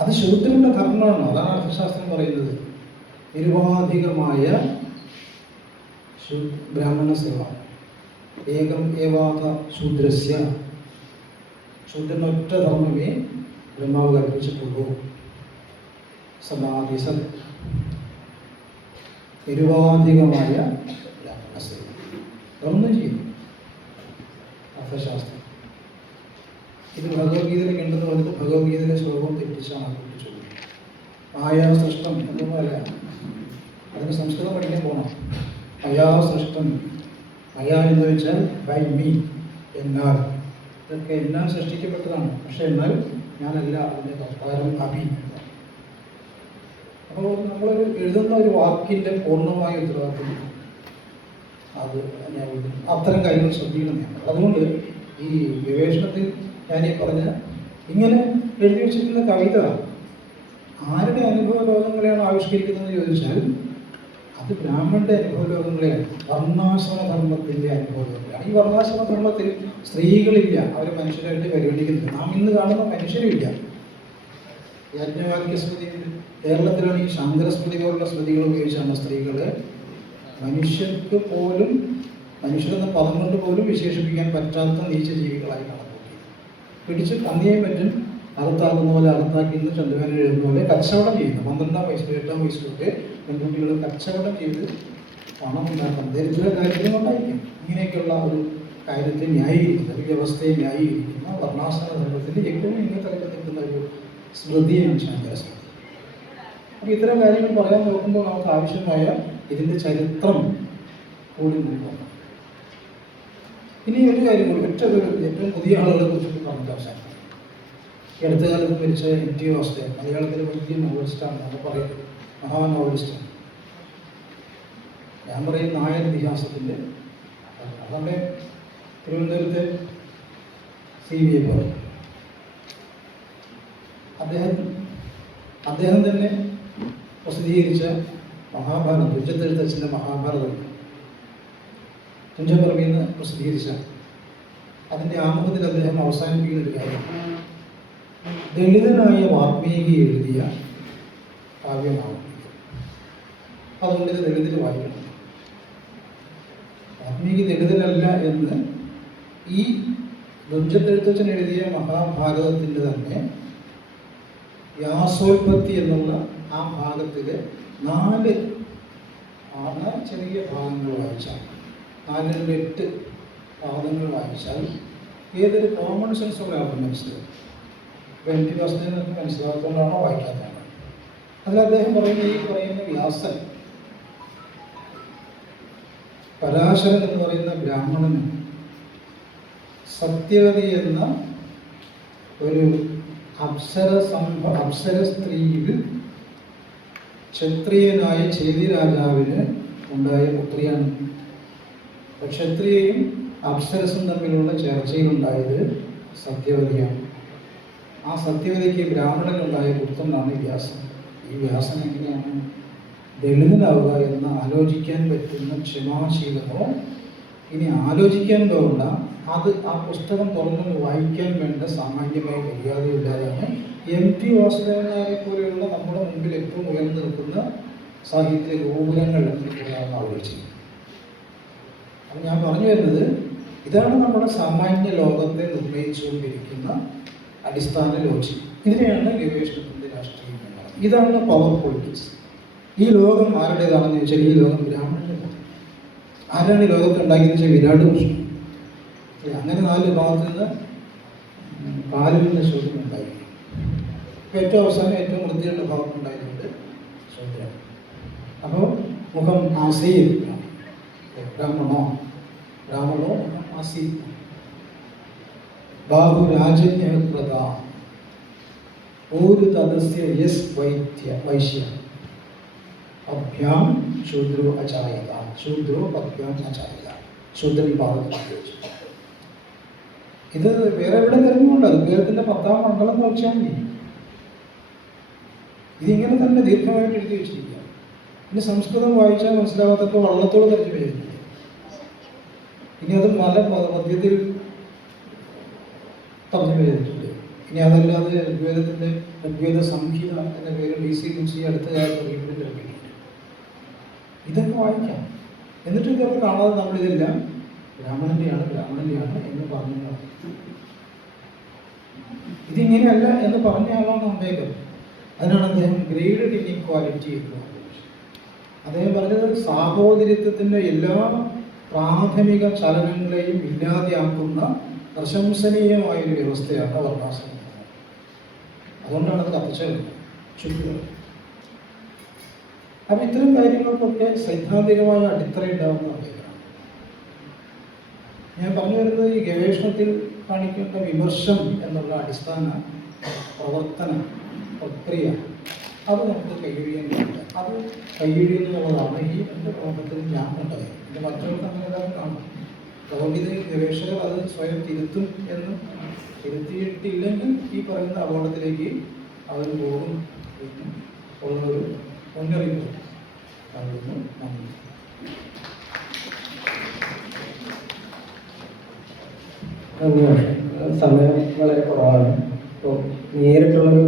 അത് ശൂദ്രന്റെ ധർമ്മമാണ്. അതാണ് അർത്ഥശാസ്ത്രം പറയുന്നത്. നിരുപാധികമായ ബ്രാഹ്മണ സേവ, ഏകം ഏവാക ശൂദ്രസ്യ, ശൂദ്രന് ഒറ്റ ധർമ്മമേ ബ്രഹ്മാവ് കൽപ്പിച്ചിട്ടുള്ളൂ. സമാധി സത്, നിരുപാധികമായ ബ്രാഹ്മണ സേവ. അതൊന്നും ചെയ്യുന്നു അർത്ഥശാസ്ത്രം. ഇത് ഭഗവത്ഗീതയിൽ കണ്ടെന്ന് പറഞ്ഞത് ഭഗവത്ഗീതയിലെ ശ്ലോകം തെറ്റിച്ചാണ് കുട്ടിച്ചത്. മായാ സൃഷ്ടം എന്നൊന്നുമല്ല, അതിന് സംസ്കൃതം പഠിക്കാൻ പോകണം. മയാ സൃഷ്ടം, മയാ എന്ന് വെച്ചാൽ ബൈ മീ, എന്നാൽ. ഇതൊക്കെ എന്നാൽ സൃഷ്ടിക്കപ്പെട്ടതാണ്. പക്ഷെ എന്നാൽ ഞാനല്ല അതിൻ്റെ കർത്താരം അഭി. അപ്പോൾ നമ്മൾ എഴുതുന്ന ഒരു വാക്കിൻ്റെ പൂർണ്ണമായ ഉത്തരവാദിത്വം അത് ഞാൻ അത്തരം കാര്യങ്ങൾ ശ്രദ്ധിക്കണം. അതുകൊണ്ട് ഈ ഗവേഷണത്തിൽ ഞാനീ പറഞ്ഞ ഇങ്ങനെ എഴുതി വെച്ചിരിക്കുന്ന കവിത ആരുടെ അനുഭവ ലോകങ്ങളെയാണ് ആവിഷ്കരിക്കുന്നതെന്ന് ചോദിച്ചാൽ അത് ബ്രാഹ്മണന്റെ അനുഭവ ലോകങ്ങളെയാണ്, വർണ്ണാശ്രമ ധർമ്മത്തിൻ്റെ അനുഭവ ലോകങ്ങളാണ്. ഈ വർണ്ണാശ്രമ ധർമ്മത്തിൽ സ്ത്രീകളില്ല, അവരെ മനുഷ്യരായിട്ട് പരിഗണിക്കുന്നില്ല. നാം ഇന്ന് കാണുന്ന മനുഷ്യരില്ല. യാജ്ഞവാക്യ സ്മൃതി, കേരളത്തിലാണ് ഈ ശാങ്കരസ്മൃതി പോലുള്ള സ്മൃതികൾ ഉപയോഗിച്ചാണ് സ്ത്രീകളെ മനുഷ്യർക്ക് പോലും, മനുഷ്യരെന്ന പദം കൊണ്ട് പോലും വിശേഷിപ്പിക്കാൻ പറ്റാത്ത നീച്ച ജീവികളായി കണക്കൂട്ടി പിടിച്ച് പന്നിയെ പറ്റും അറുത്താക്കുന്ന പോലെ അറുത്താക്കി ഇന്ന് ചന്ദ്രവേന എഴുതുന്ന പോലെ കച്ചവടം ചെയ്യുന്നു. 12-ാം വയസ്സിൽ 8-ാം വയസ്സിലൊക്കെ പെൺകുട്ടികൾ കച്ചവടം ചെയ്ത് പണം ഉണ്ടാക്കണം, ദരിദ്ര കാര്യങ്ങളും ഉണ്ടായിരിക്കും. ഇങ്ങനെയൊക്കെയുള്ള ഒരു കാര്യത്തെ ന്യായീകരിക്കുന്ന, ഒരു വ്യവസ്ഥയെ ന്യായീകരിക്കുന്ന വർണ്ണാശ്രമ ധർമ്മത്തിൻ്റെ ഏറ്റവും ഇങ്ങനത്തെ നിൽക്കുന്ന ഒരു സ്മൃതിയാണ് ശാങ്കരസ്മൃതി. അപ്പോൾ ഇത്തരം കാര്യങ്ങൾ പറയാൻ നോക്കുമ്പോൾ നമുക്ക് ആവശ്യമായ ഇതിൻ്റെ ചരിത്രം കൂടി നോക്കണം. ഇനി ഒരു കാര്യം കൂടി, ഏറ്റവും പുതിയ ആളുകളെ കുറിച്ച് പറഞ്ഞിട്ട് അവസാനം ഈ അടുത്ത കാലത്ത് മരിച്ച MT വാസുദേവൻ, മലയാളത്തിലെ വലിയ നോവലിസ്റ്റാണ്. നമ്മൾ പറയുന്നത് മഹാ നോവലിസ്റ്റാണ്. ഞാൻ പറയും നായർ ഇതിഹാസത്തിൻ്റെ അതന്നെ തിരുവനന്തപുരത്തെ CBA പറയും. അദ്ദേഹം തന്നെ പ്രസിദ്ധീകരിച്ച മഹാഭാരതം, തുഞ്ചത്തെഴുത്തച്ഛൻ്റെ മഹാഭാരതം തുഞ്ചപ്പറമ്പിൽ നിന്ന് പ്രസിദ്ധീകരിച്ച അതിൻ്റെ ആമുഖത്തിൽ അദ്ദേഹം അവസാനിപ്പിക്കുന്ന ഒരു കാര്യം, ദളിതനായ വാൽമീകി എഴുതിയ കാവ്യമാണ്. അതുകൊണ്ട് ഇത് ദളിതർ വായിക്കണം. വാൽമീകി ദളിതരല്ല എന്ന് ഈ തുഞ്ചത്തെഴുത്തച്ഛൻ എഴുതിയ മഹാഭാരതത്തിൻ്റെ തന്നെ വ്യാസോൽപത്തി എന്നുള്ള ആ ഭാഗത്തിലെ 4 ചെറിയ ഭാഗങ്ങൾ വായിച്ചാൽ, 4-8 പാദങ്ങൾ വായിച്ചാൽ ഏതൊരു കോമൺ സെൻസുള്ള ആൾക്കും മനസ്സിലാവും. ഇപ്പോൾ MT വാസുദേവനൊക്കെ മനസ്സിലാക്കാത്തതുകൊണ്ടാണോ വായിക്കാത്തതാണ്. അതിൽ അദ്ദേഹം പറയുന്ന വ്യാസൻ പരാശരൻ എന്ന് പറയുന്ന ബ്രാഹ്മണന് സത്യവതി എന്ന ഒരു അപ്സര സ്ത്രീയിൽ ക്ഷത്രിയനായ ചേതി രാജാവിന് ഉണ്ടായ പുത്രിയാണ്. ക്ഷത്രിയയും അപ്സരസും തമ്മിലുള്ള ചർച്ചയിലുണ്ടായത് സത്യവതിയാണ്. ആ സത്യവതിക്ക് ബ്രാഹ്മണനുണ്ടായ പുത്രനാണ് വ്യാസൻ. ഈ വ്യാസൻ എങ്ങനെയാണ് ദളിതനാവുക എന്ന് ആലോചിക്കാൻ പറ്റുന്ന ക്ഷമാശീലമോ ഇനി ആലോചിക്കാൻ പോകണ്ട, അത് ആ പുസ്തകം തുറന്നു വായിക്കാൻ വേണ്ട സാമാന്യമായ മര്യാദയില്ലാതെയാണ് MT വാസുദേവൻ നായരെ പോലെയുള്ള നമ്മുടെ മുമ്പിൽ ഏറ്റവും ഉയർന്നു നിൽക്കുന്ന സാഹിത്യ ഗോപുരങ്ങൾ എന്ന് ആലോചിച്ചത്. അപ്പം ഞാൻ പറഞ്ഞു വരുന്നത് ഇതാണ് നമ്മുടെ സാമാന്യ ലോകത്തെ നിർണ്ണയിച്ചുകൊണ്ടിരിക്കുന്ന അടിസ്ഥാന ലോജിക്. ഇതിനെയാണ് ഗവേഷണത്തിൻ്റെ രാഷ്ട്രീയം എന്ന് പറയുന്നത്. ഇതാണ് പവർ പൊളിറ്റിക്സ്. ഈ ലോകം ആരുടേതാണെന്ന് ചോദിച്ചാൽ ഈ ലോകം ബ്രാഹ്മണൻ്റെ. ആരാണ് ഈ ലോകത്ത് ഉണ്ടാക്കിയെന്ന് വെച്ചാൽ വിരാട് കൃഷ്ണൻ. അങ്ങനെ 4 ഭാഗത്ത് നിന്ന് കാലിൽ നിന്ന് ശോധന ഉണ്ടായി. ഏറ്റവും അവസാനം ഏറ്റവും വൃത്തിയുള്ള ഭാഗത്തുണ്ടായതുകൊണ്ട് ശോധന. അപ്പോൾ മുഖം ആസീർ, ബ്രാഹ്മണോ മുഖം ആസീർ. ബാഹുരാജന്യപ്രദ ഒരു തദസ്യ യസ് വൈശ്യ അഭ്യാം ശൂദ്രോ അചായത ശൂദ്രോ അഭ്യാം അചായത. ശൂദ്രൻ പാദത്തിൽ വെച്ചു. ഇത് വേറെ എവിടെ തിരഞ്ഞുകൊണ്ട് അദ്ദേഹത്തിൻ്റെ 10-ാം മണ്ഡലം നോക്കിയാൽ മതി. ഇതിങ്ങനെ തന്നെ ദീർഘമായിട്ട് എഴുതി വെച്ചിരിക്കുക. ഇനി സംസ്കൃതം വായിച്ചാൽ മനസ്സിലാവാത്തപ്പോൾ വള്ളത്തോട് തർജ്ജമ ചെയ്തിട്ടുണ്ട്. ഇനി അത് മധ്യത്തിൽ തർജ്ജമ ചെയ്തിട്ടുണ്ട്. ഇനി അതല്ലാതെ ഋഗ്വേദ സംഹിത എന്ന പേര് DC കുറിച്ച് അടുത്ത കാലത്ത് വീണ്ടും ഇറക്കിയിട്ടുണ്ട്. ഇതൊക്കെ വായിക്കാം. എന്നിട്ട് ഇതൊക്കെ കാണാതെ നമ്മളിതെല്ലാം ബ്രാഹ്മണൻ്റെയാണ് എന്ന് പറഞ്ഞു. ഇതിങ്ങനെയല്ല എന്ന് പറഞ്ഞ ആളാണ് അംബേദ്കർ. അതിനാണ് അദ്ദേഹം ഗ്രേഡഡ് ഇൻഇക്വാലിറ്റി എന്ന് പറഞ്ഞത്. അദ്ദേഹം പറഞ്ഞത് സാഹോദര്യത്തിൻ്റെ എല്ലാ പ്രാഥമിക ചലനങ്ങളെയും ഇല്ലാതെയാക്കുന്ന പ്രശംസനീയമായൊരു വ്യവസ്ഥയാണ് വർണ്ണാശ്രമം. അതുകൊണ്ടാണ് അത് കത്തിച്ചത് ചുറ്റുകൾ. അപ്പം ഇത്തരം കാര്യങ്ങൾക്കൊക്കെ സൈദ്ധാന്തികമായ അടിത്തറ ഉണ്ടാവുന്ന അംബേദ്കറാണ്. ഞാൻ പറഞ്ഞു വരുന്നത് ഈ ഗവേഷണത്തിൽ കാണിക്കേണ്ട വിമർശം എന്നുള്ള അടിസ്ഥാന പ്രവർത്തന പ്രക്രിയ അത് നമുക്ക് കൈയൊഴിയേണ്ടതുണ്ട്. അത് കൈയൊഴിയുന്നുള്ളതാണ് ഈ എൻ്റെ പ്രവർത്തനത്തിൽ ഞാൻ കണ്ടത്. ഇത് മറ്റൊരു അങ്ങനെ കാണും. അതുകൊണ്ട് ഇത് ഗവേഷകർ അത് സ്വയം തിരുത്തും എന്ന് തിരുത്തിയിട്ടില്ലെങ്കിൽ ഈ പറയുന്ന അപകടത്തിലേക്ക് അവർ പോകും ഉള്ളൊരു മുന്നറിയിപ്പ് നൽകുന്നു. നന്ദി. സമയം വളരെ കുറവാണ്. അപ്പോൾ നേരിട്ടുള്ളൊരു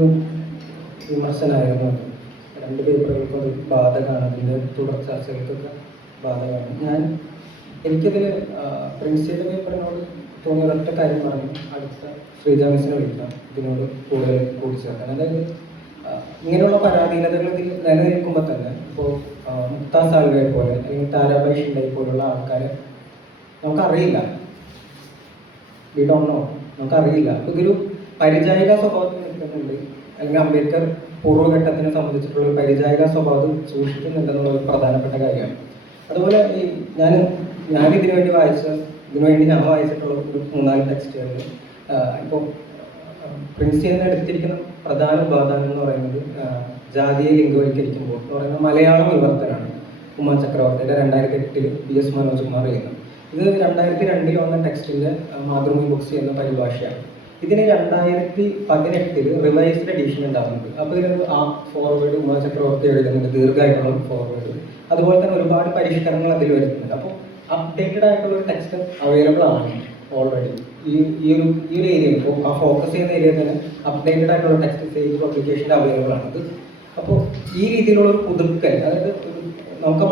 വിമർശനമായിരുന്നു. 2 പേപ്പറുകൾക്കും അത് ബാധകമാണ്. അതിൻ്റെ തുടർ ചർച്ചകൾക്കൊക്കെ ബാധകമാണ്. എനിക്കതിൽ പ്രിൻസിയുടെ പേപ്പറിനോട് തോന്നിയ ഒരൊറ്റ കാര്യം പറഞ്ഞു, അടുത്ത ശ്രീജാമിസിനെ വിളിക്കാം ഇതിനോട് കൂടുതൽ കൂട്ടിച്ചേർക്കാൻ. അതായത് ഇങ്ങനെയുള്ള പരാധീനതകൾ ഇതിൽ നിലനിൽക്കുമ്പോൾ തന്നെ ഇപ്പോൾ മുക്താസ് ആൽവയെ പോലെ അല്ലെങ്കിൽ താരാബായി ഷിൻഡെ പോലുള്ള ആൾക്കാരെ നമുക്കറിയില്ല, വി ഡോണ്ട് നോ, നമുക്കറിയില്ല. അപ്പോൾ ഇതൊരു പരിചായിക സ്വഭാവത്തിൽ നിൽക്കുന്നുണ്ട്, അല്ലെങ്കിൽ അംബേദ്കർ പൂർവ്വഘട്ടത്തിനെ സംബന്ധിച്ചിട്ടുള്ള ഒരു പരിചായിക സ്വഭാവം സൂക്ഷിക്കുന്നുണ്ടെന്നുള്ള ഒരു പ്രധാനപ്പെട്ട കാര്യമാണ്. അതുപോലെ ഇതിനുവേണ്ടി ഞാൻ വായിച്ചിട്ടുള്ള ഒരു 4 ടെക്സ്റ്റുകളിൽ ഇപ്പോൾ പ്രിൻസിയെന്ന് എടുത്തിരിക്കുന്ന പ്രധാന ഉപാദാനം എന്ന് പറയുന്നത് ജാതിയെ ലിംഗവൽക്കരിക്കുമ്പോൾ എന്ന് പറയുന്ന മലയാളം വിവർത്തനമാണ്. ഉമാ ചക്രവർത്തിയുടെ 2008 BS മനോജ് കുമാർ ചെയ്യുന്നത്. ഇത് 2002 വന്ന ടെക്സ്റ്റിൻ്റെ മാതൃഭൂമി ബുക്സ് എന്ന പരിഭാഷയാണ്. ഇതിന് 2018 റിവൈസ്ഡ് എഡിഷൻ ഉണ്ടാകുന്നുണ്ട്. അപ്പോൾ ഇതിന് ആ ഫോർവേഡ് ഉമാ ചക്രവർത്തി എഴുതുന്നുണ്ട്, ദീർഘമായിട്ടുള്ള ഫോർവേഡ്. അതുപോലെ തന്നെ ഒരുപാട് പരിഷ്കരണങ്ങൾ അതിൽ വരുന്നുണ്ട്. അപ്പോൾ അപ്ഡേറ്റഡ് ആയിട്ടുള്ള ഒരു ടെക്സ്റ്റ് അവൈലബിൾ ആണ് ഓൾറെഡി ഈ ഒരു ഏരിയയിൽ. ഇപ്പോൾ ആ ഫോക്കസ് ചെയ്യുന്ന ഏരിയയിൽ തന്നെ അപ്ഡേറ്റഡ് ആയിട്ടുള്ള ടെക്സ്റ്റ് സേജ് പബ്ലിക്കേഷൻ്റെ അവൈലബിൾ ആണ്. അപ്പോൾ ഈ രീതിയിലുള്ള ഒരു പുതുക്കൽ, അതായത് നമുക്ക്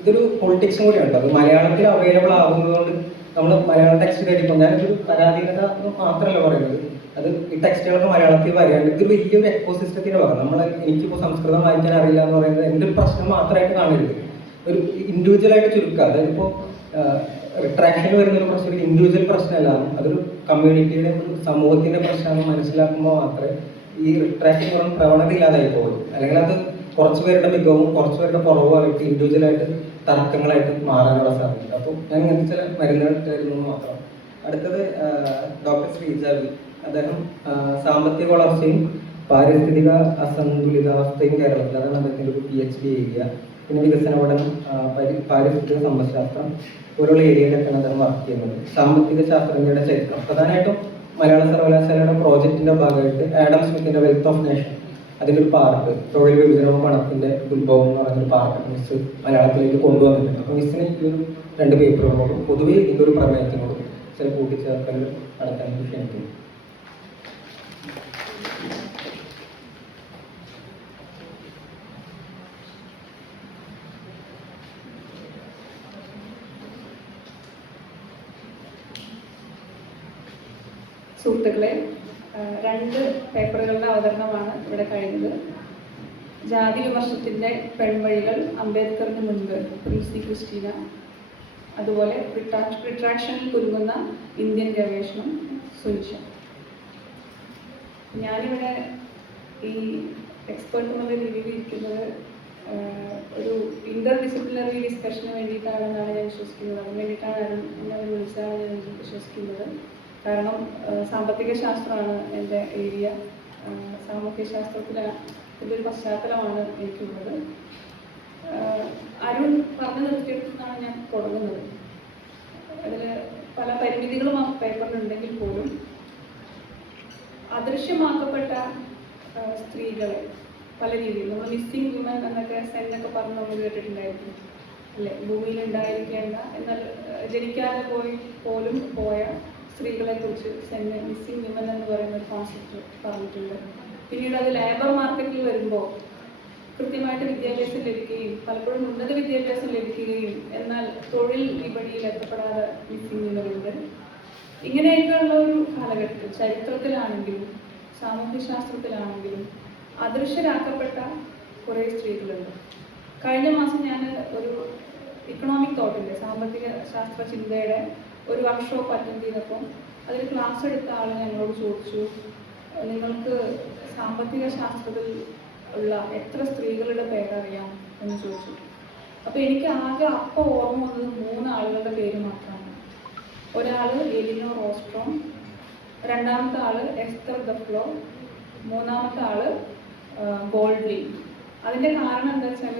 ഇതൊരു പൊളിറ്റിക്സും കൂടിയുണ്ട്. അത് മലയാളത്തിൽ അവൈലബിൾ ആകുന്നതുകൊണ്ട് നമ്മൾ മലയാളം ടെക്സ്റ്റ് കഴിക്കുമ്പോൾ ഞാനൊരു പരാധീനത മാത്രമല്ല പറയുന്നത്, അത് ഈ ടെക്സ്റ്റുകളൊക്കെ മലയാളത്തിൽ വരികയാണ്. ഇതൊരു വലിയൊരു എക്കോസിസ്റ്റത്തിൻ്റെ ഭാഗം. എനിക്കിപ്പോൾ സംസ്കൃതം വായിക്കാൻ അറിയില്ല എന്ന് പറയുന്നത് എൻ്റെ ഒരു പ്രശ്നം മാത്രമായിട്ട് കാണരുത്, ഒരു ഇൻഡിവിജ്വലായിട്ട് ചുരുക്കുക. അതായത് ഇപ്പോൾ റിട്രാക്ഷനിൽ വരുന്നൊരു പ്രശ്നം ഒരു ഇൻഡിവിജ്വൽ പ്രശ്നമല്ല, അതൊരു കമ്മ്യൂണിറ്റിയുടെ ഒരു സമൂഹത്തിൻ്റെ പ്രശ്നമാണ് മനസ്സിലാക്കുമ്പോൾ മാത്രമേ ഈ റിട്രാക്ഷൻ പറഞ്ഞ പ്രവണത ഇല്ലാതായി പോകുള്ളൂ. അല്ലെങ്കിൽ അത് കുറച്ച് പേരുടെ മികവും കുറച്ച് പേരുടെ കുറവുമായിട്ട് ഇൻഡിവിജ്വലായിട്ട് തർക്കങ്ങളായിട്ട് മാറാനുള്ള സാധ്യത. അപ്പോൾ ഞാൻ ഇങ്ങനത്തെ ചില മരുന്നുകൾ തരുന്നു മാത്രം. അടുത്തത് ഡോക്ടർ ശ്രീജാവി. അദ്ദേഹം സാമ്പത്തിക വളർച്ചയും പാരിസ്ഥിതിക അസന്തുലിതാവസ്ഥയും കേരളത്തിൽ, അതാണ് അദ്ദേഹത്തിൻ്റെ ഒരു PhD ഏരിയ. പിന്നെ വികസന പഠനം, പാരിസ്ഥിതിക സമ്പദ്ശാസ്ത്രം പോലുള്ള ഏരിയയിലൊക്കെയാണ് അദ്ദേഹം വർക്ക് ചെയ്യുന്നത്. സാമ്പത്തിക ശാസ്ത്രജ്ഞയുടെ ചരിത്രം പ്രധാനമായിട്ടും മലയാള സർവകലാശാലയുടെ പ്രോജക്റ്റിൻ്റെ ഭാഗമായിട്ട് ആഡം സ്മിത്തിൻ്റെ വെൽത്ത് ഓഫ് നേഷൻ അതിൻ്റെ ഒരു പാർട്ട്, തൊഴിൽ വിഭജനവും പണത്തിൻ്റെ ഉത്ഭവം എന്ന് പറയുന്നൊരു പാർട്ട് മിസ് മലയാളത്തിലേക്ക് കൊണ്ടുവന്നിട്ടുണ്ട്. അപ്പോൾ മിസ്സിന് ഈ ഒരു 2 പേപ്പറുകളോടും പൊതുവേ ഇതിൻ്റെ ഒരു പ്രമേയത്തിനോടും ചില കൂട്ടിച്ചേർക്കൽ നടത്താൻ ക്ഷണിക്കുന്നു. സുഹൃത്തുക്കളെ, 2 പേപ്പറുകളുടെ അവതരണമാണ് ഇവിടെ കഴിഞ്ഞത്. ജാതി വിമർശനത്തിൻ്റെ പെൺവഴികൾ, അംബേദ്കറിന് മുൻപ്, പ്രിൻസി ക്രിസ്റ്റീന. അതുപോലെ റിട്രാക്ഷനിൽ കുരുങ്ങുന്ന ഇന്ത്യൻ ഗവേഷണം, സുനിഷ. ഞാനിവിടെ ഈ എക്സ്പേർട്ട് എന്നുള്ള രീതിയിൽ ഇരിക്കുന്നത് ഒരു ഇന്റർ ഡിസിപ്ലിനറി ഡിസ്കഷന് വേണ്ടിയിട്ടാണെന്നാണ് ഞാൻ വിശ്വസിക്കുന്നത്. അതിന് വേണ്ടിയിട്ടാണ് എന്നെ വിളിച്ചാണ് ഞാൻ വിശ്വസിക്കുന്നത്. കാരണം സാമ്പത്തിക ശാസ്ത്രമാണ് എൻ്റെ ഏരിയ. സാമൂഹ്യ ശാസ്ത്രത്തിലാണ് ഇതിൻ്റെ ഒരു പശ്ചാത്തലമാണ് എനിക്കുള്ളത്. അരുൺ പറഞ്ഞു നിർത്തിയെടുത്താണ് ഞാൻ തുടങ്ങുന്നത്. അതിൽ പല പരിമിതികളും ആ പേപ്പറിലുണ്ടെങ്കിൽ പോലും അദൃശ്യമാക്കപ്പെട്ട സ്ത്രീകളെ പല രീതിയിൽ നമ്മൾ മിസ്സിംഗ് വുമൻ എന്നൊക്കെ സെന്നൊക്കെ പറഞ്ഞ് നമ്മൾ കേട്ടിട്ടുണ്ടായിരിക്കും അല്ലേ? ഭൂമിയിൽ ഉണ്ടായിരിക്കേണ്ട എന്നാൽ ജനിക്കാതെ പോലും പോയ സ്ത്രീകളെ കുറിച്ച് സെന്ന് മിസ്സിംഗ് വിമൻ എന്ന് പറയുന്ന ഒരു കോൺസെപ്റ്റ് പറഞ്ഞിട്ടുണ്ട്. പിന്നീട് അത് ലേബർ മാർക്കറ്റിൽ വരുമ്പോൾ കൃത്യമായിട്ട് വിദ്യാഭ്യാസം ലഭിക്കുകയും പലപ്പോഴും ഉന്നത വിദ്യാഭ്യാസം ലഭിക്കുകയും എന്നാൽ തൊഴിൽ വിപണിയിൽ എത്തപ്പെടാതെ മിസ്സിംഗ് വിമനുണ്ട്. ഇങ്ങനെയൊക്കെയുള്ള ഒരു കാലഘട്ടത്തിൽ ചരിത്രത്തിലാണെങ്കിലും സാമൂഹ്യശാസ്ത്രത്തിലാണെങ്കിലും അദൃശ്യരാക്കപ്പെട്ട കുറേ സ്ത്രീകളുണ്ട്. കഴിഞ്ഞ മാസം ഞാൻ ഒരു ഇക്കണോമിക് തോട്ടിൻ്റെ സാമ്പത്തിക ശാസ്ത്ര ചിന്തയുടെ ഒരു വർക്ക്ഷോപ്പ് അറ്റൻഡ് ചെയ്തപ്പോൾ അതിൽ ക്ലാസ് എടുത്ത ആൾ ഞങ്ങളോട് ചോദിച്ചു, നിങ്ങൾക്ക് സാമ്പത്തിക ശാസ്ത്രത്തിൽ ഉള്ള എത്ര സ്ത്രീകളുടെ പേരറിയാം എന്ന് ചോദിച്ചു. അപ്പോൾ എനിക്ക് ആകെ അപ്പോൾ ഓർമ്മ വന്നത് 3 ആളുകളുടെ പേര് മാത്രമാണ്. ഒരാൾ എലിനോർ ഓസ്ട്രോം, രണ്ടാമത്തെ ആൾ എസ്തർ ദഫ്ലോ, മൂന്നാമത്തെ ആള് ഗോൾഡ്ലി. അതിന്റെ കാരണം എന്താ വെച്ചാൽ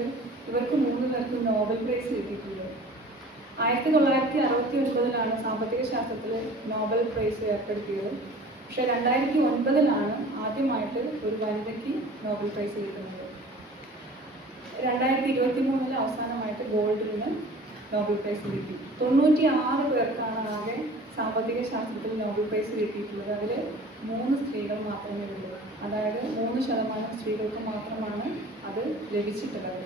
ഇവർക്ക് 3 പേർക്കും നോബൽ പ്രൈസ് കിട്ടിയിട്ടുണ്ട്. 1969 സാമ്പത്തിക ശാസ്ത്രത്തിൽ നോബൽ പ്രൈസ് ഏർപ്പെടുത്തിയത്. പക്ഷെ 2009 ആദ്യമായിട്ട് ഒരു വനിതയ്ക്ക് നോബൽ പ്രൈസ് കിട്ടുന്നത്. 2023 അവസാനമായിട്ട് ഗോൾഡിന് നോബൽ പ്രൈസ് കിട്ടി. 96 പേർക്കാണ് ആകെ സാമ്പത്തിക ശാസ്ത്രത്തിൽ നോബൽ പ്രൈസ് കിട്ടിയിട്ടുള്ളത്. അതിൽ 3 സ്ത്രീകൾ മാത്രമേ ഉള്ളൂ. അതായത് 3% സ്ത്രീകൾക്ക് മാത്രമാണ് അത് ലഭിച്ചിട്ടുള്ളത്.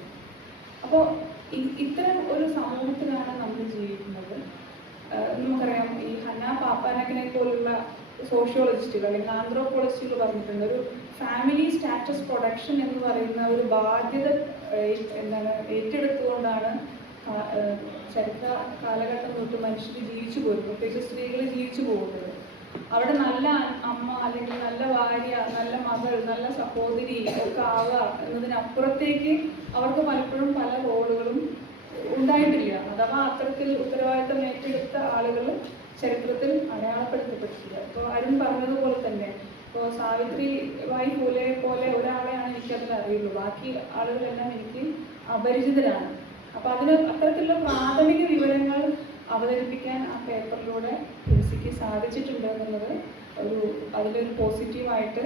അപ്പോൾ ഇത്തരം ഒരു സമൂഹത്തിലാണ് നമ്മൾ ജീവിക്കുന്നത്. നമുക്കറിയാം, ഈ ഹന്ന പാപ്പാനക്കിനെ പോലുള്ള സോഷ്യോളജിസ്റ്റുകൾ അല്ലെങ്കിൽ ആന്ത്രോപോളജിസ്റ്റുകൾ പറഞ്ഞിട്ടുണ്ട്, ഒരു ഫാമിലി സ്റ്റാറ്റസ് പ്രൊഡക്ഷൻ എന്ന് പറയുന്ന ഒരു ബാധ്യത ഏറ്റെടുത്തുകൊണ്ടാണ് ചരിത്ര കാലഘട്ടം തൊട്ട് മനുഷ്യർ ജീവിച്ചു പോരുന്നത്, പ്രത്യേകിച്ച് സ്ത്രീകൾ ജീവിച്ചു പോകുന്നത്. അവിടെ നല്ല അമ്മ അല്ലെങ്കിൽ നല്ല ഭാര്യ, നല്ല മകൾ, നല്ല സഹോദരി ഒക്കെ ആവുക എന്നതിനപ്പുറത്തേക്ക് അവർക്ക് പലപ്പോഴും പല റോളുകളും ഉണ്ടായിട്ടില്ല. അഥവാ അത്തരത്തിൽ ഉത്തരവാദിത്തം ഏറ്റെടുത്ത ആളുകൾ ചരിത്രത്തിൽ അടയാളപ്പെടുത്തപ്പെട്ടിട്ടില്ല. ഇപ്പോൾ അരുൺ പറഞ്ഞതുപോലെ തന്നെ, ഇപ്പോൾ സാവിത്രിബായി ഫൂലെ പോലെ ഒരാളെയാണ് എനിക്കതിൽ അറിയുള്ളൂ, ബാക്കി ആളുകളെല്ലാം എനിക്ക് അപരിചിതരാണ്. അപ്പോൾ അത്തരത്തിലുള്ള പ്രാഥമിക വിവരങ്ങൾ അവതരിപ്പിക്കാൻ ആ പേപ്പറിലൂടെ തുളസിക്ക് സാധിച്ചിട്ടുണ്ട് എന്നുള്ളത് അതിലൊരു പോസിറ്റീവായിട്ട്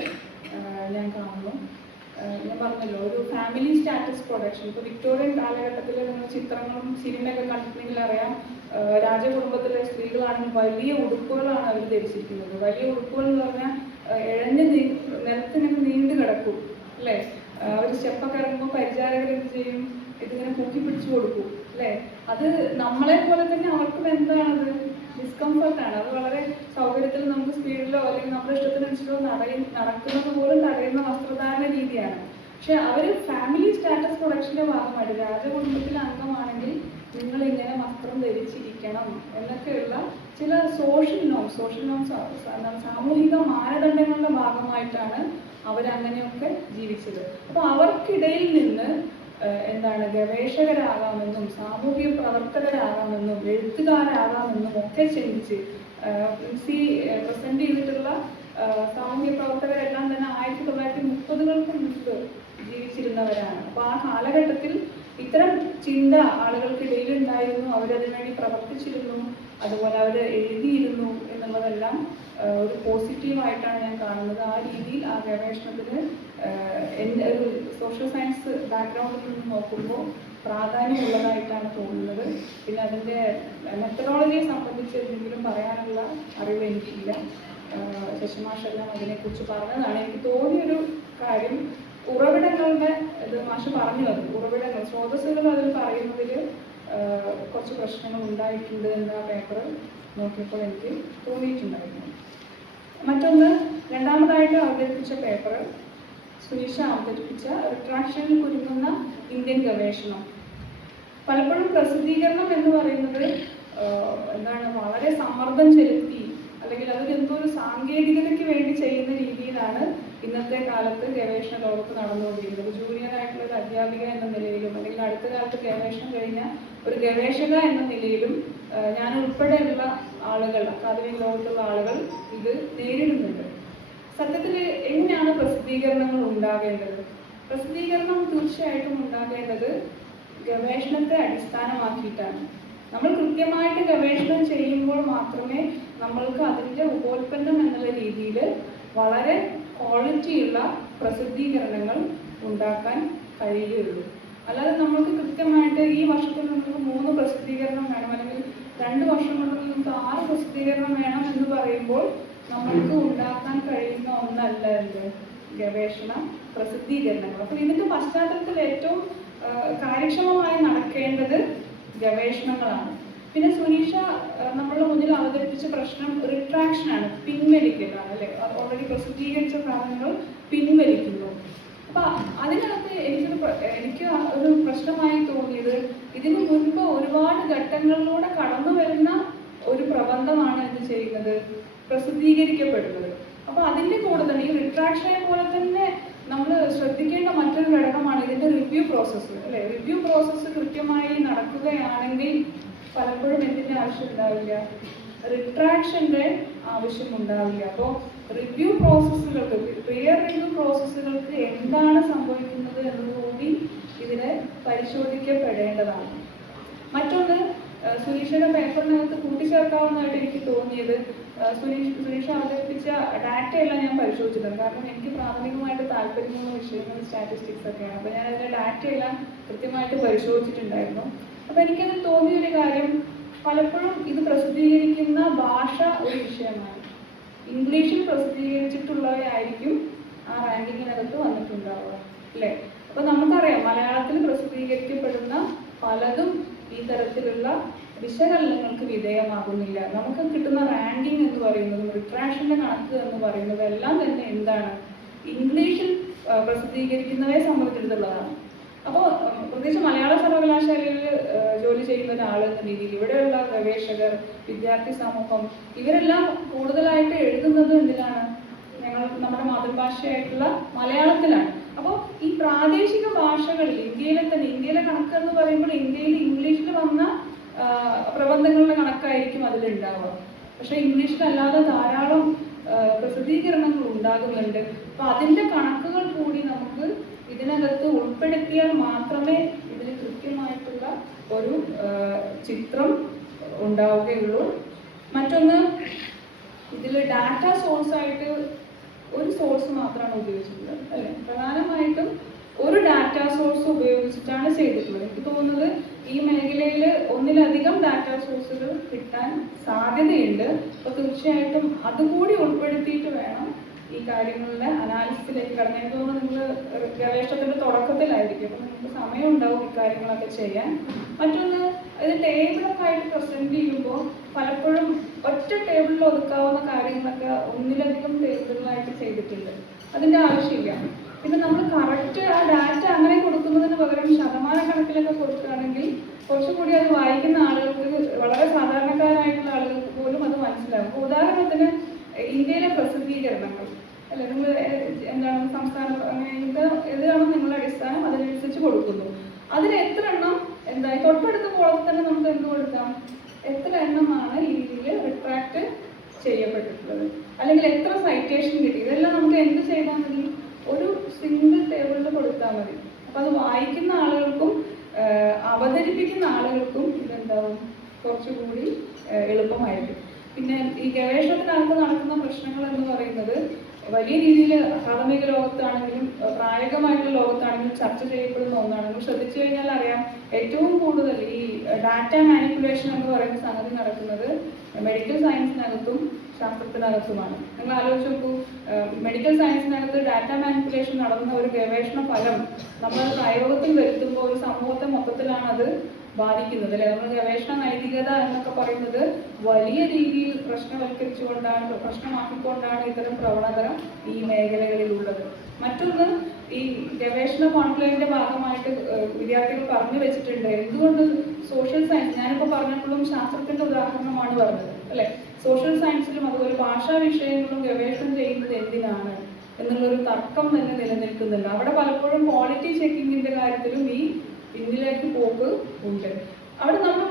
ഞാൻ കാണുന്നു. ഞാൻ പറഞ്ഞല്ലോ, ഒരു ഫാമിലി സ്റ്റാറ്റസ് പ്രൊഡക്ഷൻ. ഇപ്പോൾ വിക്ടോറിയൻ കാലഘട്ടത്തിൽ നിങ്ങൾ ചിത്രങ്ങളും സിനിമയൊക്കെ കണ്ടിട്ടുണ്ടെങ്കിൽ അറിയാം, രാജകുടുംബത്തിലെ സ്ത്രീകളാണെങ്കിൽ വലിയ ഉടുപ്പുകളാണ് അവർ ധരിച്ചിരിക്കുന്നത്. വലിയ ഉടുപ്പുകൾ എന്ന് പറഞ്ഞാൽ ഇഴഞ്ഞ് നിലത്തിങ്ങനെ നീണ്ടു കിടക്കും അല്ലേ. അവർ സ്റ്റെപ്പൊക്കെ ഇറങ്ങുമ്പോൾ പരിചാരകർ എന്ത് ചെയ്യും, ഇതിങ്ങനെ പൊക്കി പിടിച്ചു കൊടുക്കും അല്ലേ. അത് നമ്മളെ പോലെ തന്നെ അവർക്കും എന്താണത് ഡിസ്കംഫർട്ടാണ്. അത് വളരെ സൗകര്യത്തിൽ നമുക്ക് സ്പീഡിലോ അല്ലെങ്കിൽ നമ്മുടെ ഇഷ്ടത്തിനനുസരിച്ചോ നടക്കുന്നത് പോലും തടയുന്ന വസ്ത്രധാരണ രീതിയാണ്. പക്ഷെ അവർ ഫാമിലി സ്റ്റാറ്റസ് പ്രൊഡക്ഷന്റെ ഭാഗമായിട്ട് രാജകുടുംബത്തിലെ അംഗമാണെങ്കിൽ നിങ്ങൾ ഇങ്ങനെ വസ്ത്രം ധരിച്ചിരിക്കണം എന്നൊക്കെയുള്ള ചില സോഷ്യൽ നോംസ് സാമൂഹിക മാനദണ്ഡങ്ങളുടെ ഭാഗമായിട്ടാണ് അവരങ്ങനെയൊക്കെ ജീവിച്ചത്. അപ്പോൾ അവർക്കിടയിൽ നിന്ന് ഗവേഷകരാകാമെന്നും സാമൂഹിക പ്രവർത്തകരാകാമെന്നും എഴുത്തുകാരാകാമെന്നും ഒക്കെ ചിന്തിച്ച് പ്രസന്റ് ചെയ്തിട്ടുള്ള സാമൂഹിക പ്രവർത്തകരെല്ലാം തന്നെ 1930-കൾക്ക് മുൻപ് ജീവിച്ചിരുന്നവരാണ്. അപ്പോൾ ആ കാലഘട്ടത്തിൽ ഇത്തരം ചിന്ത ആളുകൾക്കിടയിൽ ഉണ്ടായിരുന്നു, അവരതിനുവേണ്ടി പ്രവർത്തിച്ചിരുന്നു, അതുപോലെ അവർ എഴുതിയിരുന്നു എന്നുള്ളതെല്ലാം ഒരു പോസിറ്റീവായിട്ടാണ് ഞാൻ കാണുന്നത്. ആ രീതിയിൽ ആ ഗവേഷണത്തിന് എൻ്റെ ഒരു സോഷ്യൽ സയൻസ് ബാക്ക്ഗ്രൗണ്ടിൽ നിന്ന് നോക്കുമ്പോൾ പ്രാധാന്യമുള്ളതായിട്ടാണ് തോന്നുന്നത്. പിന്നെ അതിൻ്റെ മെത്തഡോളജിയെ സംബന്ധിച്ച് എന്തെങ്കിലും പറയാനുള്ള അറിവ് എനിക്കില്ല. ശശിമാഷെല്ലാം അതിനെക്കുറിച്ച് പറഞ്ഞതാണ്. എനിക്ക് തോന്നിയൊരു കാര്യം, ഉറവിടങ്ങളുടെ ഇത് മാഷ് പറഞ്ഞു, അത് ഉറവിടങ്ങൾ സ്രോതസ്സുകൾ അതിൽ പറയുന്നതിൽ കുറച്ച് പ്രശ്നങ്ങൾ ഉണ്ടായിട്ടുണ്ട് എന്ന് ആ പേപ്പർ നോക്കിയപ്പോൾ എനിക്ക് തോന്നിയിട്ടുണ്ടായിരുന്നു. മറ്റൊന്ന്, രണ്ടാമതായിട്ട് അവതരിപ്പിച്ച പേപ്പർ സുനിഷ അവതരിപ്പിച്ച റിട്രാക്ഷനിൽ കുരുങ്ങുന്ന ഇന്ത്യൻ ഗവേഷണം. പലപ്പോഴും പ്രസിദ്ധീകരണം എന്ന് പറയുന്നത് വളരെ സമ്മർദ്ദം ചെലുത്തി അല്ലെങ്കിൽ അതൊരെന്തോ ഒരു സാങ്കേതികതയ്ക്ക് വേണ്ടി ചെയ്യുന്ന രീതിയിലാണ് ഇന്നത്തെ കാലത്ത് ഗവേഷണ ലോകത്ത് നടന്നുകൊണ്ടിരിക്കുന്നത്. ജൂനിയർ ആയിട്ടുള്ള ഒരു അധ്യാപിക എന്ന നിലയിലും അല്ലെങ്കിൽ അടുത്ത കാലത്ത് ഗവേഷണം കഴിഞ്ഞ ഒരു ഗവേഷക എന്ന നിലയിലും ഞാൻ ഉൾപ്പെടെയുള്ള ആളുകൾ, അക്കാദമിക് ലോകത്തുള്ള ആളുകൾ ഇത് നേരിടുന്നുണ്ട്. സത്യത്തിൽ എങ്ങനെയാണ് പ്രസിദ്ധീകരണങ്ങൾ ഉണ്ടാകേണ്ടത്? പ്രസിദ്ധീകരണം തീർച്ചയായിട്ടും ഉണ്ടാകേണ്ടത് ഗവേഷണത്തെ അടിസ്ഥാനമാക്കിയിട്ടാണ്. നമ്മൾ കൃത്യമായിട്ട് ഗവേഷണം ചെയ്യുമ്പോൾ മാത്രമേ നമ്മൾക്ക് അതിൻ്റെ ഉപോൽപ്പന്നം എന്നുള്ള രീതിയിൽ വളരെ ക്വാളിറ്റിയുള്ള പ്രസിദ്ധീകരണങ്ങൾ ഉണ്ടാക്കാൻ കഴിയുകയുള്ളൂ. അല്ലാതെ നമ്മൾക്ക് കൃത്യമായിട്ട് ഈ വർഷത്തിൽ നമുക്ക് 3 പ്രസിദ്ധീകരണം വേണം അല്ലെങ്കിൽ 2 വർഷം കൊണ്ട് നമുക്ക് 6 പ്രസിദ്ധീകരണം വേണം എന്ന് പറയുമ്പോൾ നമ്മൾക്ക് ഉണ്ടാക്കാൻ കഴിയുന്ന ഒന്നല്ല എന്ത് ഗവേഷണ പ്രസിദ്ധീകരണങ്ങൾ. അപ്പോൾ ഇതിൻ്റെ പശ്ചാത്തലത്തിൽ ഏറ്റവും കാര്യക്ഷമമായി നടക്കേണ്ടത് ഗവേഷണങ്ങളാണ്. പിന്നെ സുനീഷ നമ്മളുടെ മുന്നിൽ അവതരിപ്പിച്ച പ്രശ്നം റിട്രാക്ഷനാണ്, പിൻവലിക്കലാണ് അല്ലേ. ഓൾറെഡി പ്രസിദ്ധീകരിച്ച ഭാഗങ്ങൾ പിൻവലിക്കുന്നു. അപ്പൊ അതിനകത്ത് എനിക്ക് ഒരു പ്രശ്നമായി തോന്നിയത്, ഇതിനു മുൻപ് ഒരുപാട് ഘട്ടങ്ങളിലൂടെ കടന്നു വരുന്ന ഒരു പ്രബന്ധമാണ് എന്ത് ചെയ്യുന്നത്, പ്രസിദ്ധീകരിക്കപ്പെടുന്നത്. അപ്പൊ അതിന്റെ കൂടെ തന്നെ ഈ റിട്രാക്ഷനെ പോലെ തന്നെ നമ്മൾ ശ്രദ്ധിക്കേണ്ട മറ്റൊരു ഘടകമാണ് ഇതിന്റെ റിവ്യൂ പ്രോസസ്സ് അല്ലെ. റിവ്യൂ പ്രോസസ്സ് കൃത്യമായി നടക്കുകയാണെങ്കിൽ പലപ്പോഴും എന്തിന്റെ ആവശ്യം ഉണ്ടാവില്ല, റിട്രാക്ഷൻ്റെ ആവശ്യം ഉണ്ടാവില്ല. അപ്പോൾ റിവ്യൂ പ്രോസസ്സുകൾക്ക്, പിയർ റിവ്യൂ പ്രോസസ്സുകൾക്ക് എന്താണ് സംഭവിക്കുന്നത് എന്നതുകൂടി ഇതിനെ പരിശോധിക്കപ്പെടേണ്ടതാണ്. മറ്റൊന്ന്, സുനീഷയുടെ പേപ്പറിനകത്ത് കൂട്ടിച്ചേർക്കാവുന്നതായിട്ട് എനിക്ക് തോന്നിയത്, സുനീഷ് അവതരിപ്പിച്ച ഡാറ്റയെല്ലാം ഞാൻ പരിശോധിച്ചിട്ടുണ്ട്. കാരണം എനിക്ക് പ്രാഥമികമായിട്ട് താല്പര്യമുള്ള വിഷയങ്ങൾ സ്റ്റാറ്റിസ്റ്റിക്സ് ഒക്കെയാണ്. അപ്പോൾ ഞാൻ അതിൻ്റെ ഡാറ്റയെല്ലാം കൃത്യമായിട്ട് പരിശോധിച്ചിട്ടുണ്ടായിരുന്നു. അപ്പോൾ എനിക്കത് തോന്നിയൊരു കാര്യം, പലപ്പോഴും ഇത് പ്രസിദ്ധീകരിക്കുന്ന ഭാഷ ഒരു വിഷയമാണ്. ഇംഗ്ലീഷിൽ പ്രസിദ്ധീകരിച്ചിട്ടുള്ളവയായിരിക്കും ആ റാങ്കിങ്ങിനകത്ത് വന്നിട്ടുണ്ടാവുക, അല്ലേ? അപ്പോൾ നമുക്കറിയാം മലയാളത്തിൽ പ്രസിദ്ധീകരിക്കപ്പെടുന്ന പലതും ഈ തരത്തിലുള്ള വിശകലനങ്ങൾക്ക് വിധേയമാകുന്നില്ല. നമുക്ക് കിട്ടുന്ന റാങ്കിങ് എന്ന് പറയുന്നതും റിട്രാക്ഷൻ്റെ കണക്ക് എന്ന് പറയുന്നതും എല്ലാം തന്നെ എന്താണ്, ഇംഗ്ലീഷിൽ പ്രസിദ്ധീകരിക്കുന്നവയെ സംബന്ധിച്ചിടത്തുള്ളതാണ്. അപ്പോൾ പ്രത്യേകിച്ച് മലയാള സർവകലാശാലയിൽ ജോലി ചെയ്യുന്ന ഒരാൾ എന്ന രീതിയിൽ ഇവിടെയുള്ള ഗവേഷകർ, വിദ്യാർത്ഥി സമൂഹം, ഇവരെല്ലാം കൂടുതലായിട്ട് എഴുതുന്നത് എന്തിനാണ്, നമ്മുടെ മാതൃഭാഷയായിട്ടുള്ള മലയാളത്തിലാണ്. അപ്പോൾ ഈ പ്രാദേശിക ഭാഷകളിൽ ഇന്ത്യയിലെ കണക്ക് എന്ന് പറയുമ്പോൾ ഇന്ത്യയിൽ ഇംഗ്ലീഷിൽ വന്ന പ്രബന്ധങ്ങളുടെ കണക്കായിരിക്കും അതിലുണ്ടാവുക. പക്ഷെ ഇംഗ്ലീഷിലല്ലാതെ ധാരാളം പ്രസിദ്ധീകരണങ്ങൾ ഉണ്ടാകുന്നുണ്ട്. അപ്പോൾ അതിൻ്റെ കണക്കുകൾ കൂടി നമുക്ക് ഇതിനകത്ത് ഉൾപ്പെടുത്തിയാൽ മാത്രമേ ഇതിൽ കൃത്യമായിട്ടുള്ള ഒരു ചിത്രം ഉണ്ടാവുകയുള്ളൂ. മറ്റൊന്ന്, ഇതിൽ ഡാറ്റ സോഴ്സായിട്ട് ഒരു സോഴ്സ് മാത്രമാണ് ഉപയോഗിച്ചിട്ടുള്ളത്, അല്ലേ? പ്രധാനമായിട്ടും ഒരു ഡാറ്റ സോഴ്സ് ഉപയോഗിച്ചിട്ടാണ് ചെയ്തിട്ടുള്ളത്. എനിക്ക് തോന്നുന്നത് ഈ മേഖലയിൽ ഒന്നിലധികം ഡാറ്റ സോഴ്സുകൾ കിട്ടാൻ സാധ്യതയുണ്ട്. അപ്പോൾ തീർച്ചയായിട്ടും അതുകൂടി ഉൾപ്പെടുത്തിയിട്ട് വേണം ഈ കാര്യങ്ങളുടെ അനാലിസിസിലേക്ക് കടന്നു. എനിക്ക് തോന്നുന്നു നിങ്ങൾ ഗവേഷണത്തിൻ്റെ തുടക്കത്തിലായിരിക്കും, അപ്പോൾ നിങ്ങൾക്ക് സമയം ഉണ്ടാവും ഇക്കാര്യങ്ങളൊക്കെ ചെയ്യാൻ. മറ്റൊന്ന്, ഇത് ടേബിളൊക്കെ ആയിട്ട് പ്രസൻറ്റ് ചെയ്യുമ്പോൾ പലപ്പോഴും ഒറ്റ ടേബിളിൽ ഒതുക്കാവുന്ന കാര്യങ്ങളൊക്കെ ഒന്നിലധികം ടേബിളുകളായിട്ട് ചെയ്തിട്ടുണ്ട്. അതിൻ്റെ ആവശ്യമില്ല. പിന്നെ നമ്മൾ കറക്റ്റ് ആ ഡാറ്റ അങ്ങനെ കൊടുക്കുന്നതിന് പകരം ശതമാനക്കണക്കിലൊക്കെ കൊടുക്കുകയാണെങ്കിൽ കുറച്ചുകൂടി അത് വായിക്കുന്ന ആളുകൾക്ക്, വളരെ സാധാരണക്കാരായിട്ടുള്ള ആളുകൾക്ക് പോലും അത് മനസ്സിലാകും. അപ്പോൾ ഉദാഹരണത്തിന് ഇന്ത്യയിലെ പ്രസിദ്ധീകരണങ്ങൾ, അല്ലെ, നിങ്ങൾ എന്താണ് സംസ്ഥാന അങ്ങനത്തെ ഏതാണ് നിങ്ങളുടെ അടിസ്ഥാനം, അതിനനുസരിച്ച് കൊടുക്കുന്നു. അതിന് എത്ര എണ്ണം എന്തായി തൊട്ടടുത്ത കോളത്തിൽ തന്നെ നമുക്ക് എന്ത് കൊടുക്കാം, എത്ര എണ്ണമാണ് ഈ രീതിയിൽ റിട്രാക്ട് ചെയ്യപ്പെട്ടിട്ടുള്ളത്, അല്ലെങ്കിൽ എത്ര സൈറ്റേഷൻ കിട്ടി, ഇതെല്ലാം നമുക്ക് എന്ത് ചെയ്താൽ മതി, ഒരു സിംഗിൾ ടേബിളിൽ കൊടുത്താൽ മതി. അപ്പോൾ അത് വായിക്കുന്ന ആളുകൾക്കും അവതരിപ്പിക്കുന്ന ആളുകൾക്കും ഇതെന്താവും, കുറച്ചുകൂടി എളുപ്പമായിരിക്കും. പിന്നെ ഈ ഗവേഷണത്തിനകത്ത് നടക്കുന്ന പ്രശ്നങ്ങൾ എന്ന് പറയുന്നത് വലിയ രീതിയിൽ അക്കാദമിക ലോകത്താണെങ്കിലും പ്രായോഗികമായിട്ടുള്ള ലോകത്താണെങ്കിലും ചർച്ച ചെയ്യപ്പെടുന്ന ഒന്നാണ്. നമ്മൾ ശ്രദ്ധിച്ചു കഴിഞ്ഞാൽ അറിയാം, ഏറ്റവും കൂടുതൽ ഈ ഡാറ്റ മാനിപ്പുലേഷൻ എന്ന് പറയുന്ന സംഗതി നടക്കുന്നത് മെഡിക്കൽ സയൻസിനകത്തും ശാസ്ത്രത്തിനകത്തുമാണ്. നിങ്ങൾ ആലോചിച്ച് നോക്കൂ, മെഡിക്കൽ സയൻസിനകത്ത് ഡാറ്റ മാനിപ്പുലേഷൻ നടന്ന ഒരു ഗവേഷണ ഫലം നമ്മൾ പ്രയോഗത്തിൽ വരുത്തുമ്പോൾ ഒരു സമൂഹത്തെ മൊത്തത്തിലാണ് അത് ബാധിക്കുന്നത്, അല്ലെ? നമ്മൾ ഗവേഷണ നൈതികത എന്നൊക്കെ പറയുന്നത് വലിയ രീതിയിൽ പ്രശ്നമാക്കിക്കൊണ്ടാണ് ഇത്തരം പ്രവണത ഈ മേഖലകളിലുള്ളത്. മറ്റൊന്ന്, ഈ ഗവേഷണ കോൺക്ലേവിന്റെ ഭാഗമായിട്ട് വിദ്യാർത്ഥികൾ പറഞ്ഞു വെച്ചിട്ടുണ്ട്, എന്തുകൊണ്ട് സോഷ്യൽ സയൻസ്, ഞാനിപ്പോൾ പറഞ്ഞപ്പോഴും ശാസ്ത്രത്തിന്റെ ഉദാഹരണമാണ് പറഞ്ഞത്, അല്ലെ? സോഷ്യൽ സയൻസിലും അതുപോലെ ഭാഷാ വിഷയങ്ങളും ഗവേഷണം ചെയ്യുന്നത് എന്തിനാണ് എന്നുള്ളൊരു തർക്കം തന്നെ നിലനിൽക്കുന്നുണ്ട്. അവിടെ പലപ്പോഴും ക്വാളിറ്റി ചെക്കിങ്ങിന്റെ കാര്യത്തിലും ഈ പിന്നിലേക്ക് പോക്ക് ഉണ്ട്. അവിടെ നമ്മൾ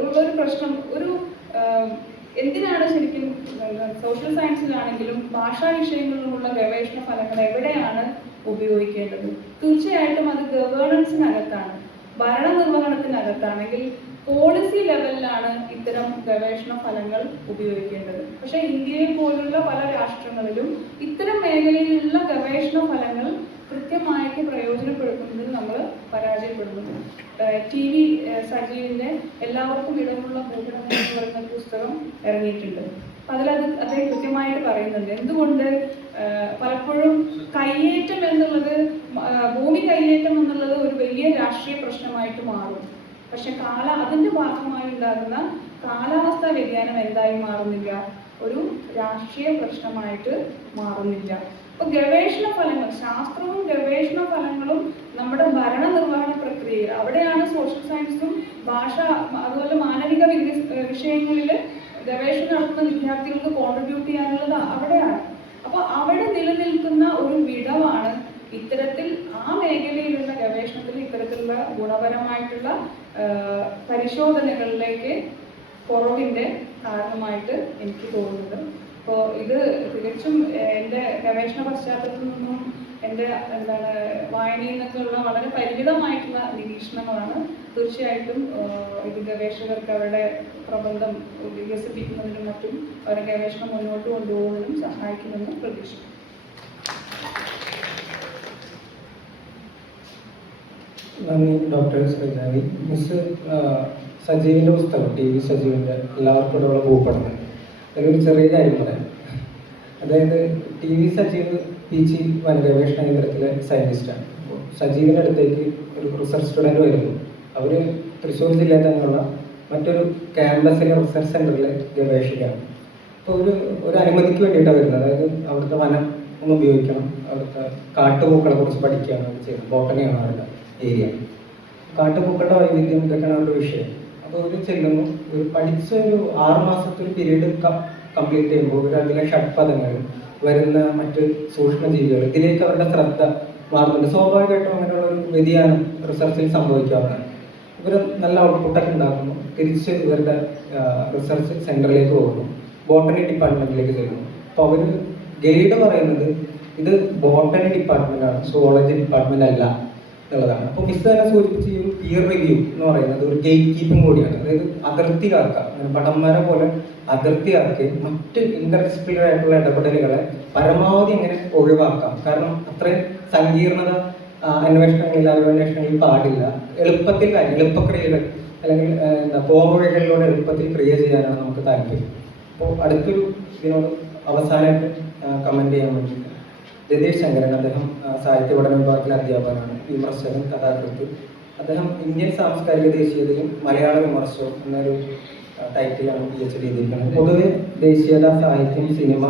ഉള്ളൊരു പ്രശ്നം, ഒരു എന്തിനാണ് ശരിക്കും സോഷ്യൽ സയൻസിലാണെങ്കിലും ഭാഷാ വിഷയങ്ങളിലുമുള്ള ഗവേഷണ ഫലങ്ങൾ എവിടെയാണ് ഉപയോഗിക്കേണ്ടത്? തീർച്ചയായിട്ടും അത് ഗവേണൻസിനകത്താണ്, ഭരണനിർവഹണത്തിനകത്താണെങ്കിൽ പോളിസി ലെവലിലാണ് ഇത്തരം ഗവേഷണ ഫലങ്ങൾ ഉപയോഗിക്കേണ്ടത്. പക്ഷേ ഇന്ത്യയെ പോലുള്ള പല രാഷ്ട്രങ്ങളിലും ഇത്തരം മേഖലയിലുള്ള ഗവേഷണ ഫലങ്ങൾ കൃത്യമായിട്ട് പ്രയോജനപ്പെടുത്തുന്നതിൽ നമ്മൾ പരാജയപ്പെടുന്നു. TV സജീവിൻ്റെ എല്ലാവർക്കും ഇടമുള്ള ഭൂഘടന എന്ന് പറയുന്ന പുസ്തകം ഇറങ്ങിയിട്ടുണ്ട്. അപ്പം അതിൽ കൃത്യമായിട്ട് പറയുന്നുണ്ട് എന്തുകൊണ്ട് പലപ്പോഴും കയ്യേറ്റം എന്നുള്ളത്, ഭൂമി കയ്യേറ്റം എന്നുള്ളത് ഒരു വലിയ രാഷ്ട്രീയ പ്രശ്നമായിട്ട് മാറും. പക്ഷെ അതിൻ്റെ ഭാഗമായി ഉണ്ടാകുന്ന കാലാവസ്ഥാ വ്യതിയാനം എന്തായി മാറുന്നില്ല, ഒരു രാഷ്ട്രീയ പ്രശ്നമായിട്ട് മാറുന്നില്ല. അപ്പോൾ ഗവേഷണ ഫലങ്ങൾ, ശാസ്ത്രവും ഗവേഷണ ഫലങ്ങളും നമ്മുടെ ഭരണനിർവഹണ പ്രക്രിയയിൽ, അവിടെയാണ് സോഷ്യൽ സയൻസും ഭാഷ അതുപോലെ മാനവിക വിഷയങ്ങളിൽ ഗവേഷണം നടത്തുന്ന വിദ്യാർത്ഥികൾക്ക് കോൺട്രിബ്യൂട്ട് ചെയ്യാനുള്ളത് അവിടെയാണ്. അപ്പോൾ അവിടെ നിലനിൽക്കുന്ന ഒരു വിടവാണ് ഇത്തരത്തിൽ ആ മേഖലയിലുള്ള ഗവേഷണത്തിൽ ഇത്തരത്തിലുള്ള ഗുണപരമായിട്ടുള്ള പരിശോധനകളിലേക്ക് കുറവിൻ്റെ കാരണമായിട്ട് എനിക്ക് തോന്നുന്നത്. അപ്പോൾ ഇത് തികച്ചും എൻ്റെ ഗവേഷണ പശ്ചാത്തലത്തിൽ നിന്നും എൻ്റെ വായനയിൽ നിന്നൊക്കെയുള്ള വളരെ പരിമിതമായിട്ടുള്ള നിരീക്ഷണങ്ങളാണ്. തീർച്ചയായിട്ടും ഇത് ഗവേഷകർക്ക് അവരുടെ പ്രബന്ധം വികസിപ്പിക്കുന്നതിനും മറ്റും അവരുടെ ഗവേഷണം മുന്നോട്ട് കൊണ്ടുപോകുന്നതിനും സഹായിക്കുമെന്ന് പ്രതീക്ഷിക്കുന്നു. നന്ദി ഡോക്ടർ ശ്രീദേവി. മിസ് സജീവിൻ്റെ പുസ്തകം, ടി വി സജീവിൻ്റെ എല്ലാവർക്കും കൂടെയുള്ള ഭൂപഠനം, അതിലൊരു ചെറിയ കാര്യം പറയാം. അതായത് ടി വി സജീവ് PG വനഗവേഷണ കേന്ദ്രത്തിലെ സയൻറ്റിസ്റ്റാണ്. അപ്പോൾ സജീവിൻ്റെ അടുത്തേക്ക് ഒരു റിസർച്ച് സ്റ്റുഡൻറ്റ് വരുന്നു. അവർ തൃശ്ശൂർ ജില്ലയിൽ തന്നെയുള്ള മറ്റൊരു ക്യാമ്പസിലെ റിസർച്ച് സെൻറ്ററിലെ ഗവേഷകരാണ്. അപ്പോൾ ഒരു അനുമതിക്ക് വേണ്ടിയിട്ടാണ് വരുന്നത്. അതായത് അവിടുത്തെ വനം ഒന്ന് ഉപയോഗിക്കണം, അവിടുത്തെ കാട്ടുപൂക്കളെ കുറിച്ച് പഠിക്കുകയാണ് അവർ ചെയ്യുന്നത്. ബോട്ടണിയാണ് അവരുടെ ഏരിയ. കാട്ടുപൂക്കളുടെ വൈവിധ്യം ഇതൊക്കെയാണ് അവരുടെ വിഷയം. അപ്പോൾ അവർ ചെല്ലുന്നു, പഠിച്ച ഒരു 6 മാസത്തെ ഒരു പീരീഡ് കംപ്ലീറ്റ് ചെയ്യുമ്പോൾ അതിലെ ഷഡ്പദങ്ങൾ വരുന്ന മറ്റ് സൂക്ഷ്മജീവികൾ ഇതിലേക്ക് അവരുടെ ശ്രദ്ധ മാറുന്നുണ്ട്. സ്വാഭാവികമായിട്ടും അങ്ങനെയുള്ള ഒരു വ്യതിയാനം റിസർച്ചിൽ സംഭവിക്കാവുന്നതാണ്. ഇവർ നല്ല ഔട്ട്പുട്ടൊക്കെ ഉണ്ടാക്കുന്നു, തിരിച്ച് ഇവരുടെ റിസർച്ച് സെൻറ്ററിലേക്ക് പോകുന്നു, ബോട്ടണി ഡിപ്പാർട്ട്മെൻറ്റിലേക്ക് ചെല്ലുന്നു. അപ്പോൾ അവർ ഗൈഡ് പറയുന്നത് ഇത് ബോട്ടണി ഡിപ്പാർട്ട്മെൻറ്റാണ്, സുവോളജി ഡിപ്പാർട്ട്മെൻ്റ് അല്ല എന്നുള്ളതാണ്. അപ്പോൾ മിസ് തന്നെ സൂചിപ്പിച്ച് ഈ ഒരു പിയർ റിവ്യൂ എന്ന് പറയുന്നത് ഒരു ഗേറ്റ് കീപ്പിംഗ് കൂടിയാണ്. അതായത് അതിർത്തികാർക്കാം, അങ്ങനെ പടന്മാരെ പോലെ അതിർത്തിയാക്കി മറ്റ് ഇന്റർഡിസിപ്ലിനറി ആയിട്ടുള്ള ഇടപെടലുകളെ പരമാവധി ഇങ്ങനെ ഒഴിവാക്കാം. കാരണം അത്രയും സങ്കീർണത അന്വേഷണങ്ങളിൽ അറിവന്വേഷണങ്ങളിൽ പാടില്ല. എളുപ്പക്രിയകൾ അല്ലെങ്കിൽ പോംവഴികളിലൂടെ എളുപ്പത്തിൽ ക്രിയ ചെയ്യാനാണ് നമുക്ക് താല്പര്യം. അപ്പോൾ അടുത്തൊരു ഇതിനോട് അവസാനമായിട്ട് കമൻറ്റ് ചെയ്യാൻ വേണ്ടി രതീഷ് ശങ്കരൻ, അദ്ദേഹം സാഹിത്യ പഠന വിഭാഗത്തിലെ അധ്യാപകനാണ്, വിമർശകൻ, കഥാകൃത്ത്. അദ്ദേഹം ഇന്ത്യൻ സാംസ്കാരിക ദേശീയതയും മലയാള വിമർശവും എന്നൊരു ടൈറ്റിലാണ് PhD ചെയ്തിരിക്കുന്നത്. പൊതുവെ ദേശീയത, സാഹിത്യം, സിനിമ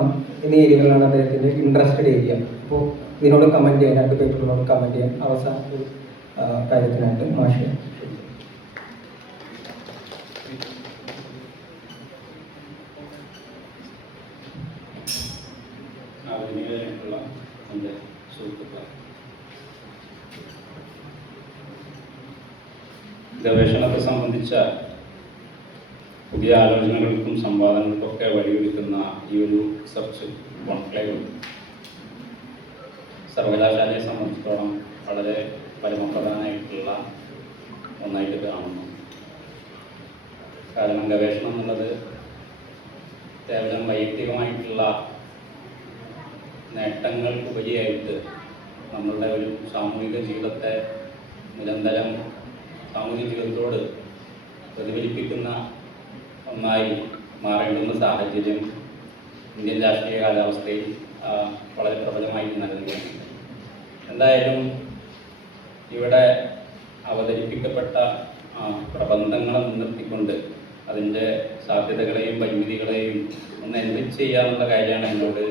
എന്നീ ഏരിയകളാണ് അദ്ദേഹത്തിൻ്റെ ഇൻട്രസ്റ്റഡ് ഏരിയ. അപ്പോൾ ഇതിനോട് കമൻറ്റ് ചെയ്യാൻ, 2 പേപ്പറിനോട് കമൻറ്റ് ചെയ്യാൻ അവസാന ഒരു കാര്യത്തിനായിട്ട് മാഷ്. ഗവേഷണത്തെ സംബന്ധിച്ച പുതിയ ആലോചനകൾക്കും സംവാദങ്ങൾക്കൊക്കെ വഴിയൊരുക്കുന്ന ഈ ഒരു റിസർച്ച് കോൺക്ലേവ് സർവകലാശാലയെ സംബന്ധിച്ചിടത്തോളം വളരെ പരമപ്രധാനമായിട്ടുള്ള ഒന്നായിട്ട് കാണുന്നു. കാരണം ഗവേഷണം എന്നുള്ളത് കേവലം വൈയക്തികമായിട്ടുള്ള നേട്ടങ്ങൾക്കുപരിയായിട്ട് നമ്മളുടെ ഒരു സാമൂഹിക ജീവിതത്തെ നിരന്തരം സാമൂഹിക ജീവിതത്തോട് പ്രതിഫലിപ്പിക്കുന്ന ഒന്നായി മാറേണ്ടുന്ന സാഹചര്യം ഇന്ത്യൻ രാഷ്ട്രീയ കാലാവസ്ഥയിൽ വളരെ പ്രബലമായി നിലനിൽക്കുന്നു. എന്തായാലും ഇവിടെ അവതരിപ്പിക്കപ്പെട്ട പ്രബന്ധങ്ങളെ മുൻനിർത്തിക്കൊണ്ട് അതിൻ്റെ സാധ്യതകളെയും പരിമിതികളെയും ഒന്ന് എൻറിച്ച് ചെയ്യാനുള്ള കാര്യമാണ് എന്നോട്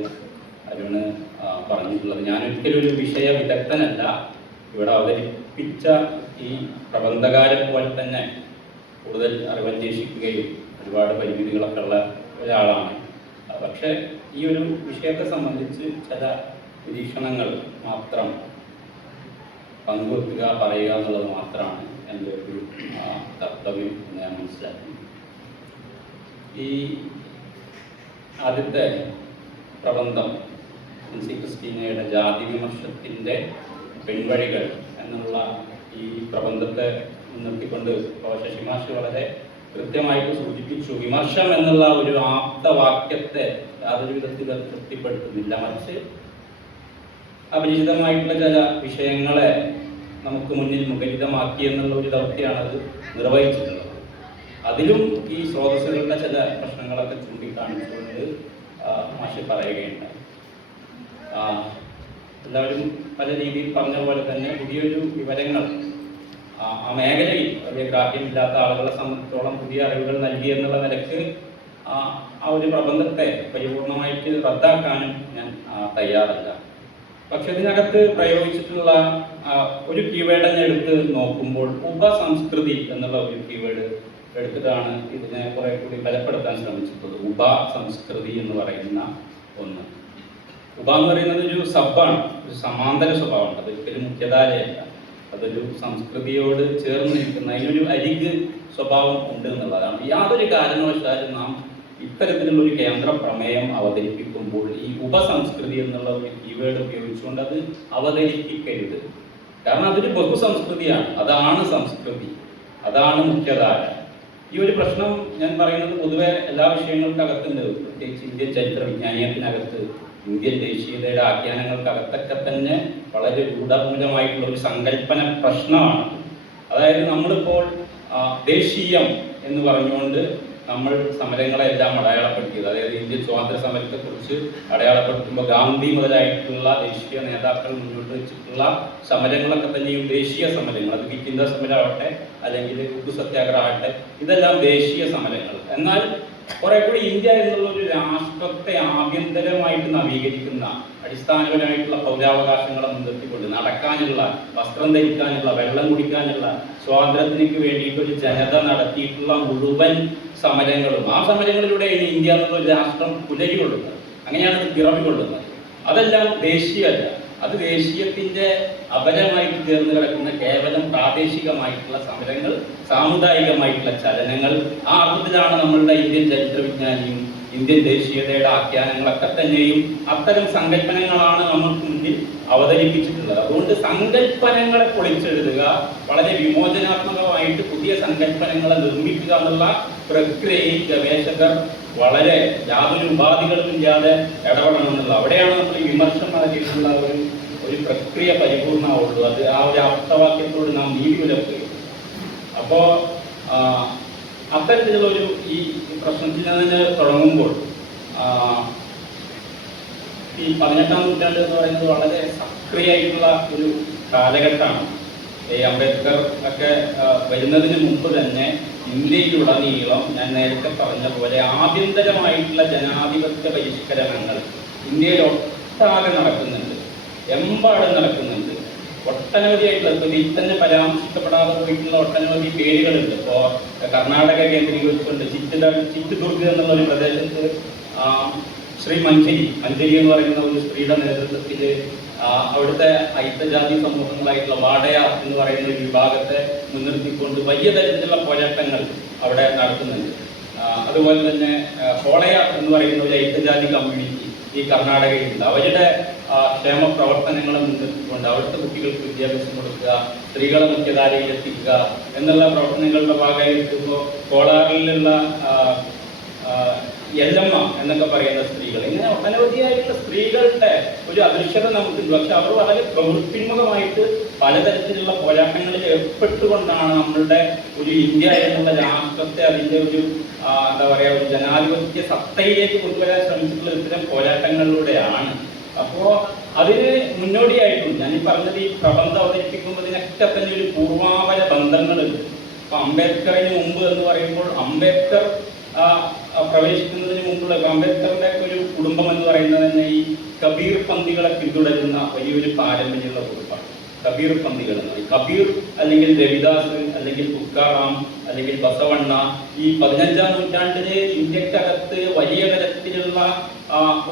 അരുണ് പറഞ്ഞിട്ടുള്ളത്. ഞാനൊരിക്കലും ഒരു വിഷയ വിദഗ്ധനല്ല. ഇവിടെ അവതരിപ്പിച്ച ഈ പ്രബന്ധകാരെ പോലെ തന്നെ കൂടുതൽ അറിവന്വേഷിക്കുകയും ഒരുപാട് പരിമിതികളൊക്കെ ഉള്ള ഒരാളാണ്. പക്ഷേ ഈ ഒരു വിഷയത്തെ സംബന്ധിച്ച് ചില നിരീക്ഷണങ്ങൾ മാത്രം പങ്കുവെക്കുക, പറയുക എന്നുള്ളത് മാത്രമാണ് എൻ്റെ ഒരു കർത്തവ്യം എന്ന് ഞാൻ മനസ്സിലാക്കുന്നു. ഈ ആദ്യത്തെ പ്രബന്ധം എൻസി ക്രിസ്റ്റീനയുടെ ജാതി വിമർശത്തിൻ്റെ പിൻവഴികൾ എന്നുള്ള ഈ പ്രബന്ധത്തെ മുൻനിർത്തിക്കൊണ്ട് ശശിമാഷ് വളരെ കൃത്യമായിട്ട് സൂചിപ്പിച്ചു. വിമർശം എന്നുള്ള ഒരു ആപ്തവാക്യത്തെ യാതൊരു വിധത്തിൽ തൃപ്തിപ്പെടുത്തുന്നില്ല, മറിച്ച് അപരിചിതമായിട്ടുള്ള ചില വിഷയങ്ങളെ നമുക്ക് മുന്നിൽ മുഖരിതമാക്കി എന്നുള്ള ഒരു ദൗത്യമാണ് അത് നിർവഹിച്ചിട്ടുള്ളത്. അതിലും ഈ സ്രോതസ്സുകളുടെ ചില പ്രശ്നങ്ങളൊക്കെ ചൂണ്ടിക്കാണിച്ചുകൊണ്ട് മാഷ് പറയുകയുണ്ടായി. എല്ലാവരും പല രീതിയിൽ പറഞ്ഞ പോലെ തന്നെ പുതിയൊരു വിവരങ്ങൾ ആ മേഖലയിൽ വലിയ ഗ്രാഹ്യമില്ലാത്ത ആളുകളെ സംബന്ധിച്ചോളം പുതിയ അറിവുകൾ നൽകി എന്നുള്ള നിലക്ക് ആ ഒരു പ്രബന്ധത്തെ പരിപൂർണമായിട്ട് റദ്ദാക്കാനും ഞാൻ തയ്യാറല്ല. പക്ഷെ ഇതിനകത്ത് പ്രയോഗിച്ചിട്ടുള്ള ഒരു കീവേഡ് തന്നെ എടുത്ത് നോക്കുമ്പോൾ ഉപസംസ്കൃതി എന്നുള്ള ഒരു കീവേഡ് എടുത്തിട്ടാണ് ഇതിനെ കുറെ കൂടി ബലപ്പെടുത്താൻ ശ്രമിച്ചിട്ടുള്ളത്. ഉപസംസ്കൃതി എന്ന് പറയുന്ന ഒന്ന്. ഉപ എന്ന് പറയുന്നത് ഒരു സബ്ബാണ്, ഒരു സമാന്തര സ്വഭാവമാണ്. അതൊരിക്കലും മുഖ്യധാരയല്ല. അതൊരു സംസ്കൃതിയോട് ചേർന്ന് നിൽക്കുന്ന അതിനൊരു അരിക് സ്വഭാവം ഉണ്ട് എന്നുള്ളതാണ്. യാതൊരു കാരണവശാലും നാം ഇത്തരത്തിലുള്ള ഒരു കേന്ദ്ര പ്രമേയം അവതരിപ്പിക്കുമ്പോൾ ഈ ഉപസംസ്കൃതി എന്നുള്ള ഒരു കീവേഡ് ഉപയോഗിച്ചുകൊണ്ട് അത് അവതരിപ്പിക്കരുത്. കാരണം അതൊരു ബഹുസംസ്കൃതിയാണ്. അതാണ് സംസ്കൃതി, അതാണ് മുഖ്യധാര. ഈ ഒരു പ്രശ്നം ഞാൻ പറയുന്നത് പൊതുവെ എല്ലാ വിഷയങ്ങൾക്കകത്തുണ്ട്. പ്രത്യേകിച്ച് ഇന്ത്യൻ ചരിത്ര വിജ്ഞാനത്തിനകത്ത്, ഇന്ത്യൻ ദേശീയതയുടെ ആഖ്യാനങ്ങൾക്കകത്തൊക്കെ തന്നെ വളരെ രൂഢമൂലമായിട്ടുള്ള ഒരു സങ്കല്പന പ്രശ്നമാണ്. അതായത് നമ്മളിപ്പോൾ ദേശീയം എന്ന് പറഞ്ഞുകൊണ്ട് നമ്മൾ സമരങ്ങളെല്ലാം അടയാളപ്പെടുത്തിയത്, അതായത് ഇന്ത്യൻ സ്വാതന്ത്ര്യ സമരത്തെക്കുറിച്ച് അടയാളപ്പെടുത്തുമ്പോൾ ഗാന്ധി മുതലായിട്ടുള്ള ദേശീയ നേതാക്കൾ മുന്നോട്ട് വെച്ചിട്ടുള്ള സമരങ്ങളൊക്കെ തന്നെയും ദേശീയ സമരങ്ങൾ. അത് ക്വിറ്റ് ഇന്ത്യ സമരമാവട്ടെ അല്ലെങ്കിൽ ഉപ്പു സത്യാഗ്രഹം ആകട്ടെ, ഇതെല്ലാം ദേശീയ സമരങ്ങൾ. എന്നാൽ കുറെ കൂടി ഇന്ത്യ എന്നുള്ള ഒരു രാഷ്ട്രത്തെ ആഭ്യന്തരമായിട്ട് നവീകരിക്കുന്ന, അടിസ്ഥാനപരമായിട്ടുള്ള പൗരാവകാശങ്ങളെ മുൻനിർത്തിക്കൊണ്ട് നടക്കാനുള്ള, വസ്ത്രം ധരിക്കാനുള്ള, വെള്ളം കുടിക്കാനുള്ള, സ്വാതന്ത്ര്യത്തിനു വേണ്ടിയിട്ട് ഒരു ജനത നടത്തിയിട്ടുള്ള മുഴുവൻ സമരങ്ങളും, ആ സമരങ്ങളിലൂടെയാണ് ഇന്ത്യ എന്നുള്ള ഒരു രാഷ്ട്രം പുലരികൊള്ളുന്നത്. അങ്ങനെയാണ് ഇത് പിറവികൊള്ളുന്നത്. അതെല്ലാം ദേശീയമല്ല. അത് ദേശീയത്തിന്റെ അപരമായിട്ട് ചേർന്ന് കിടക്കുന്ന കേവലം പ്രാദേശികമായിട്ടുള്ള സമരങ്ങൾ, സാമുദായികമായിട്ടുള്ള ചലനങ്ങൾ. ആ അർത്ഥത്തിലാണ് നമ്മളുടെ ഇന്ത്യൻ ചരിത്ര വിജ്ഞാനിയും ഇന്ത്യൻ ദേശീയതയുടെ ആഖ്യാനങ്ങളൊക്കെ തന്നെയും അത്തരം സങ്കല്പനങ്ങളാണ് നമ്മൾക്ക് മുന്നിൽ അവതരിപ്പിച്ചിട്ടുള്ളത്. അതുകൊണ്ട് സങ്കല്പനങ്ങളെ പൊളിച്ചെഴുതുക, വളരെ വിമോചനാത്മകമായിട്ട് പുതിയ സങ്കല്പനങ്ങളെ നിർമ്മിക്കുക എന്നുള്ള പ്രക്രിയയിൽ ഗവേഷകർ വളരെ യാതൊരു ഉപാധികളും ഇല്ലാതെ ഇടപെടണം എന്നുള്ള, അവിടെയാണ് നമ്മൾ വിമർശനം നടത്തിയിട്ടുള്ള ഒരു പ്രക്രിയ പരിപൂർണ്ണമാവുള്ളൂ. അത് ആ ഒരു അർത്ഥവാക്യത്തോട് നാം നീതി പുലർത്തുകയും. അപ്പോൾ അത്തരത്തിലുള്ള ഈ പ്രശ്നത്തിൽ തന്നെ തുടങ്ങുമ്പോൾ ഈ 18ാം നൂറ്റാണ്ട് എന്ന് പറയുന്നത് വളരെ സക്രിയമായിട്ടുള്ള ഒരു കാലഘട്ടമാണ്. ഈ അംബേദ്കർ ഒക്കെ വരുന്നതിന് മുമ്പ് തന്നെ ഇന്ത്യയിലുടനീളം ഞാൻ നേരത്തെ പറഞ്ഞ പോലെ ആഭ്യന്തരമായിട്ടുള്ള ജനാധിപത്യ പരിഷ്കരണങ്ങൾ ഇന്ത്യയിൽ ഒട്ടാകെ നടക്കുന്നുണ്ട്, എമ്പാടും നടക്കുന്നുണ്ട്. ഒട്ടനവധിയായിട്ടുള്ള ഇതിൽ തന്നെ പരാമർശിക്കപ്പെടാതെ പോയിട്ടുള്ള ഒട്ടനവധി പേരുകളുണ്ട്. ഇപ്പോൾ കർണാടക കേന്ദ്രീകരിച്ചുകൊണ്ട് ചിറ്റുദുർഗ് എന്നുള്ള ഒരു പ്രദേശത്ത് ശ്രീ മഞ്ചരി എന്ന് പറയുന്ന ഒരു സ്ത്രീയുടെ നേതൃത്വത്തിൽ അവിടുത്തെ ഐത്തജാതി സമൂഹങ്ങളായിട്ടുള്ള വാടയ എന്ന് പറയുന്ന ഒരു വിഭാഗത്തെ മുൻനിർത്തിക്കൊണ്ട് വലിയ തരത്തിലുള്ള പോരാട്ടങ്ങൾ അവിടെ നടത്തുന്നുണ്ട്. അതുപോലെ തന്നെ ഹോളയ എന്ന് പറയുന്ന ഒരു ഐത്തജാതി കമ്മ്യൂണിറ്റി ഈ കർണാടകയിലുണ്ട്. അവരുടെ ക്ഷേമ പ്രവർത്തനങ്ങളെ മുൻനിർത്തിക്കൊണ്ട് അവിടുത്തെ കുട്ടികൾക്ക് വിദ്യാഭ്യാസം കൊടുക്കുക, സ്ത്രീകളെ മുഖ്യധാരയിൽ എത്തിക്കുക എന്നുള്ള പ്രവർത്തനങ്ങളുടെ ഭാഗമായിട്ട് ഇപ്പോൾ കോളാറിലുള്ള എല്ലമ്മ എന്നൊക്കെ പറയുന്ന സ്ത്രീകൾ, ഇങ്ങനെ ഒട്ടനവധിയായിട്ടുള്ള സ്ത്രീകളുടെ ഒരു അദൃശ്യത നമുക്കുണ്ട്. പക്ഷെ അവർ വളരെ പ്രവൃത്തിമുഖമായിട്ട് പലതരത്തിലുള്ള പോരാട്ടങ്ങളിൽ ഏർപ്പെട്ടുകൊണ്ടാണ് നമ്മളുടെ ഒരു ഇന്ത്യ എന്നുള്ള രാഷ്ട്രത്തെ അതിൻ്റെ ഒരു എന്താ പറയുക ഒരു ജനാധിപത്യ സത്തയിലേക്ക് കൊണ്ടുവരാൻ ശ്രമിച്ചിട്ടുള്ള ഇത്തരം പോരാട്ടങ്ങളിലൂടെയാണ്. അപ്പോൾ അതിന് മുന്നോടിയായിട്ടുണ്ട് ഞാൻ ഈ പറഞ്ഞത്. ഈ പ്രബന്ധം അവതരിപ്പിക്കുമ്പോൾ ഇതിനൊക്കെ തന്നെ ഒരു പൂർവാപര ബന്ധങ്ങളുണ്ട്. അപ്പൊ അംബേദ്കറിന് മുമ്പ് എന്ന് പറയുമ്പോൾ അംബേദ്കർ പ്രവേശിക്കുന്നതിന് മുമ്പുള്ള അംബേദ്കറിന്റെ ഒരു കുടുംബം എന്ന് പറയുന്നത് തന്നെ ഈ കബീർ പന്തികളെ പിന്തുടരുന്ന വലിയൊരു പാരമ്പര്യമുള്ള കുടുംബമാണ്. കബീർ പന്തികൾ എന്ന് പറയും. കബീർ അല്ലെങ്കിൽ രവിദാസ് അല്ലെങ്കിൽ തുക്കാറാം അല്ലെങ്കിൽ ബസവണ്ണ ഈ 15ാം നൂറ്റാണ്ടില് ഇന്ത്യക്കകത്ത് വലിയ തരത്തിലുള്ള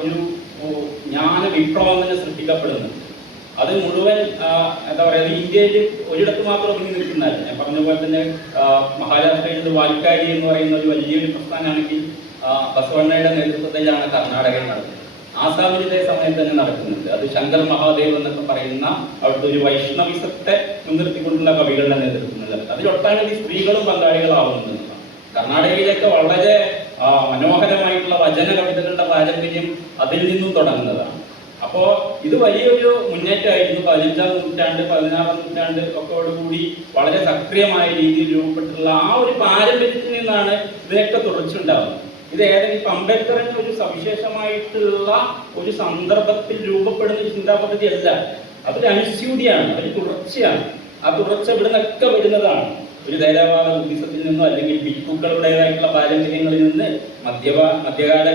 ഒരു ജ്ഞാന വിപ്ലവം തന്നെ സൃഷ്ടിക്കപ്പെടുന്നുണ്ട്. അത് മുഴുവൻ എന്താ പറയുക ഇന്ത്യയിൽ ഒരിടത്ത് മാത്രം ഒതുങ്ങി നിൽക്കുന്നതല്ല. ഞാൻ പറഞ്ഞ പോലെ തന്നെ മഹാരാഷ്ട്രയിൽ വാൽക്കാരി എന്ന് പറയുന്ന ഒരു വലിയൊരു പ്രസ്ഥാനമാണെങ്കിൽ ബസവണ്ണയുടെ നേതൃത്വത്തിലാണ് കർണാടകയിൽ നടക്കുന്നത്. ആസാമിൽ ഇതേ സമയത്ത് തന്നെ നടക്കുന്നുണ്ട്. അത് ശങ്കർ മഹാദേവ് എന്നൊക്കെ പറയുന്ന അവിടുത്തെ ഒരു വൈഷ്ണവിസത്തെ മുൻനിർത്തിക്കൊണ്ടുള്ള കവികളുടെ നേതൃത്വത്തിൽ അതിലൊട്ടാനവധി സ്ത്രീകളും പങ്കാളികളാവുന്നുണ്ട്. കർണാടകയിലൊക്കെ വളരെ മനോഹരമായിട്ടുള്ള വചന കവിതകളുടെ പാരമ്പര്യം അതിൽ നിന്നും തുടങ്ങുന്നതാണ്. അപ്പോൾ ഇത് വലിയൊരു മുന്നേറ്റമായിരുന്നു. 15ാം നൂറ്റാണ്ട് 16ാം നൂറ്റാണ്ട് ഒക്കെയോടുകൂടി വളരെ സക്രിയമായ രീതിയിൽ രൂപപ്പെട്ടുള്ള ആ ഒരു പാരമ്പര്യത്തിൽ നിന്നാണ് ഇതിനൊക്കെ തുടർച്ചയുണ്ടാകുന്നത്. ഇത് ഏതെങ്കിലും അംബേദ്കറിന് ഒരു സവിശേഷമായിട്ടുള്ള ഒരു സന്ദർഭത്തിൽ രൂപപ്പെടുന്ന ചിന്താ പദ്ധതി അല്ല. അതൊരു അനുസ്യൂതിയാണ്, ഒരു തുടർച്ചയാണ്. ആ തുടർച്ച ഇവിടെ നിന്നൊക്കെ വരുന്നതാണ്. ഒരു ധൈര്യവാദ ബുദ്ധിസത്തിൽ നിന്നോ അല്ലെങ്കിൽ ഭിക്ഷുക്കളുടേതായിട്ടുള്ള പാരമ്പര്യങ്ങളിൽ നിന്ന് മധ്യകാല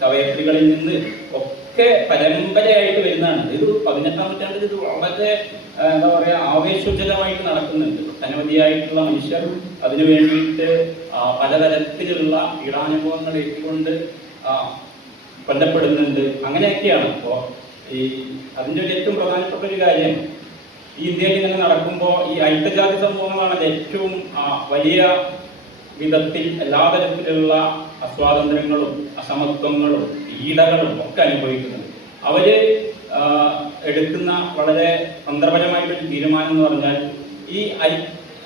കവയത്രികളിൽ നിന്ന് ഒക്കെ പരമ്പരയായിട്ട് വരുന്നതാണ്. ഇത് 18ാം നൂറ്റാണ്ടിൽ ഇത് വളരെ എന്താ പറയുക ആവേശോജ്വലമായിട്ട് നടക്കുന്നുണ്ട്. ഒട്ടനവധിയായിട്ടുള്ള മനുഷ്യർ അതിനു വേണ്ടിയിട്ട് പലതരത്തിലുള്ള പീഡാനുഭവങ്ങൾ ഏറ്റുകൊണ്ട് കൊല്ലപ്പെടുന്നുണ്ട്. അങ്ങനെയൊക്കെയാണ്. അപ്പോൾ ഈ അതിൻ്റെ ഒരു ഏറ്റവും പ്രധാനപ്പെട്ട ഒരു കാര്യം ഈ ഇന്ത്യയിൽ ഇങ്ങനെ നടക്കുമ്പോൾ ഈ ഐക്യജാതി സമൂഹങ്ങളാണ് ഏറ്റവും വലിയ വിധത്തിൽ എല്ലാ തരത്തിലുള്ള അസ്വാതന്ത്ര്യങ്ങളും അസമത്വങ്ങളും പീഡകളും ഒക്കെ അനുഭവിക്കുന്നത്. അവര് എടുക്കുന്ന വളരെ തന്ത്രപരമായിട്ടൊരു തീരുമാനം എന്ന് പറഞ്ഞാൽ ഈ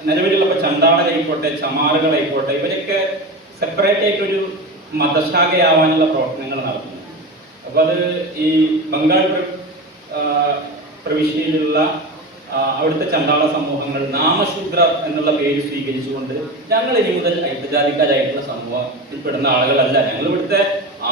നിലവിലുള്ള ഇപ്പോൾ ചണ്ടാളരായിക്കോട്ടെ, ചമാറുകളായിക്കോട്ടെ, ഇവരൊക്കെ സെപ്പറേറ്റ് ആയിട്ടൊരു മതശാഖയാവാനുള്ള പ്രവർത്തനങ്ങൾ നടത്തുന്നു. അപ്പോൾ അത് ഈ ബംഗാൾ പ്രവിശ്യയിലുള്ള അവിടുത്തെ ചണ്ടാള സമൂഹങ്ങൾ നാമശൂദ്ര എന്നുള്ള പേര് സ്വീകരിച്ചുകൊണ്ട് ഞങ്ങൾ ഇനി മുതൽ ഐക്യജാതിക്കാരായിട്ടുള്ള സമൂഹത്തിൽപ്പെടുന്ന ആളുകളല്ല, ഞങ്ങൾ ഇവിടുത്തെ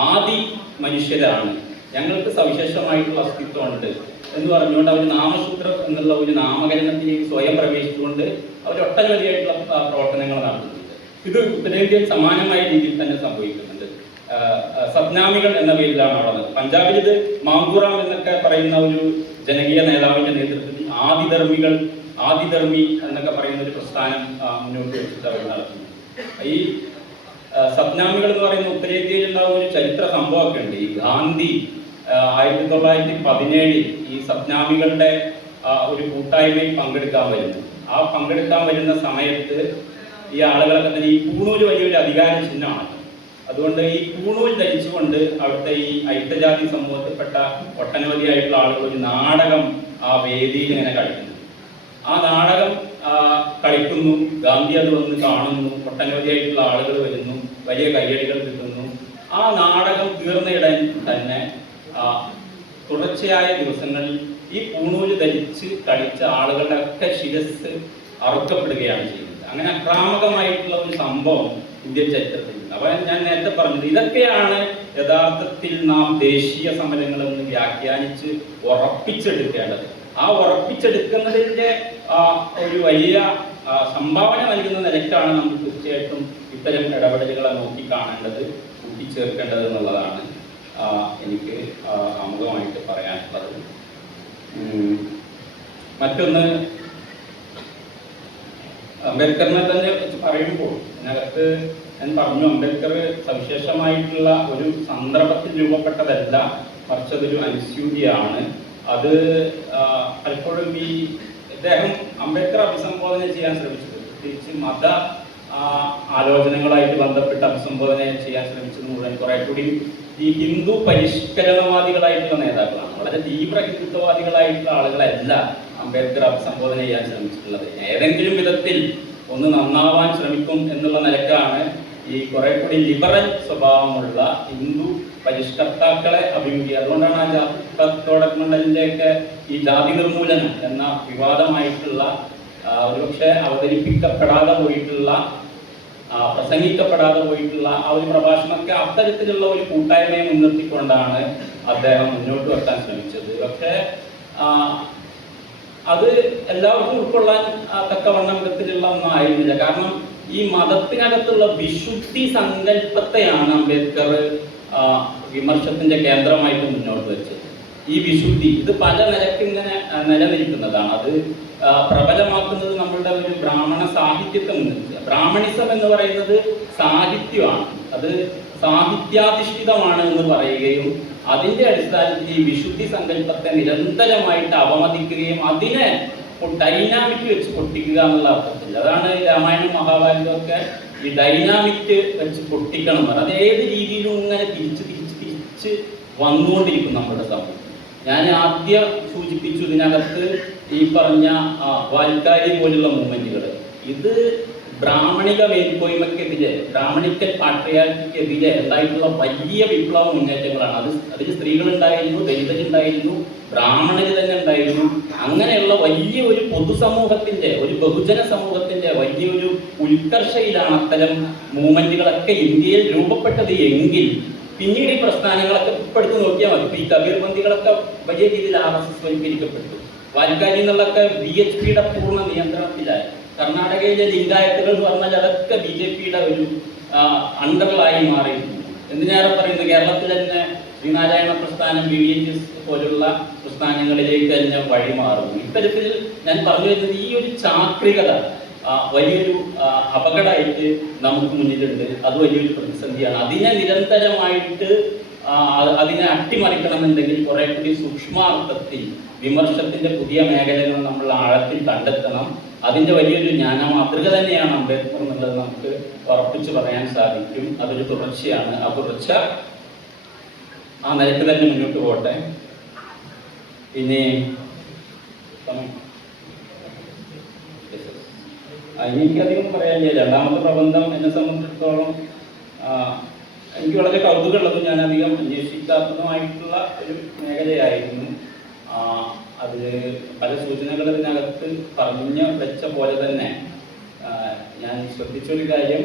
ആദി മനുഷ്യരാണ്, ഞങ്ങൾക്ക് സവിശേഷമായിട്ടുള്ള അസ്തിത്വമുണ്ട് എന്ന് പറഞ്ഞുകൊണ്ട് അവർ നാമശൂദ്ര എന്നുള്ള ഒരു നാമകരണത്തിലേക്ക് സ്വയം പ്രവേശിച്ചുകൊണ്ട് അവർ ഒട്ടനവധിയായിട്ടുള്ള പ്രവർത്തനങ്ങൾ നടത്തുന്നുണ്ട്. ഇത് ഉത്തരേന്ത്യയിൽ സമാനമായ രീതിയിൽ തന്നെ സംഭവിക്കുന്നുണ്ട്. സത്നാമികൾ എന്ന പേരിലാണ് അവിടെ. പഞ്ചാബിൽ ഇത് മാങ്കുറാം എന്നൊക്കെ പറയുന്ന ഒരു ജനകീയ നേതാവിന്റെ നേതൃത്വത്തിൽ ആദിധർമ്മി എന്നൊക്കെ പറയുന്ന ഒരു പ്രസ്ഥാനം മുന്നോട്ട് വെച്ചിട്ട് അവർ നടത്തുന്നു. ഈ സത്നാമികൾ എന്ന് പറയുന്ന ഉത്തരേന്ത്യയിൽ ഉണ്ടാകുന്ന ഒരു ചരിത്ര സംഭവമൊക്കെ ഉണ്ട്. ഈ ഗാന്ധി 1917 ഈ സത്നാമികളുടെ ഒരു കൂട്ടായ്മയിൽ പങ്കെടുക്കാൻ വരുന്ന സമയത്ത് ഈ ആളുകളൊക്കെ തന്നെ ഈ പൂണൂല് വലിയൊരു അധികാര ചിഹ്നമാണ്. അതുകൊണ്ട് ഈ പൂണൂൽ ധരിച്ചുകൊണ്ട് അവിടുത്തെ ഈ ഐക്യജാതി സമൂഹത്തിൽപ്പെട്ട ഒട്ടനവധിയായിട്ടുള്ള ആളുകൾ ഒരു നാടകം ആ വേദിയിൽ ഇങ്ങനെ കളിക്കുന്നു. ആ നാടകം കളിക്കുന്നു, ഗാന്ധി അത് വന്ന് കാണുന്നു, ഒട്ടനവധിയായിട്ടുള്ള ആളുകൾ വരുന്നു, വലിയ കയ്യടികൾ കിട്ടുന്നു. ആ നാടകം തീർന്നയിടൻ തന്നെ തുടർച്ചയായ ദിവസങ്ങളിൽ ഈ പൂണൂല് ധരിച്ച് കളിച്ച ആളുകളുടെ ഒക്കെ ശിരസ് അറുക്കപ്പെടുകയാണ് ചെയ്യുന്നത്. അങ്ങനെ അക്രാമകമായിട്ടുള്ള ഒരു സംഭവം ഇന്ത്യൻ ചരിത്രത്തിൽ. അപ്പോൾ ഞാൻ നേരത്തെ പറഞ്ഞത് ഇതൊക്കെയാണ് യഥാർത്ഥത്തിൽ നാം ദേശീയ സമരങ്ങളെന്ന് വ്യാഖ്യാനിച്ച് ഉറപ്പിച്ചെടുക്കേണ്ടത്. ആ ഉറപ്പിച്ചെടുക്കുന്നതിൻ്റെ ഒരു വലിയ സംഭാവന നൽകുന്ന നിലയ്ക്കാണ് നമ്മൾ തീർച്ചയായിട്ടും ഇത്തരം ഇടപെടലുകളെ നോക്കിക്കാണേണ്ടത്, കൂട്ടിച്ചേർക്കേണ്ടത് എന്നുള്ളതാണ് എനിക്ക് ആമുഖമായിട്ട് പറയാനുള്ളത്. മറ്റൊന്ന്, അംബേദ്കറിനെ തന്നെ പറയുമ്പോൾ അതിനകത്ത് ഞാൻ പറഞ്ഞു, അംബേദ്കർ സവിശേഷമായിട്ടുള്ള ഒരു സന്ദർഭത്തിൽ രൂപപ്പെട്ടതല്ല, മറിച്ച് അതൊരു അനുസ്യൂതിയാണ്. അത് പലപ്പോഴും ഈ ഇദ്ദേഹം അംബേദ്കർ അഭിസംബോധന ചെയ്യാൻ ശ്രമിച്ചത്, പ്രത്യേകിച്ച് മത ആലോചനകളായിട്ട് ബന്ധപ്പെട്ട് അഭിസംബോധന ചെയ്യാൻ ശ്രമിച്ചത് മുഴുവൻ കുറെ കൂടി ഈ ഹിന്ദു പരിഷ്കരണവാദികളായിട്ടുള്ള നേതാക്കളാണ്. വളരെ തീവ്ര ഹിന്ദുത്വവാദികളായിട്ടുള്ള ആളുകളല്ല അംബേദ്കർ അഭിസംബോധന ചെയ്യാൻ ശ്രമിച്ചിട്ടുള്ളത്. ഏതെങ്കിലും വിധത്തിൽ ഒന്ന് നന്നാവാൻ ശ്രമിക്കും എന്നുള്ള നിലക്കാണ് ഈ കുറെ കൂടി ലിബറൽ സ്വഭാവമുള്ള ഹിന്ദു പരിഷ്കർത്താക്കളെ അഭിമുഖീകരിക്കുക. അതുകൊണ്ടാണ് ആ ജാതിമണ്ഡലിൻ്റെയൊക്കെ ഈ ജാതി നിർമൂലനം എന്ന വിവാദമായിട്ടുള്ള ഒരുപക്ഷെ അവതരിപ്പിക്കപ്പെടാതെ പോയിട്ടുള്ള പ്രസംഗിക്കപ്പെടാതെ പോയിട്ടുള്ള ആ ഒരു പ്രഭാഷണമൊക്കെ അത്തരത്തിലുള്ള ഒരു കൂട്ടായ്മയെ മുൻനിർത്തിക്കൊണ്ടാണ് അദ്ദേഹം മുന്നോട്ട് വെക്കാൻ ശ്രമിച്ചത്. പക്ഷേ അത് എല്ലാവർക്കും ഉൾക്കൊള്ളാൻ തക്കവണ്ണം വിധത്തിലുള്ള ഒന്നായിരുന്നില്ല. കാരണം ഈ മതത്തിനകത്തുള്ള വിശുദ്ധി സങ്കല്പത്തെയാണ് അംബേദ്കർ വിമർശത്തിന്റെ കേന്ദ്രമായിട്ട് മുന്നോട്ട് വെച്ചത്. ഈ വിശുദ്ധി ഇത് പല നിലയ്ക്ക് ഇങ്ങനെ നിലനിൽക്കുന്നതാണ്. അത് പ്രബലമാക്കുന്നത് നമ്മളുടെ ഒരു ബ്രാഹ്മണ സാഹിത്യത്തെ മുൻനിർത്തുക. ബ്രാഹ്മണിസം എന്ന് പറയുന്നത് സാഹിത്യമാണ്, അത് സാഹിത്യാധിഷ്ഠിതമാണ് എന്ന് പറയുകയും അതിൻ്റെ അടിസ്ഥാനത്തിൽ ഈ വിശുദ്ധി സങ്കല്പത്തെ നിരന്തരമായിട്ട് അവമതിക്കുകയും അതിനെ ഡൈനാമിക് വെച്ച് പൊട്ടിക്കുക എന്നുള്ള അർത്ഥത്തിൽ. അതാണ് രാമായണം മഹാഭാരതമൊക്കെ ഈ ഡൈനാമിക് വെച്ച് പൊട്ടിക്കണം എന്ന് പറഞ്ഞാൽ. അത് ഏത് രീതിയിലും ഇങ്ങനെ തിരിച്ച് വന്നുകൊണ്ടിരിക്കും നമ്മുടെ സമൂഹം. ഞാൻ ആദ്യം സൂചിപ്പിച്ചു ഇതിനകത്ത് ഈ പറഞ്ഞ വാൽക്കാരി പോലുള്ള മൂവ്മെന്റുകൾ, ഇത് ബ്രാഹ്മണിക മേൽക്കോയ്മയ്ക്കെതിരെ, ബ്രാഹ്മണിക്കൽ പാട്രിയാർക്കിക്കെതിരെ ഉണ്ടായിട്ടുള്ള വലിയ വിപ്ലവ മുന്നേറ്റങ്ങളാണ്. അതിൽ സ്ത്രീകളുണ്ടായിരുന്നു, ദലിതരുണ്ടായിരുന്നു, ബ്രാഹ്മണര് തന്നെ ഉണ്ടായിരുന്നു. അങ്ങനെയുള്ള വലിയ ഒരു പൊതുസമൂഹത്തിന്റെ, ഒരു ബഹുജന സമൂഹത്തിന്റെ വലിയൊരു ഉത്കർഷയിലാണ് അത്തരം മൂവ്മെന്റുകളൊക്കെ ഇന്ത്യയിൽ രൂപപ്പെട്ടത് എങ്കിൽ പിന്നീട് ഈ പ്രസ്ഥാനങ്ങളൊക്കെ ഇപ്പെടുത്ത് നോക്കിയാൽ മതി. ഈ കബീർബന്ദികളൊക്കെ വലിയ രീതിയിൽ RSS വൽക്കരിക്കപ്പെട്ടു. വാൽക്കാരി എന്നുള്ളതൊക്കെ BHPയുടെ പൂർണ്ണ നിയന്ത്രണത്തിലായി. കർണാടകയിലെ ലിംഗായത്തുകൾ എന്ന് പറഞ്ഞാൽ അതൊക്കെ BJPയുടെ ഒരു അണ്ടറിലായി മാറിയിരുന്നു. എന്തിനേറെ പറയുന്നത്, കേരളത്തിൽ തന്നെ ശ്രീനാരായണ പ്രസ്ഥാനം, BDHS പോലുള്ള പ്രസ്ഥാനങ്ങളിലേക്ക് തന്നെ വഴിമാറുന്നു. ഇത്തരത്തിൽ ഞാൻ പറഞ്ഞു വരുന്നത് ഈ ഒരു ചാക്രികത വലിയൊരു അപകടമായിട്ട് നമുക്ക് മുന്നിലുണ്ട്. അത് വലിയൊരു പ്രതിസന്ധിയാണ്. അതിനെ നിരന്തരമായിട്ട് അതിനെ അട്ടിമറിക്കണമെന്നുണ്ടെങ്കിൽ കുറെ കൂടി സൂക്ഷ്മാർത്ഥത്തിൽ വിമർശത്തിന്റെ പുതിയ മേഖലകൾ നമ്മൾ ആഴത്തിൽ കണ്ടെത്തണം. അതിൻ്റെ വലിയൊരു ജ്ഞാന മാതൃക തന്നെയാണ് അംബേദ്കർ എന്നുള്ളത് നമുക്ക് ഉറപ്പിച്ച് പറയാൻ സാധിക്കും. അതൊരു തുടർച്ചയാണ്. ആ തുടർച്ച ആ നിലയ്ക്ക് തന്നെ മുന്നോട്ട് പോട്ടെ. പിന്നെ എനിക്കധികം പറയാനില്ല. രണ്ടാമത്തെ പ്രബന്ധം എന്നെ സംബന്ധിച്ചിടത്തോളം എനിക്ക് വളരെ കൗതുകമുള്ളതും ഞാൻ അധികം അന്വേഷിക്കാത്തതുമായിട്ടുള്ള ഒരു മേഖലയായിരുന്നു. അതിൽ പല സൂചനകൾ ഇതിനകത്ത് പറഞ്ഞു വെച്ച പോലെ തന്നെ ഞാൻ ശ്രദ്ധിച്ചൊരു കാര്യം,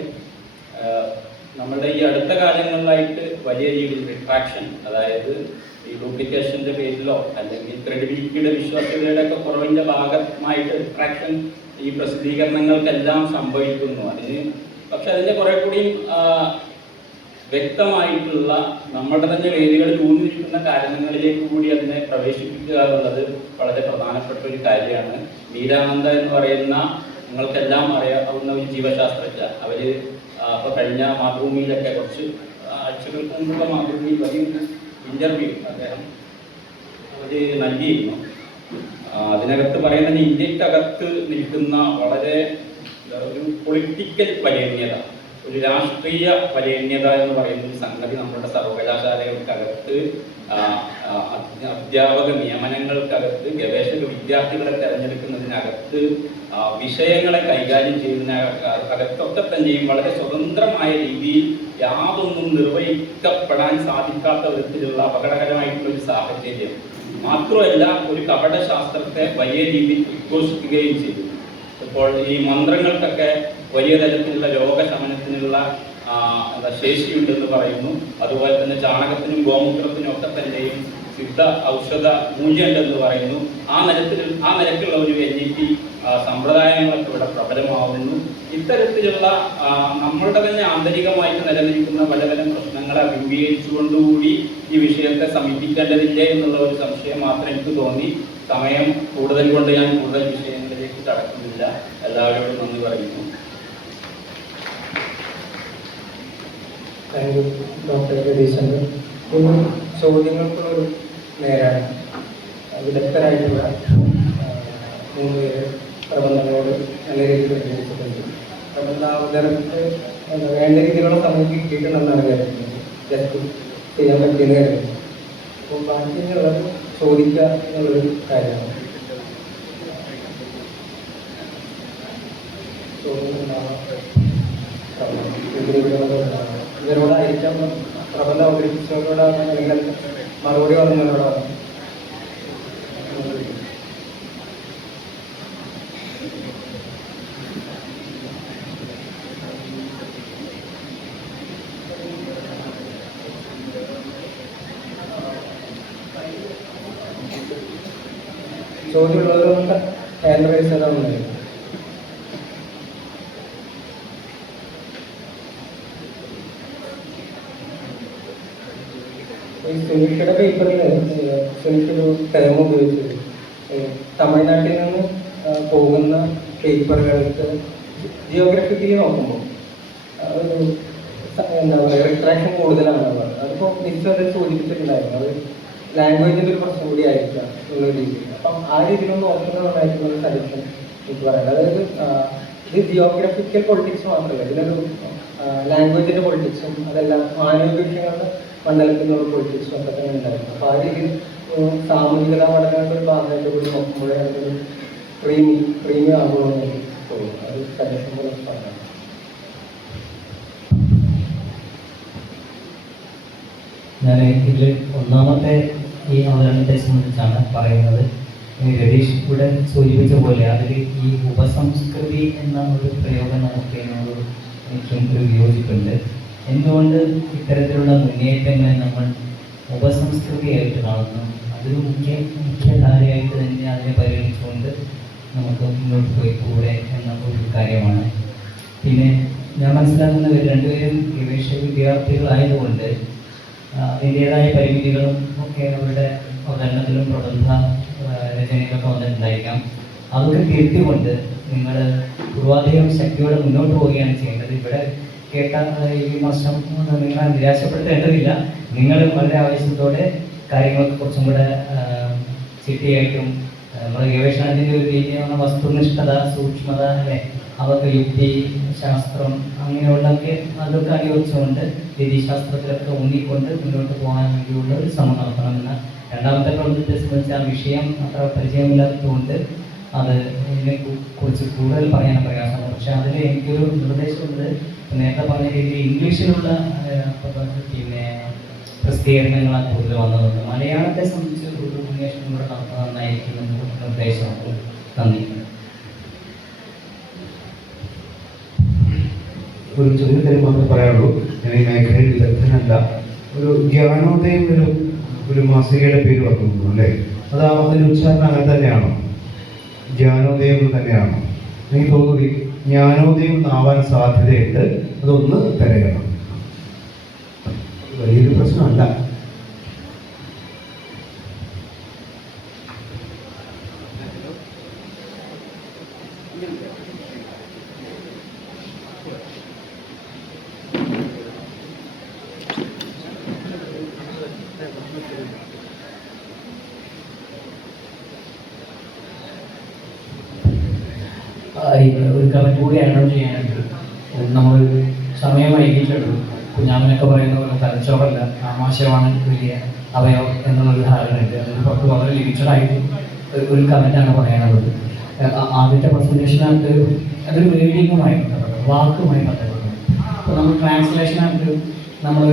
നമ്മളുടെ ഈ അടുത്ത കാലങ്ങളിലായിട്ട് വലിയ രീതിയിൽ റിട്രാക്ഷൻ, അതായത് ഈ ഡ്യൂപ്ലിക്കേഷൻ്റെ പേരിലോ അല്ലെങ്കിൽ ക്രെഡിബിലിറ്റിയുടെ വിശ്വാസ്യതയുടെ ഒക്കെ കുറവിൻ്റെ ഭാഗമായിട്ട് റിട്രാക്ഷൻ ഈ പ്രസിദ്ധീകരണങ്ങൾക്കെല്ലാം സംഭവിക്കുന്നു. പക്ഷെ അതിൻ്റെ കുറെ കൂടിയും വ്യക്തമായിട്ടുള്ള നമ്മുടെ തന്നെ വേദികളിൽ ഊന്നി നിൽക്കുന്ന കാരണങ്ങളിലേക്ക് കൂടി അതിനെ പ്രവേശിപ്പിക്കുക എന്നുള്ളത് വളരെ പ്രധാനപ്പെട്ട ഒരു കാര്യമാണ്. വീരാനന്ദ എന്ന് പറയുന്ന നിങ്ങൾക്കെല്ലാം അറിയാവുന്ന ഒരു ജീവശാസ്ത്രജ്ഞ, അവർ ഇപ്പോൾ കഴിഞ്ഞ മാതൃഭൂമിയിലൊക്കെ കുറച്ച് ആഴ്ചകൾക്ക് മുമ്പുള്ള മാതൃഭൂമിയിൽ വലിയ ഇൻ്റർവ്യൂ അദ്ദേഹം നൽകിയിരുന്നു. അതിനകത്ത് പറയുന്നത് ഇന്ത്യക്കകത്ത് നിൽക്കുന്ന വളരെ ഒരു പൊളിറ്റിക്കൽ വരേണ്യത, ഒരു രാഷ്ട്രീയ വരേണ്യത എന്ന് പറയുന്ന ഒരു സംഗതി നമ്മുടെ സർവകലാശാലകൾക്കകത്ത്, അധ്യാപക നിയമനങ്ങൾക്കകത്ത്, ഗവേഷക വിദ്യാർത്ഥികളെ തിരഞ്ഞെടുക്കുന്നതിനകത്ത്, വിഷയങ്ങളെ കൈകാര്യം ചെയ്യുന്നതിനകത്തൊക്കെ തന്നെയും വളരെ സ്വതന്ത്രമായ രീതിയിൽ യാതൊന്നും നിർവഹിക്കപ്പെടാൻ സാധിക്കാത്ത വിധത്തിലുള്ള അപകടകരമായിട്ടുള്ള ഒരു സാഹചര്യം. മാത്രമല്ല ഒരു കപടശാസ്ത്രത്തെ വലിയ രീതിയിൽ ഉദ്ഘോഷിക്കുകയും ചെയ്തു. ഇപ്പോൾ ഈ മന്ത്രങ്ങൾക്കൊക്കെ വലിയ തരത്തിലുള്ള രോഗശമനത്തിനുള്ള ശേഷിയുണ്ടെന്ന് പറയുന്നു. അതുപോലെ തന്നെ ചാണകത്തിനും ഗോമൂത്രത്തിനും ഒക്കെ തന്നെയും സിദ്ധ ഔഷധ മൂല്യമുണ്ടെന്ന് പറയുന്നു. ആ നിരക്കുള്ള ഒരു NEP സമ്പ്രദായങ്ങളൊക്കെ ഇവിടെ പ്രബലമാവുന്നു. ഇത്തരത്തിലുള്ള നമ്മളുടെ തന്നെ ആന്തരികമായിട്ട് നിലനിൽക്കുന്ന പല പ്രശ്നങ്ങളെ അഭിമുഖീകരിച്ചുകൊണ്ടുകൂടി ഈ വിഷയത്തെ സമീപിക്കേണ്ടതില്ലേ എന്നുള്ള ഒരു സംശയം മാത്രം എനിക്ക് തോന്നി. സമയം കൂടുതൽ കൊണ്ട് ഞാൻ കൂടുതൽ വിഷയങ്ങളിലേക്ക് കടക്കുന്നില്ല. എല്ലാവരോടും നന്ദി പറയുന്നു. താങ്ക് യു ഡോക്ടർ ജഗദീശൻ. ചോദ്യങ്ങൾക്കുള്ളൊരു നേരാണ്. വിദഗ്ധരായിട്ടുള്ള 3 പേര് പ്രബന്ധങ്ങളോട് നല്ല രീതിയിൽ പ്രതികരിച്ചിട്ടുണ്ട്. പ്രബന്ധാവതരണത്തിന് വേണ്ട രീതിയിലുള്ള സമയം കിട്ടിയിട്ടുണ്ടെന്നാണ് കരുതുന്നത്. ജസ്റ്റ് ചെയ്യാൻ പറ്റിയെന്ന് കരുതുന്നു. അപ്പോൾ ബാക്കിയുള്ളത് ചോദിക്കുക എന്നുള്ളൊരു കാര്യമാണ്. ഇവരോടായിരിക്കാം പ്രബന്ധം അവതരിപ്പിച്ചവരോടാണ് അല്ലെങ്കിൽ മറുപടി വന്നവരോടാണ്. ചോദ്യമുള്ളവരൊക്കെ ഹാൻഡ് റൈസ് ചെയ്താൽ ഈ സുനിഷയുടെ പേപ്പറിൽ സുനിഷൊരു ടേം ഉപയോഗിച്ചത് തമിഴ്നാട്ടിൽ നിന്ന് പോകുന്ന പേപ്പറുകൾക്ക് ജിയോഗ്രഫിക്കലി നോക്കുമ്പോൾ ഒരു എന്താ പറയുക റിട്രാക്ഷൻ കൂടുതലാണ്. അതിപ്പോൾ മിസ് അത് സൂചിപ്പിച്ചിട്ടുണ്ടായിരുന്നു. അത് ലാംഗ്വേജിൻ്റെ ഒരു പ്രശ്നം കൂടി ആയിരിക്കാം എന്നുള്ള രീതിയിൽ. അപ്പം ആ രീതിയിലൊന്നും നോക്കുന്നതായിട്ടുള്ള സജഷൻ എനിക്ക് പറയുന്നത്. അതായത് ഇത് ജിയോഗ്രഫിക്കൽ പൊളിറ്റിക്സ് മാത്രമല്ല, ഇതിനൊരു ലാംഗ്വേജിൻ്റെ പൊളിറ്റിക്സും അതെല്ലാം മാനവിക വിഷയങ്ങളുടെ മണ്ഡലത്തിലുള്ള പൊളിറ്റിക്സും ഒക്കെ തന്നെ ഉണ്ടായിരുന്നു. അപ്പോൾ ആ രീതിയിൽ സാമൂഹികത പഠനങ്ങളുടെ ഒരു ഭാഗമായിട്ട് കൂടി നോക്കുമ്പോഴേ അതൊരു പ്രീമിയം ആകുമെന്ന് എനിക്ക് തോന്നുന്നു. അത് സജഷൻ പോലെ പറഞ്ഞു. ഞാൻ ഇതിൽ ഒന്നാമത്തെ ഈ അവതരണത്തെ സംബന്ധിച്ചാണ് പറയുന്നത്. രതീഷ് ഇവിടെ സൂചിപ്പിച്ച പോലെ അതിൽ ഈ ഉപസംസ്കൃതി എന്ന ഒരു പ്രയോഗം നമുക്ക് എന്നോട് എനിക്കും ഒരു വിയോജിപ്പുണ്ട്. എന്തുകൊണ്ട് ഇത്തരത്തിലുള്ള മുന്നേറ്റങ്ങളെ നമ്മൾ ഉപസംസ്കൃതിയായിട്ട് കാണുന്നു? അതൊരു മുഖ്യധാരയായിട്ട് തന്നെ അതിനെ പരിഗണിച്ചുകൊണ്ട് നമുക്ക് മുന്നോട്ട് പോയി കൂടെ എന്ന ഒരു കാര്യമാണ്. പിന്നെ ഞാൻ മനസ്സിലാക്കുന്നത് രണ്ടുപേരും ഗവേഷക വിദ്യാർത്ഥികളായതുകൊണ്ട് അതിൻ്റേതായ പരിമിതികളും ഒക്കെ അവരുടെ അവതരണത്തിലും പ്രബന്ധ രചനയിലൊക്കെ വന്നിട്ടുണ്ടായിരിക്കാം. അതൊക്കെ തിരുത്തിക്കൊണ്ട് നിങ്ങൾ പൂർവാധികം ശക്തിയോടെ മുന്നോട്ട് പോവുകയാണ് ചെയ്യേണ്ടത്. ഇവിടെ കേട്ട ഈ വർഷം നിങ്ങളെ നിരാശപ്പെടുത്തേണ്ടതില്ല. നിങ്ങൾ വളരെ ആവേശത്തോടെ കാര്യങ്ങളൊക്കെ കുറച്ചും കൂടെ ചിട്ടയായിട്ടും നമ്മുടെ ഗവേഷണത്തിൻ്റെ ഒരു രീതി എന്ന് പറഞ്ഞാൽ വസ്തുനിഷ്ഠത, സൂക്ഷ്മത, അല്ലേ, അതൊക്കെ യുക്തി ശാസ്ത്രം അങ്ങനെയുള്ളതൊക്കെ അതൊക്കെ അടിവെച്ചുകൊണ്ട് രീതിശാസ്ത്രത്തിലൊക്കെ ഊന്നിക്കൊണ്ട് മുന്നോട്ട് പോകാൻ വേണ്ടിയുള്ള ഒരു ശ്രമം നടത്തണമെന്ന രണ്ടാമത്തെ പ്രബന്ധത്തെ സംബന്ധിച്ച് ആ വിഷയം അത്ര പരിചയമില്ലാത്തതുകൊണ്ട് അത് ഇതിനെ കുറിച്ച് കൂടുതൽ പറയാൻ പ്രയാസമാണ്. പക്ഷെ അതിൽ എനിക്കൊരു നിർദ്ദേശമുണ്ട്. നേരത്തെ പറഞ്ഞ രീതിയിൽ ഇംഗ്ലീഷിലുള്ള പിന്നെ പ്രസിദ്ധീകരണങ്ങളാണ് കൂടുതൽ വന്നതുകൊണ്ട് മലയാളത്തെ സംബന്ധിച്ച് ഒരു അന്വേഷണം കൂടെ നടത്താൻ നന്നായിരിക്കും എന്നൊരു നിർദ്ദേശമുണ്ട്. നന്ദി. ഒരു ചെറിയ കാര്യം മാത്രമേ പറയാനുള്ളൂ. ഞാൻ ഈ മേഖലയിൽ വിദഗ്ധനല്ല. ഒരു ജ്ഞാനോദയം ഒരു മാസികയുടെ പേര് പറഞ്ഞു അല്ലേ? അത് അതിൻ്റെ ഉച്ചാരണം അങ്ങനെ തന്നെയാണോ? ജ്ഞാനോദയം തന്നെയാണോ? എനിക്ക് തോന്നുന്നത് ജ്ഞാനോദയം ആവാൻ സാധ്യതയുണ്ട്. അതൊന്ന് തിരയണം. വലിയൊരു പ്രശ്നമല്ല. ഒരു കമൻറ്റ് കൂടി ആഡ് ചെയ്യാനുണ്ട്. നമ്മൾ സമയം വൈകിട്ടുണ്ട്. കുഞ്ഞാമിനൊക്കെ പറയുന്ന പോലെ തലച്ചോറല്ല ആമാശയമാണ് വലിയ അവയവം എന്നുള്ളൊരു ധാരണയുണ്ട്. അതിന് പുറത്ത് വളരെ ലിമിറ്റഡായിട്ട് ഒരു കമൻറ്റാണ് പറയാനുള്ളത്. ആദ്യത്തെ പ്രസൻറ്റേഷനകത്ത് അതൊരു വേഡിങ്ങുമായി ബന്ധപ്പെട്ടത്, വാക്കുമായി ബന്ധപ്പെട്ടത്. അപ്പോൾ നമ്മൾ ട്രാൻസ്ലേഷനകത്ത് നമ്മൾ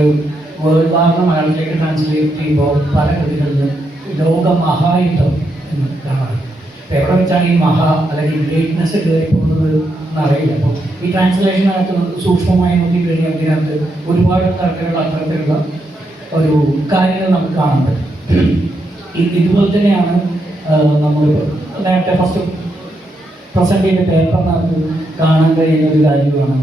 വേൾഡ് വാർന്ന് മലയാളത്തിലേക്ക് ട്രാൻസ്ലേറ്റ് ചെയ്യുമ്പോൾ പല കൃതികളിലും ലോകമഹായുദ്ധം എന്ന് കാണാം. അപ്പോൾ എവിടെ വെച്ചാണ് ഈ മഹാ അല്ലെങ്കിൽ ഗ്രേറ്റ്നെസ് കയറി പോകുന്നത് എന്നറിയില്ല. അപ്പോൾ ഈ ട്രാൻസ്ലേഷനകത്ത് സൂക്ഷ്മമായി നോക്കി കഴിഞ്ഞാൽ ഇതിനകത്ത് ഒരുപാട് തരത്തിലുള്ള അത്തരത്തിലുള്ള ഒരു കാര്യങ്ങൾ നമുക്ക് കാണാൻ പറ്റും. ഇതുപോലെ തന്നെയാണ് നമ്മൾ നേരത്തെ ഫസ്റ്റ് പ്രസൻറ്റ് ചെയ്ത പേപ്പറിനകത്ത് കാണാൻ കഴിയുന്ന ഒരു കാര്യമാണ്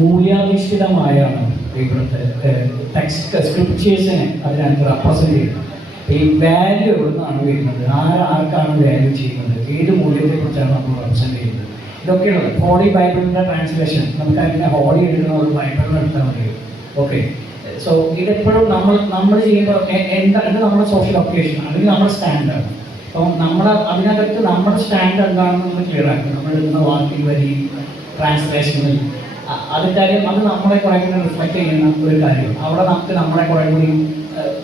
മൂല്യാധിഷ്ഠിതമായാണ് ഇവിടുത്തെ ടെക്സ്റ്റ് സ്ക്രിപ്റ്റേഴ്സിനെ അതിനകത്ത് റെപ്രസെൻറ്റ് ചെയ്യുന്നത്. ഈ വാല്യൂ എവിടെ നിന്നാണ് വരുന്നത്, ആർക്കാണ് വാല്യൂ ചെയ്യുന്നത്, ഏത് മൂല്യത്തെക്കുറിച്ചാണ് നമ്മൾ റെപ്രസെൻറ്റ് ചെയ്യുന്നത്, ഇതൊക്കെയുള്ളത്. ഹോളി ബൈബിളിൻ്റെ ട്രാൻസ്ലേഷൻ നമുക്ക് അതിനെ ഹോളി എടുക്കുന്ന ഒരു ബൈബിളിന് എടുത്താൽ മതി. ഓക്കെ, സോ ഇതെപ്പോഴും നമ്മൾ ചെയ്യുമ്പോൾ എന്താണ് നമ്മുടെ സോഷ്യൽ ഒക്കേഷൻ അല്ലെങ്കിൽ നമ്മുടെ സ്റ്റാൻഡാണ്. അപ്പം അതിനകത്ത് നമ്മുടെ സ്റ്റാൻഡ് എന്താണെന്ന് നമ്മൾ ക്ലിയർ ആക്കും. നമ്മൾ ഇടുന്ന വാക്കിൽ വരി ട്രാൻസ്ലേഷനിൽ അത് കാര്യം അത് നമ്മളെ കുറേ കൂടി റിഫ്ലക്റ്റ് ചെയ്യുന്ന ഒരു കാര്യം. അവിടെ നമുക്ക് നമ്മളെ കുറേ കൂടി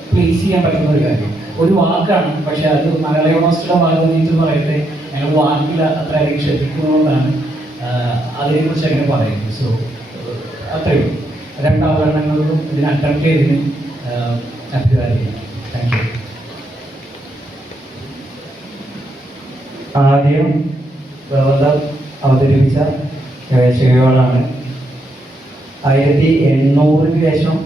പ്ലേസ് ചെയ്യാൻ പറ്റുന്ന ഒരു കാര്യം. ഒരു വാക്കാണ്, പക്ഷെ അത് മലയാള യൂണിവേഴ്സിറ്റിയുടെ ഭാഗത്ത് എന്ന് പറയുന്നത് ഞങ്ങൾ വാക്കിൽ അത്രയധികം ശ്രദ്ധിക്കുന്നതുകൊണ്ടാണ് അതിനെക്കുറിച്ച് അങ്ങനെ പറയുന്നത്. സോ അത്രയും രണ്ടാവരണങ്ങളിലും ഇതിനെ അറ്റംപ്റ്റ് ചെയ്തതിന് അഭിപ്രായം. Thank you. ആദ്യം പ്രബന്ധം അവതരിപ്പിച്ച ഗവേഷകകളാണ്. 1800 ശേഷം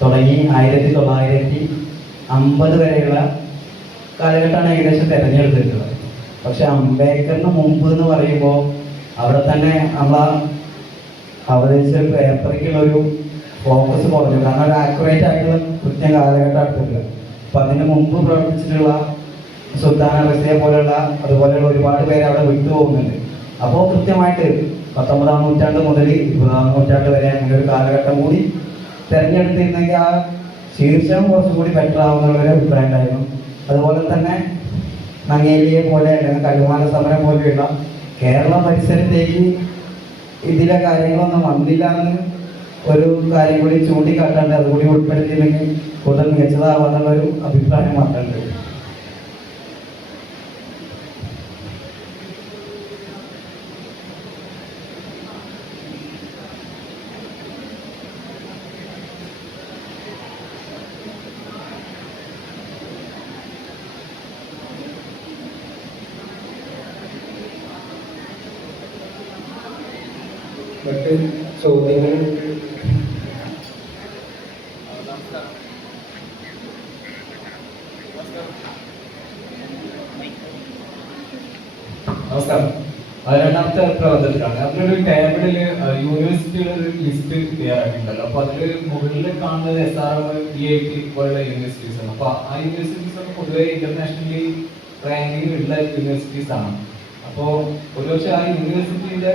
തുടങ്ങി 1950 വരെയുള്ള കാലഘട്ടമാണ് ഏകദേശം തിരഞ്ഞെടുത്തിട്ടുള്ളത്. പക്ഷെ അംബേദ്കറിന് മുമ്പ് എന്ന് പറയുമ്പോൾ അവിടെ തന്നെ നമ്മൾ അവതരിച്ച പേപ്പറിക്കുള്ളൊരു ഫോക്കസ് കുറഞ്ഞു. കാരണം ഒരു ആക്യുറേറ്റ് ആയിട്ടുള്ള കൃത്യം കാലഘട്ടം എടുത്തിട്ടില്ല. അപ്പം അതിന് മുമ്പ് പ്രവർത്തിച്ചിട്ടുള്ള സുൽത്താന റസിയെ പോലെയുള്ള അതുപോലെയുള്ള ഒരുപാട് പേര് അവിടെ വിട്ടുപോകുന്നുണ്ട്. അപ്പോൾ കൃത്യമായിട്ട് 19-ാം നൂറ്റാണ്ട് മുതൽ 20-ാം നൂറ്റാണ്ട് വരെ അങ്ങനെ ഒരു കാലഘട്ടം കൂടി തിരഞ്ഞെടുത്തിരുന്നെങ്കിൽ ആ ശീർഷകം കുറച്ചുകൂടി ബെറ്റർ ആവുന്നുള്ളൊരു അഭിപ്രായം ഉണ്ടായിരുന്നു. അതുപോലെ തന്നെ നങ്ങേലിയെ പോലെ അല്ലെങ്കിൽ കല്ലുമാല സമരം പോലെയുള്ള കേരള പരിസരത്തേക്ക് ഇതിലെ കാര്യങ്ങളൊന്നും വന്നില്ല എന്ന് ഒരു കാര്യം കൂടി ചൂണ്ടിക്കാട്ടാണ്ട് അതുകൂടി ഉൾപ്പെടുത്തിയില്ലെങ്കിൽ കൂടുതൽ മികച്ചതാവാന്നുള്ളൊരു അഭിപ്രായം മാത്രമുണ്ട്. മറ്റ് ചോദ്യങ്ങൾ? നമസ്കാരം. രണ്ടാമത്തെ പ്രബന്ധത്തിലാണ് അതിലൊരു ടേബിളിൽ യൂണിവേഴ്സിറ്റിയുടെ ഒരു ലിസ്റ്റ് തയ്യാറാക്കിയിട്ടുണ്ടല്ലോ. അപ്പൊ അതിൽ മുകളിൽ കാണുന്നത് SRM, EIT പോലുള്ള യൂണിവേഴ്സിറ്റീസ് ആണ്. അപ്പൊ ആ യൂണിവേഴ്സിറ്റീസ് ഒക്കെ പൊതുവെ ഇന്റർനാഷണലി റാങ്കിങ് ഉള്ള യൂണിവേഴ്സിറ്റീസ് ആണ്. അപ്പോൾ ഒരുപക്ഷെ ആ യൂണിവേഴ്സിറ്റിയുടെ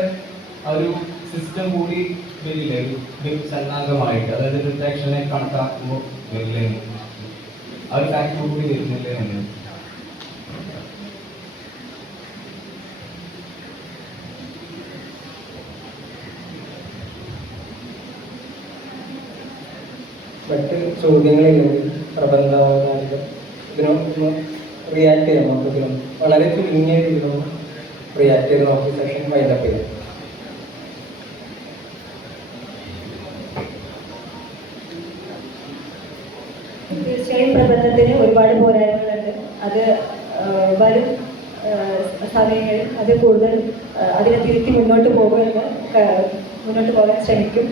ആ ഒരു സിസ്റ്റം കൂടി വരില്ലേ, ഒരു ചലനാംഗമായിട്ട്, അതായത് റിട്രാക്ഷനെ കണക്കാക്കുമ്പോൾ വരില്ലേ, ആ ഒരു ഫാക്ടർ കൂടി വരുന്നില്ലേ എന്ന്. മറ്റ് ചോദ്യങ്ങളില്ലെങ്കിൽ പ്രബന്ധാവതാരികൾ ഇതിനൊന്ന് റിയാക്ട് ചെയ്യാം. നമുക്കിതിനൊന്ന് വളരെ ചുരുങ്ങിയ രീതിയിലൊന്ന് റിയാക്ട് ചെയ്ത് നമുക്ക് സെഷൻ വൈൻഡപ്പ് ചെയ്യാം. തീർച്ചയായും പ്രബന്ധത്തിന് ഒരുപാട് പോരായ്മകളുണ്ട്. അത് വരും സമയങ്ങളിൽ അത് കൂടുതൽ അതിനെ തിരുത്തി മുന്നോട്ട് പോകാൻ ശ്രമിക്കും.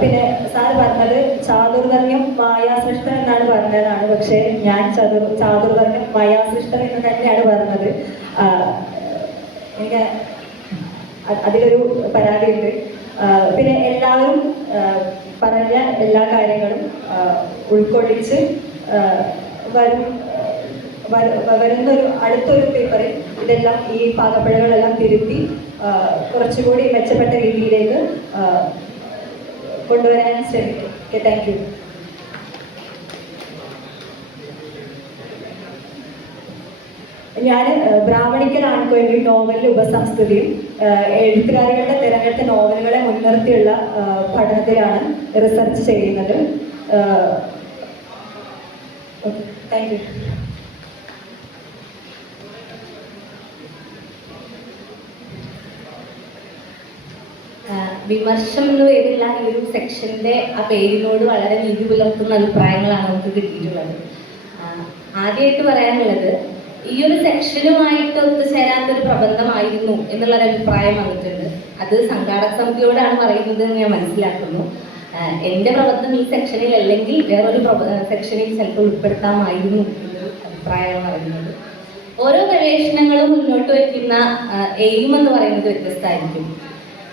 പിന്നെ സാർ പറഞ്ഞത് ചാതുർവർണ്ണ്യം മായാസൃഷ്ടം എന്നാണ് പറഞ്ഞതാണ്. പക്ഷേ ഞാൻ ചാതുർവർണ്ണ്യം മായാസൃഷ്ടം എന്ന് തന്നെയാണ് പറഞ്ഞത്. എനിക്ക് അതിലൊരു പരാതിയുണ്ട്. പിന്നെ എല്ലാവരും പറഞ്ഞ എല്ലാ കാര്യങ്ങളും ഉൾക്കൊള്ളിച്ച് വരുന്നൊരു അടുത്തൊരു പേപ്പറിൽ ഇതെല്ലാം ഈ പാകപ്പിഴകളെല്ലാം തിരുത്തി കുറച്ചുകൂടി മെച്ചപ്പെട്ട രീതിയിലേക്ക് കൊണ്ടുവരാൻ ശ്രമിക്കും. Okay, thank you. ഞാൻ ബ്രാഹ്മണിക്കൽ ആൺകോയിലും നോവലിലെ ഉപസംസ്കൃതിയും എഴുത്തുകാരികളുടെ തിരഞ്ഞെടുത്ത നോവലുകളെ മുൻനിർത്തിയുള്ള പഠനത്തിലാണ് റിസർച്ച് ചെയ്യുന്നത്. Thank you. വിമർശം എന്ന് പേരുള്ള ഈ ഒരു സെക്ഷന്റെ ആ പേരിനോട് വളരെ നീതി പുലർത്തുന്ന അഭിപ്രായങ്ങളാണ് നമുക്ക് കിട്ടിയിട്ടുള്ളത്. ആദ്യമായിട്ട് പറയാനുള്ളത്, ഈ ഒരു സെക്ഷനുമായിട്ട് ഒത്തുചേരാത്തൊരു പ്രബന്ധമായിരുന്നു എന്നുള്ളൊരു അഭിപ്രായം വന്നിട്ടുണ്ട്. അത് സംഘാടക സമിതിയോടാണ് പറയുന്നത് എന്ന് ഞാൻ മനസ്സിലാക്കുന്നു. എൻ്റെ പ്രബന്ധം ഈ സെക്ഷനിൽ അല്ലെങ്കിൽ വേറൊരു സെക്ഷനിൽ ചിലപ്പോൾ ഉൾപ്പെടുത്താമായിരുന്നു എന്നൊരു അഭിപ്രായമാണ് പറയുന്നത്. ഓരോ ഗവേഷണങ്ങളും മുന്നോട്ട് വയ്ക്കുന്ന എയിം എന്ന് പറയുന്നത് വ്യത്യസ്തമായിരിക്കും.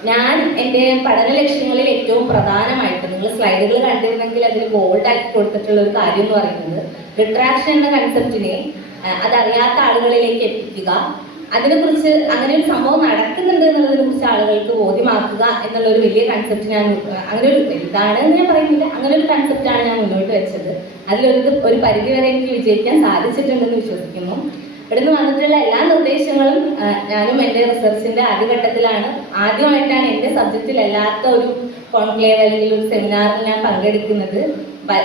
ഞാൻ എൻ്റെ പഠന ലക്ഷ്യങ്ങളിൽ ഏറ്റവും പ്രധാനമായിട്ട്, നിങ്ങൾ സ്ലൈഡുകൾ കണ്ടിരുന്നെങ്കിൽ അതിൽ ബോൾഡാക്കി കൊടുത്തിട്ടുള്ള ഒരു കാര്യം എന്ന് പറയുന്നത്, റിട്രാക്ഷൻ എന്ന കൺസെപ്റ്റിനെ അതറിയാത്ത ആളുകളിലേക്ക് എത്തിക്കുക, അതിനെക്കുറിച്ച് അങ്ങനെ ഒരു സംഭവം നടക്കുന്നുണ്ട് എന്നുള്ളതിനെ കുറിച്ച് ആളുകൾക്ക് ബോധ്യമാക്കുക എന്നുള്ളൊരു വലിയ കൺസെപ്റ്റ് ഞാൻ അങ്ങനെ ഒരു ഇതാണെന്ന് ഞാൻ പറയുന്നില്ല, അങ്ങനെ ഒരു കൺസെപ്റ്റാണ് ഞാൻ മുന്നോട്ട് വെച്ചത്. അതിലൊരു പരിധിവരെ എനിക്ക് വിജയിക്കാൻ സാധിച്ചിട്ടുണ്ടെന്ന് വിശ്വസിക്കുന്നു. ഇവിടുന്ന് വന്നിട്ടുള്ള എല്ലാ നിർദ്ദേശങ്ങളും ഞാനും എൻ്റെ റിസർച്ചിൻ്റെ ആദ്യഘട്ടത്തിലാണ്, ആദ്യമായിട്ടാണ് എൻ്റെ സബ്ജക്റ്റിലല്ലാത്ത ഒരു കോൺക്ലേവ് അല്ലെങ്കിൽ ഒരു സെമിനാറിൽ ഞാൻ പങ്കെടുക്കുന്നത്.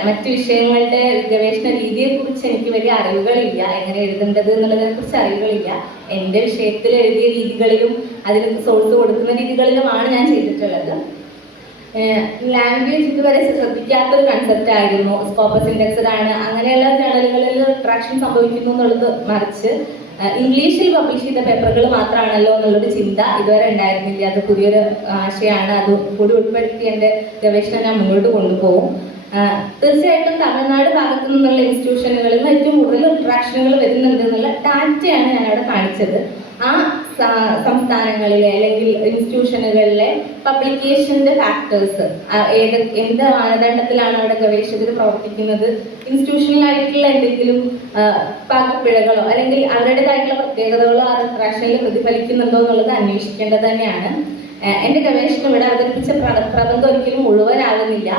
മറ്റു വിഷയങ്ങളുടെ ഗവേഷണ രീതിയെക്കുറിച്ച് എനിക്ക് വലിയ അറിവുകളില്ല, എങ്ങനെ എഴുതേണ്ടത് എന്നുള്ളതിനെക്കുറിച്ച് അറിവുകളില്ല. എൻ്റെ വിഷയത്തിൽ എഴുതിയ രീതികളിലും അതിന് സോഴ്സ് കൊടുക്കുന്ന രീതികളിലുമാണ് ഞാൻ ചെയ്തിട്ടുള്ളത്. ലാംഗ്വേജ് ഇതുവരെ ശ്രദ്ധിക്കാത്തൊരു കൺസെപ്റ്റ് ആയിരുന്നു. സ്കോപ്പസ് ഇൻഡെക്സ്ഡ് ആണ്, അങ്ങനെയുള്ള ജേണലുകളിൽ റിട്രാക്ഷൻ സംഭവിക്കുന്നു എന്നുള്ളത് മറിച്ച് ഇംഗ്ലീഷിൽ പബ്ലിഷ് ചെയ്ത പേപ്പറുകൾ മാത്രമാണല്ലോ എന്നുള്ളൊരു ചിന്ത ഇതുവരെ ഉണ്ടായിരുന്നില്ല. അത് പുതിയൊരു ആശയമാണ്. അത് കൂടി ഉൾപ്പെടുത്തി എൻ്റെ ഗവേഷണം ഞാൻ മുന്നോട്ട് കൊണ്ടുപോകും. തീർച്ചയായിട്ടും തമിഴ്നാട് ഭാഗത്തു നിന്നുള്ള ഇൻസ്റ്റിറ്റ്യൂഷനുകളിൽ നിന്ന് ഏറ്റവും കൂടുതൽ റിട്രാക്ഷനുകൾ വരുന്നുണ്ട് എന്നുള്ള ഡാറ്റയാണ് ഞാൻ അവിടെ കാണിച്ചത്. ആ സംസ്ഥാനങ്ങളിലെ അല്ലെങ്കിൽ ഇൻസ്റ്റിറ്റ്യൂഷനുകളിലെ പബ്ലിക്കേഷൻ്റെ ഫാക്ടേഴ്സ് എന്ത് മാനദണ്ഡത്തിലാണ് അവിടെ ഗവേഷകർ പ്രവർത്തിക്കുന്നത്, ഇൻസ്റ്റിറ്റ്യൂഷണലായിട്ടുള്ള എന്തെങ്കിലും പാകപ്പിഴകളോ അല്ലെങ്കിൽ അവരുടേതായിട്ടുള്ള പ്രത്യേകതകളോ ആ റിട്രാക്ഷനിൽ പ്രതിഫലിക്കുന്നുണ്ടോ എന്നുള്ളത് അന്വേഷിക്കേണ്ടത് തന്നെയാണ്. എൻ്റെ ഗവേഷണം ഇവിടെ അവതരിപ്പിച്ച പ്രബന്ധം ഒരിക്കലും മുഴുവനാകുന്നില്ല.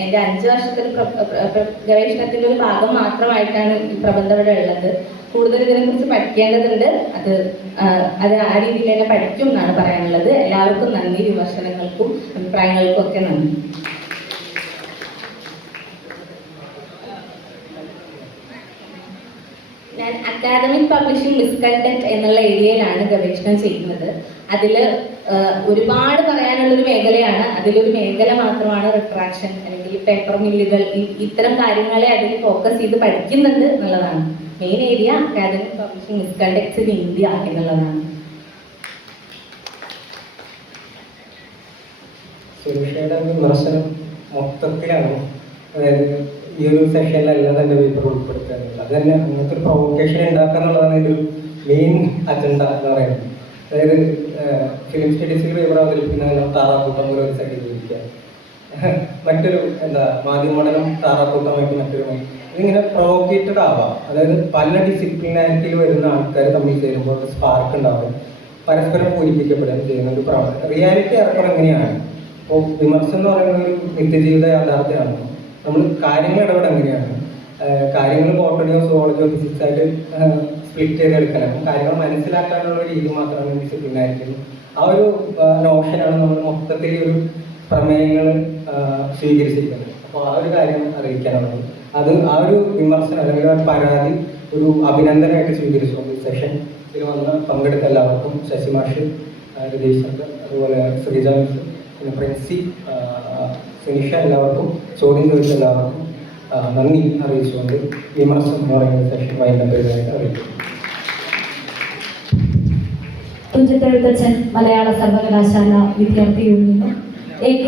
എൻ്റെ 5 വർഷത്തെ ഗവേഷണത്തിൻ്റെ ഒരു ഭാഗം മാത്രമായിട്ടാണ് ഈ പ്രബന്ധം ഇവിടെ ഉള്ളത്. കൂടുതൽ ഇതിനെക്കുറിച്ച് പഠിക്കേണ്ടതുണ്ട്. അത് ആ രീതിയിൽ തന്നെ പഠിക്കും എന്നാണ് പറയാനുള്ളത്. എല്ലാവർക്കും നന്ദി. വിമർശനങ്ങൾക്കും അഭിപ്രായങ്ങൾക്കും ഒക്കെ നന്ദി. ഞാൻ അക്കാദമിക് പബ്ലിഷിംഗ് മിസ്കണ്ടക്ട് എന്നുള്ള ഏരിയയിലാണ് ഗവേഷണം ചെയ്യുന്നത്. അതിൽ ഒരുപാട് പറയാനുള്ളൊരു മേഖലയാണ്. അതിലൊരു മേഖല മാത്രമാണ് റിട്രാക്ഷൻ അല്ലെങ്കിൽ പേപ്പർ മില്ലുകൾ. ഇത്തരം കാര്യങ്ങളെ അതിൽ ഫോക്കസ് ചെയ്ത് പഠിക്കുന്നുണ്ട് എന്നുള്ളതാണ്. Main area academic publishing misconducts in India എന്നുള്ളതാണ്. സുരക്ഷയുടെ വിമർശനം മൊത്തത്തിലാണ്. അതായത് ഈ ഒരു സെഷനിലല്ല തന്നെ പേപ്പർ ഉൾപ്പെടുത്തുക എന്നുള്ളത്, അത് തന്നെ അങ്ങനത്തെ ഒരു പ്രൊവോക്കേഷൻ ഉണ്ടാക്കുക എന്നുള്ളതാണ് ഇതിൻ്റെ ഒരു മെയിൻ അജണ്ട എന്ന് പറയുന്നത്. അതായത് ഫിലിം സ്റ്റഡീസിൽ പേപ്പർ അവതരിപ്പിക്കുന്നതെല്ലാം താറാക്കൂട്ടം പോലെ ഒരു സൈഡിൽ ഇരിക്കുക, മറ്റൊരു മാധ്യമമണ്ഡലം താറാക്കൂട്ടമായിട്ട് മറ്റൊരു ഇതിങ്ങനെ പ്രൊവോക്കേറ്റഡ് ആവാം. അതായത് പല ഡിസിപ്ലിനാരിറ്റിയിൽ വരുന്ന ആൾക്കാർ തമ്മിൽ ചേരുമ്പോൾ ഒരു സ്പാർക്ക് ഉണ്ടാവും, പരസ്പരം പൂരിപ്പിക്കപ്പെടുകയും ചെയ്യുന്ന ഒരു പ്രവണത. റിയാലിറ്റി ഏറെക്കുറെ എങ്ങനെയാണ്? ഇപ്പോൾ വിമർശനം എന്ന് പറയുന്ന ഒരു നിത്യജീവിത യാഥാർത്ഥ്യമാണ്. നമ്മൾ കാര്യങ്ങൾ ഇടപെടാൻ എങ്ങനെയാണ്? കാര്യങ്ങൾ ബോട്ടണിയോ സുവോളജിയോ ഫിസിക്സ് ആയിട്ട് സ്പ്ലിറ്റ് ചെയ്തെടുക്കണം. അപ്പം കാര്യങ്ങൾ മനസ്സിലാക്കാനുള്ള രീതി മാത്രമാണ് ഡിസിപ്ലിനാരിറ്റി. ആ ഒരു നോഷനാണ് നമ്മൾ മൊത്തത്തിൽ ഒരു പ്രമേയങ്ങൾ സ്വീകരിച്ചിരിക്കുന്നത്. അപ്പോൾ ആ ഒരു കാര്യം അറിയിക്കാനാണ്. അത് ആ ഒരു വിമർശനം അല്ലെങ്കിൽ ആ ഒരു പരാതി ഒരു അഭിനന്ദനമായിട്ട് സ്വീകരിച്ചുകൊണ്ട് സെഷനിൽ വന്ന് പങ്കെടുത്ത എല്ലാവർക്കും ശശി മാഷ്, രതീഷ് ചന്ദ്രൻ, അതുപോലെ ശ്രീജ മിസ്, പിന്നെ പ്രിൻസി, സിനിഷ, എല്ലാവർക്കും ചോദ്യം ചോദിച്ച എല്ലാവർക്കും നന്ദി അറിയിച്ചുകൊണ്ട് വിമർശനം എന്ന് പറയുന്ന സെഷൻ വൈകിട്ട് അറിയിക്കും. തുഞ്ചത്തെഴുത്തച്ഛൻ മലയാള സർവകലാശാല വിദ്യാർത്ഥി യൂണിയനും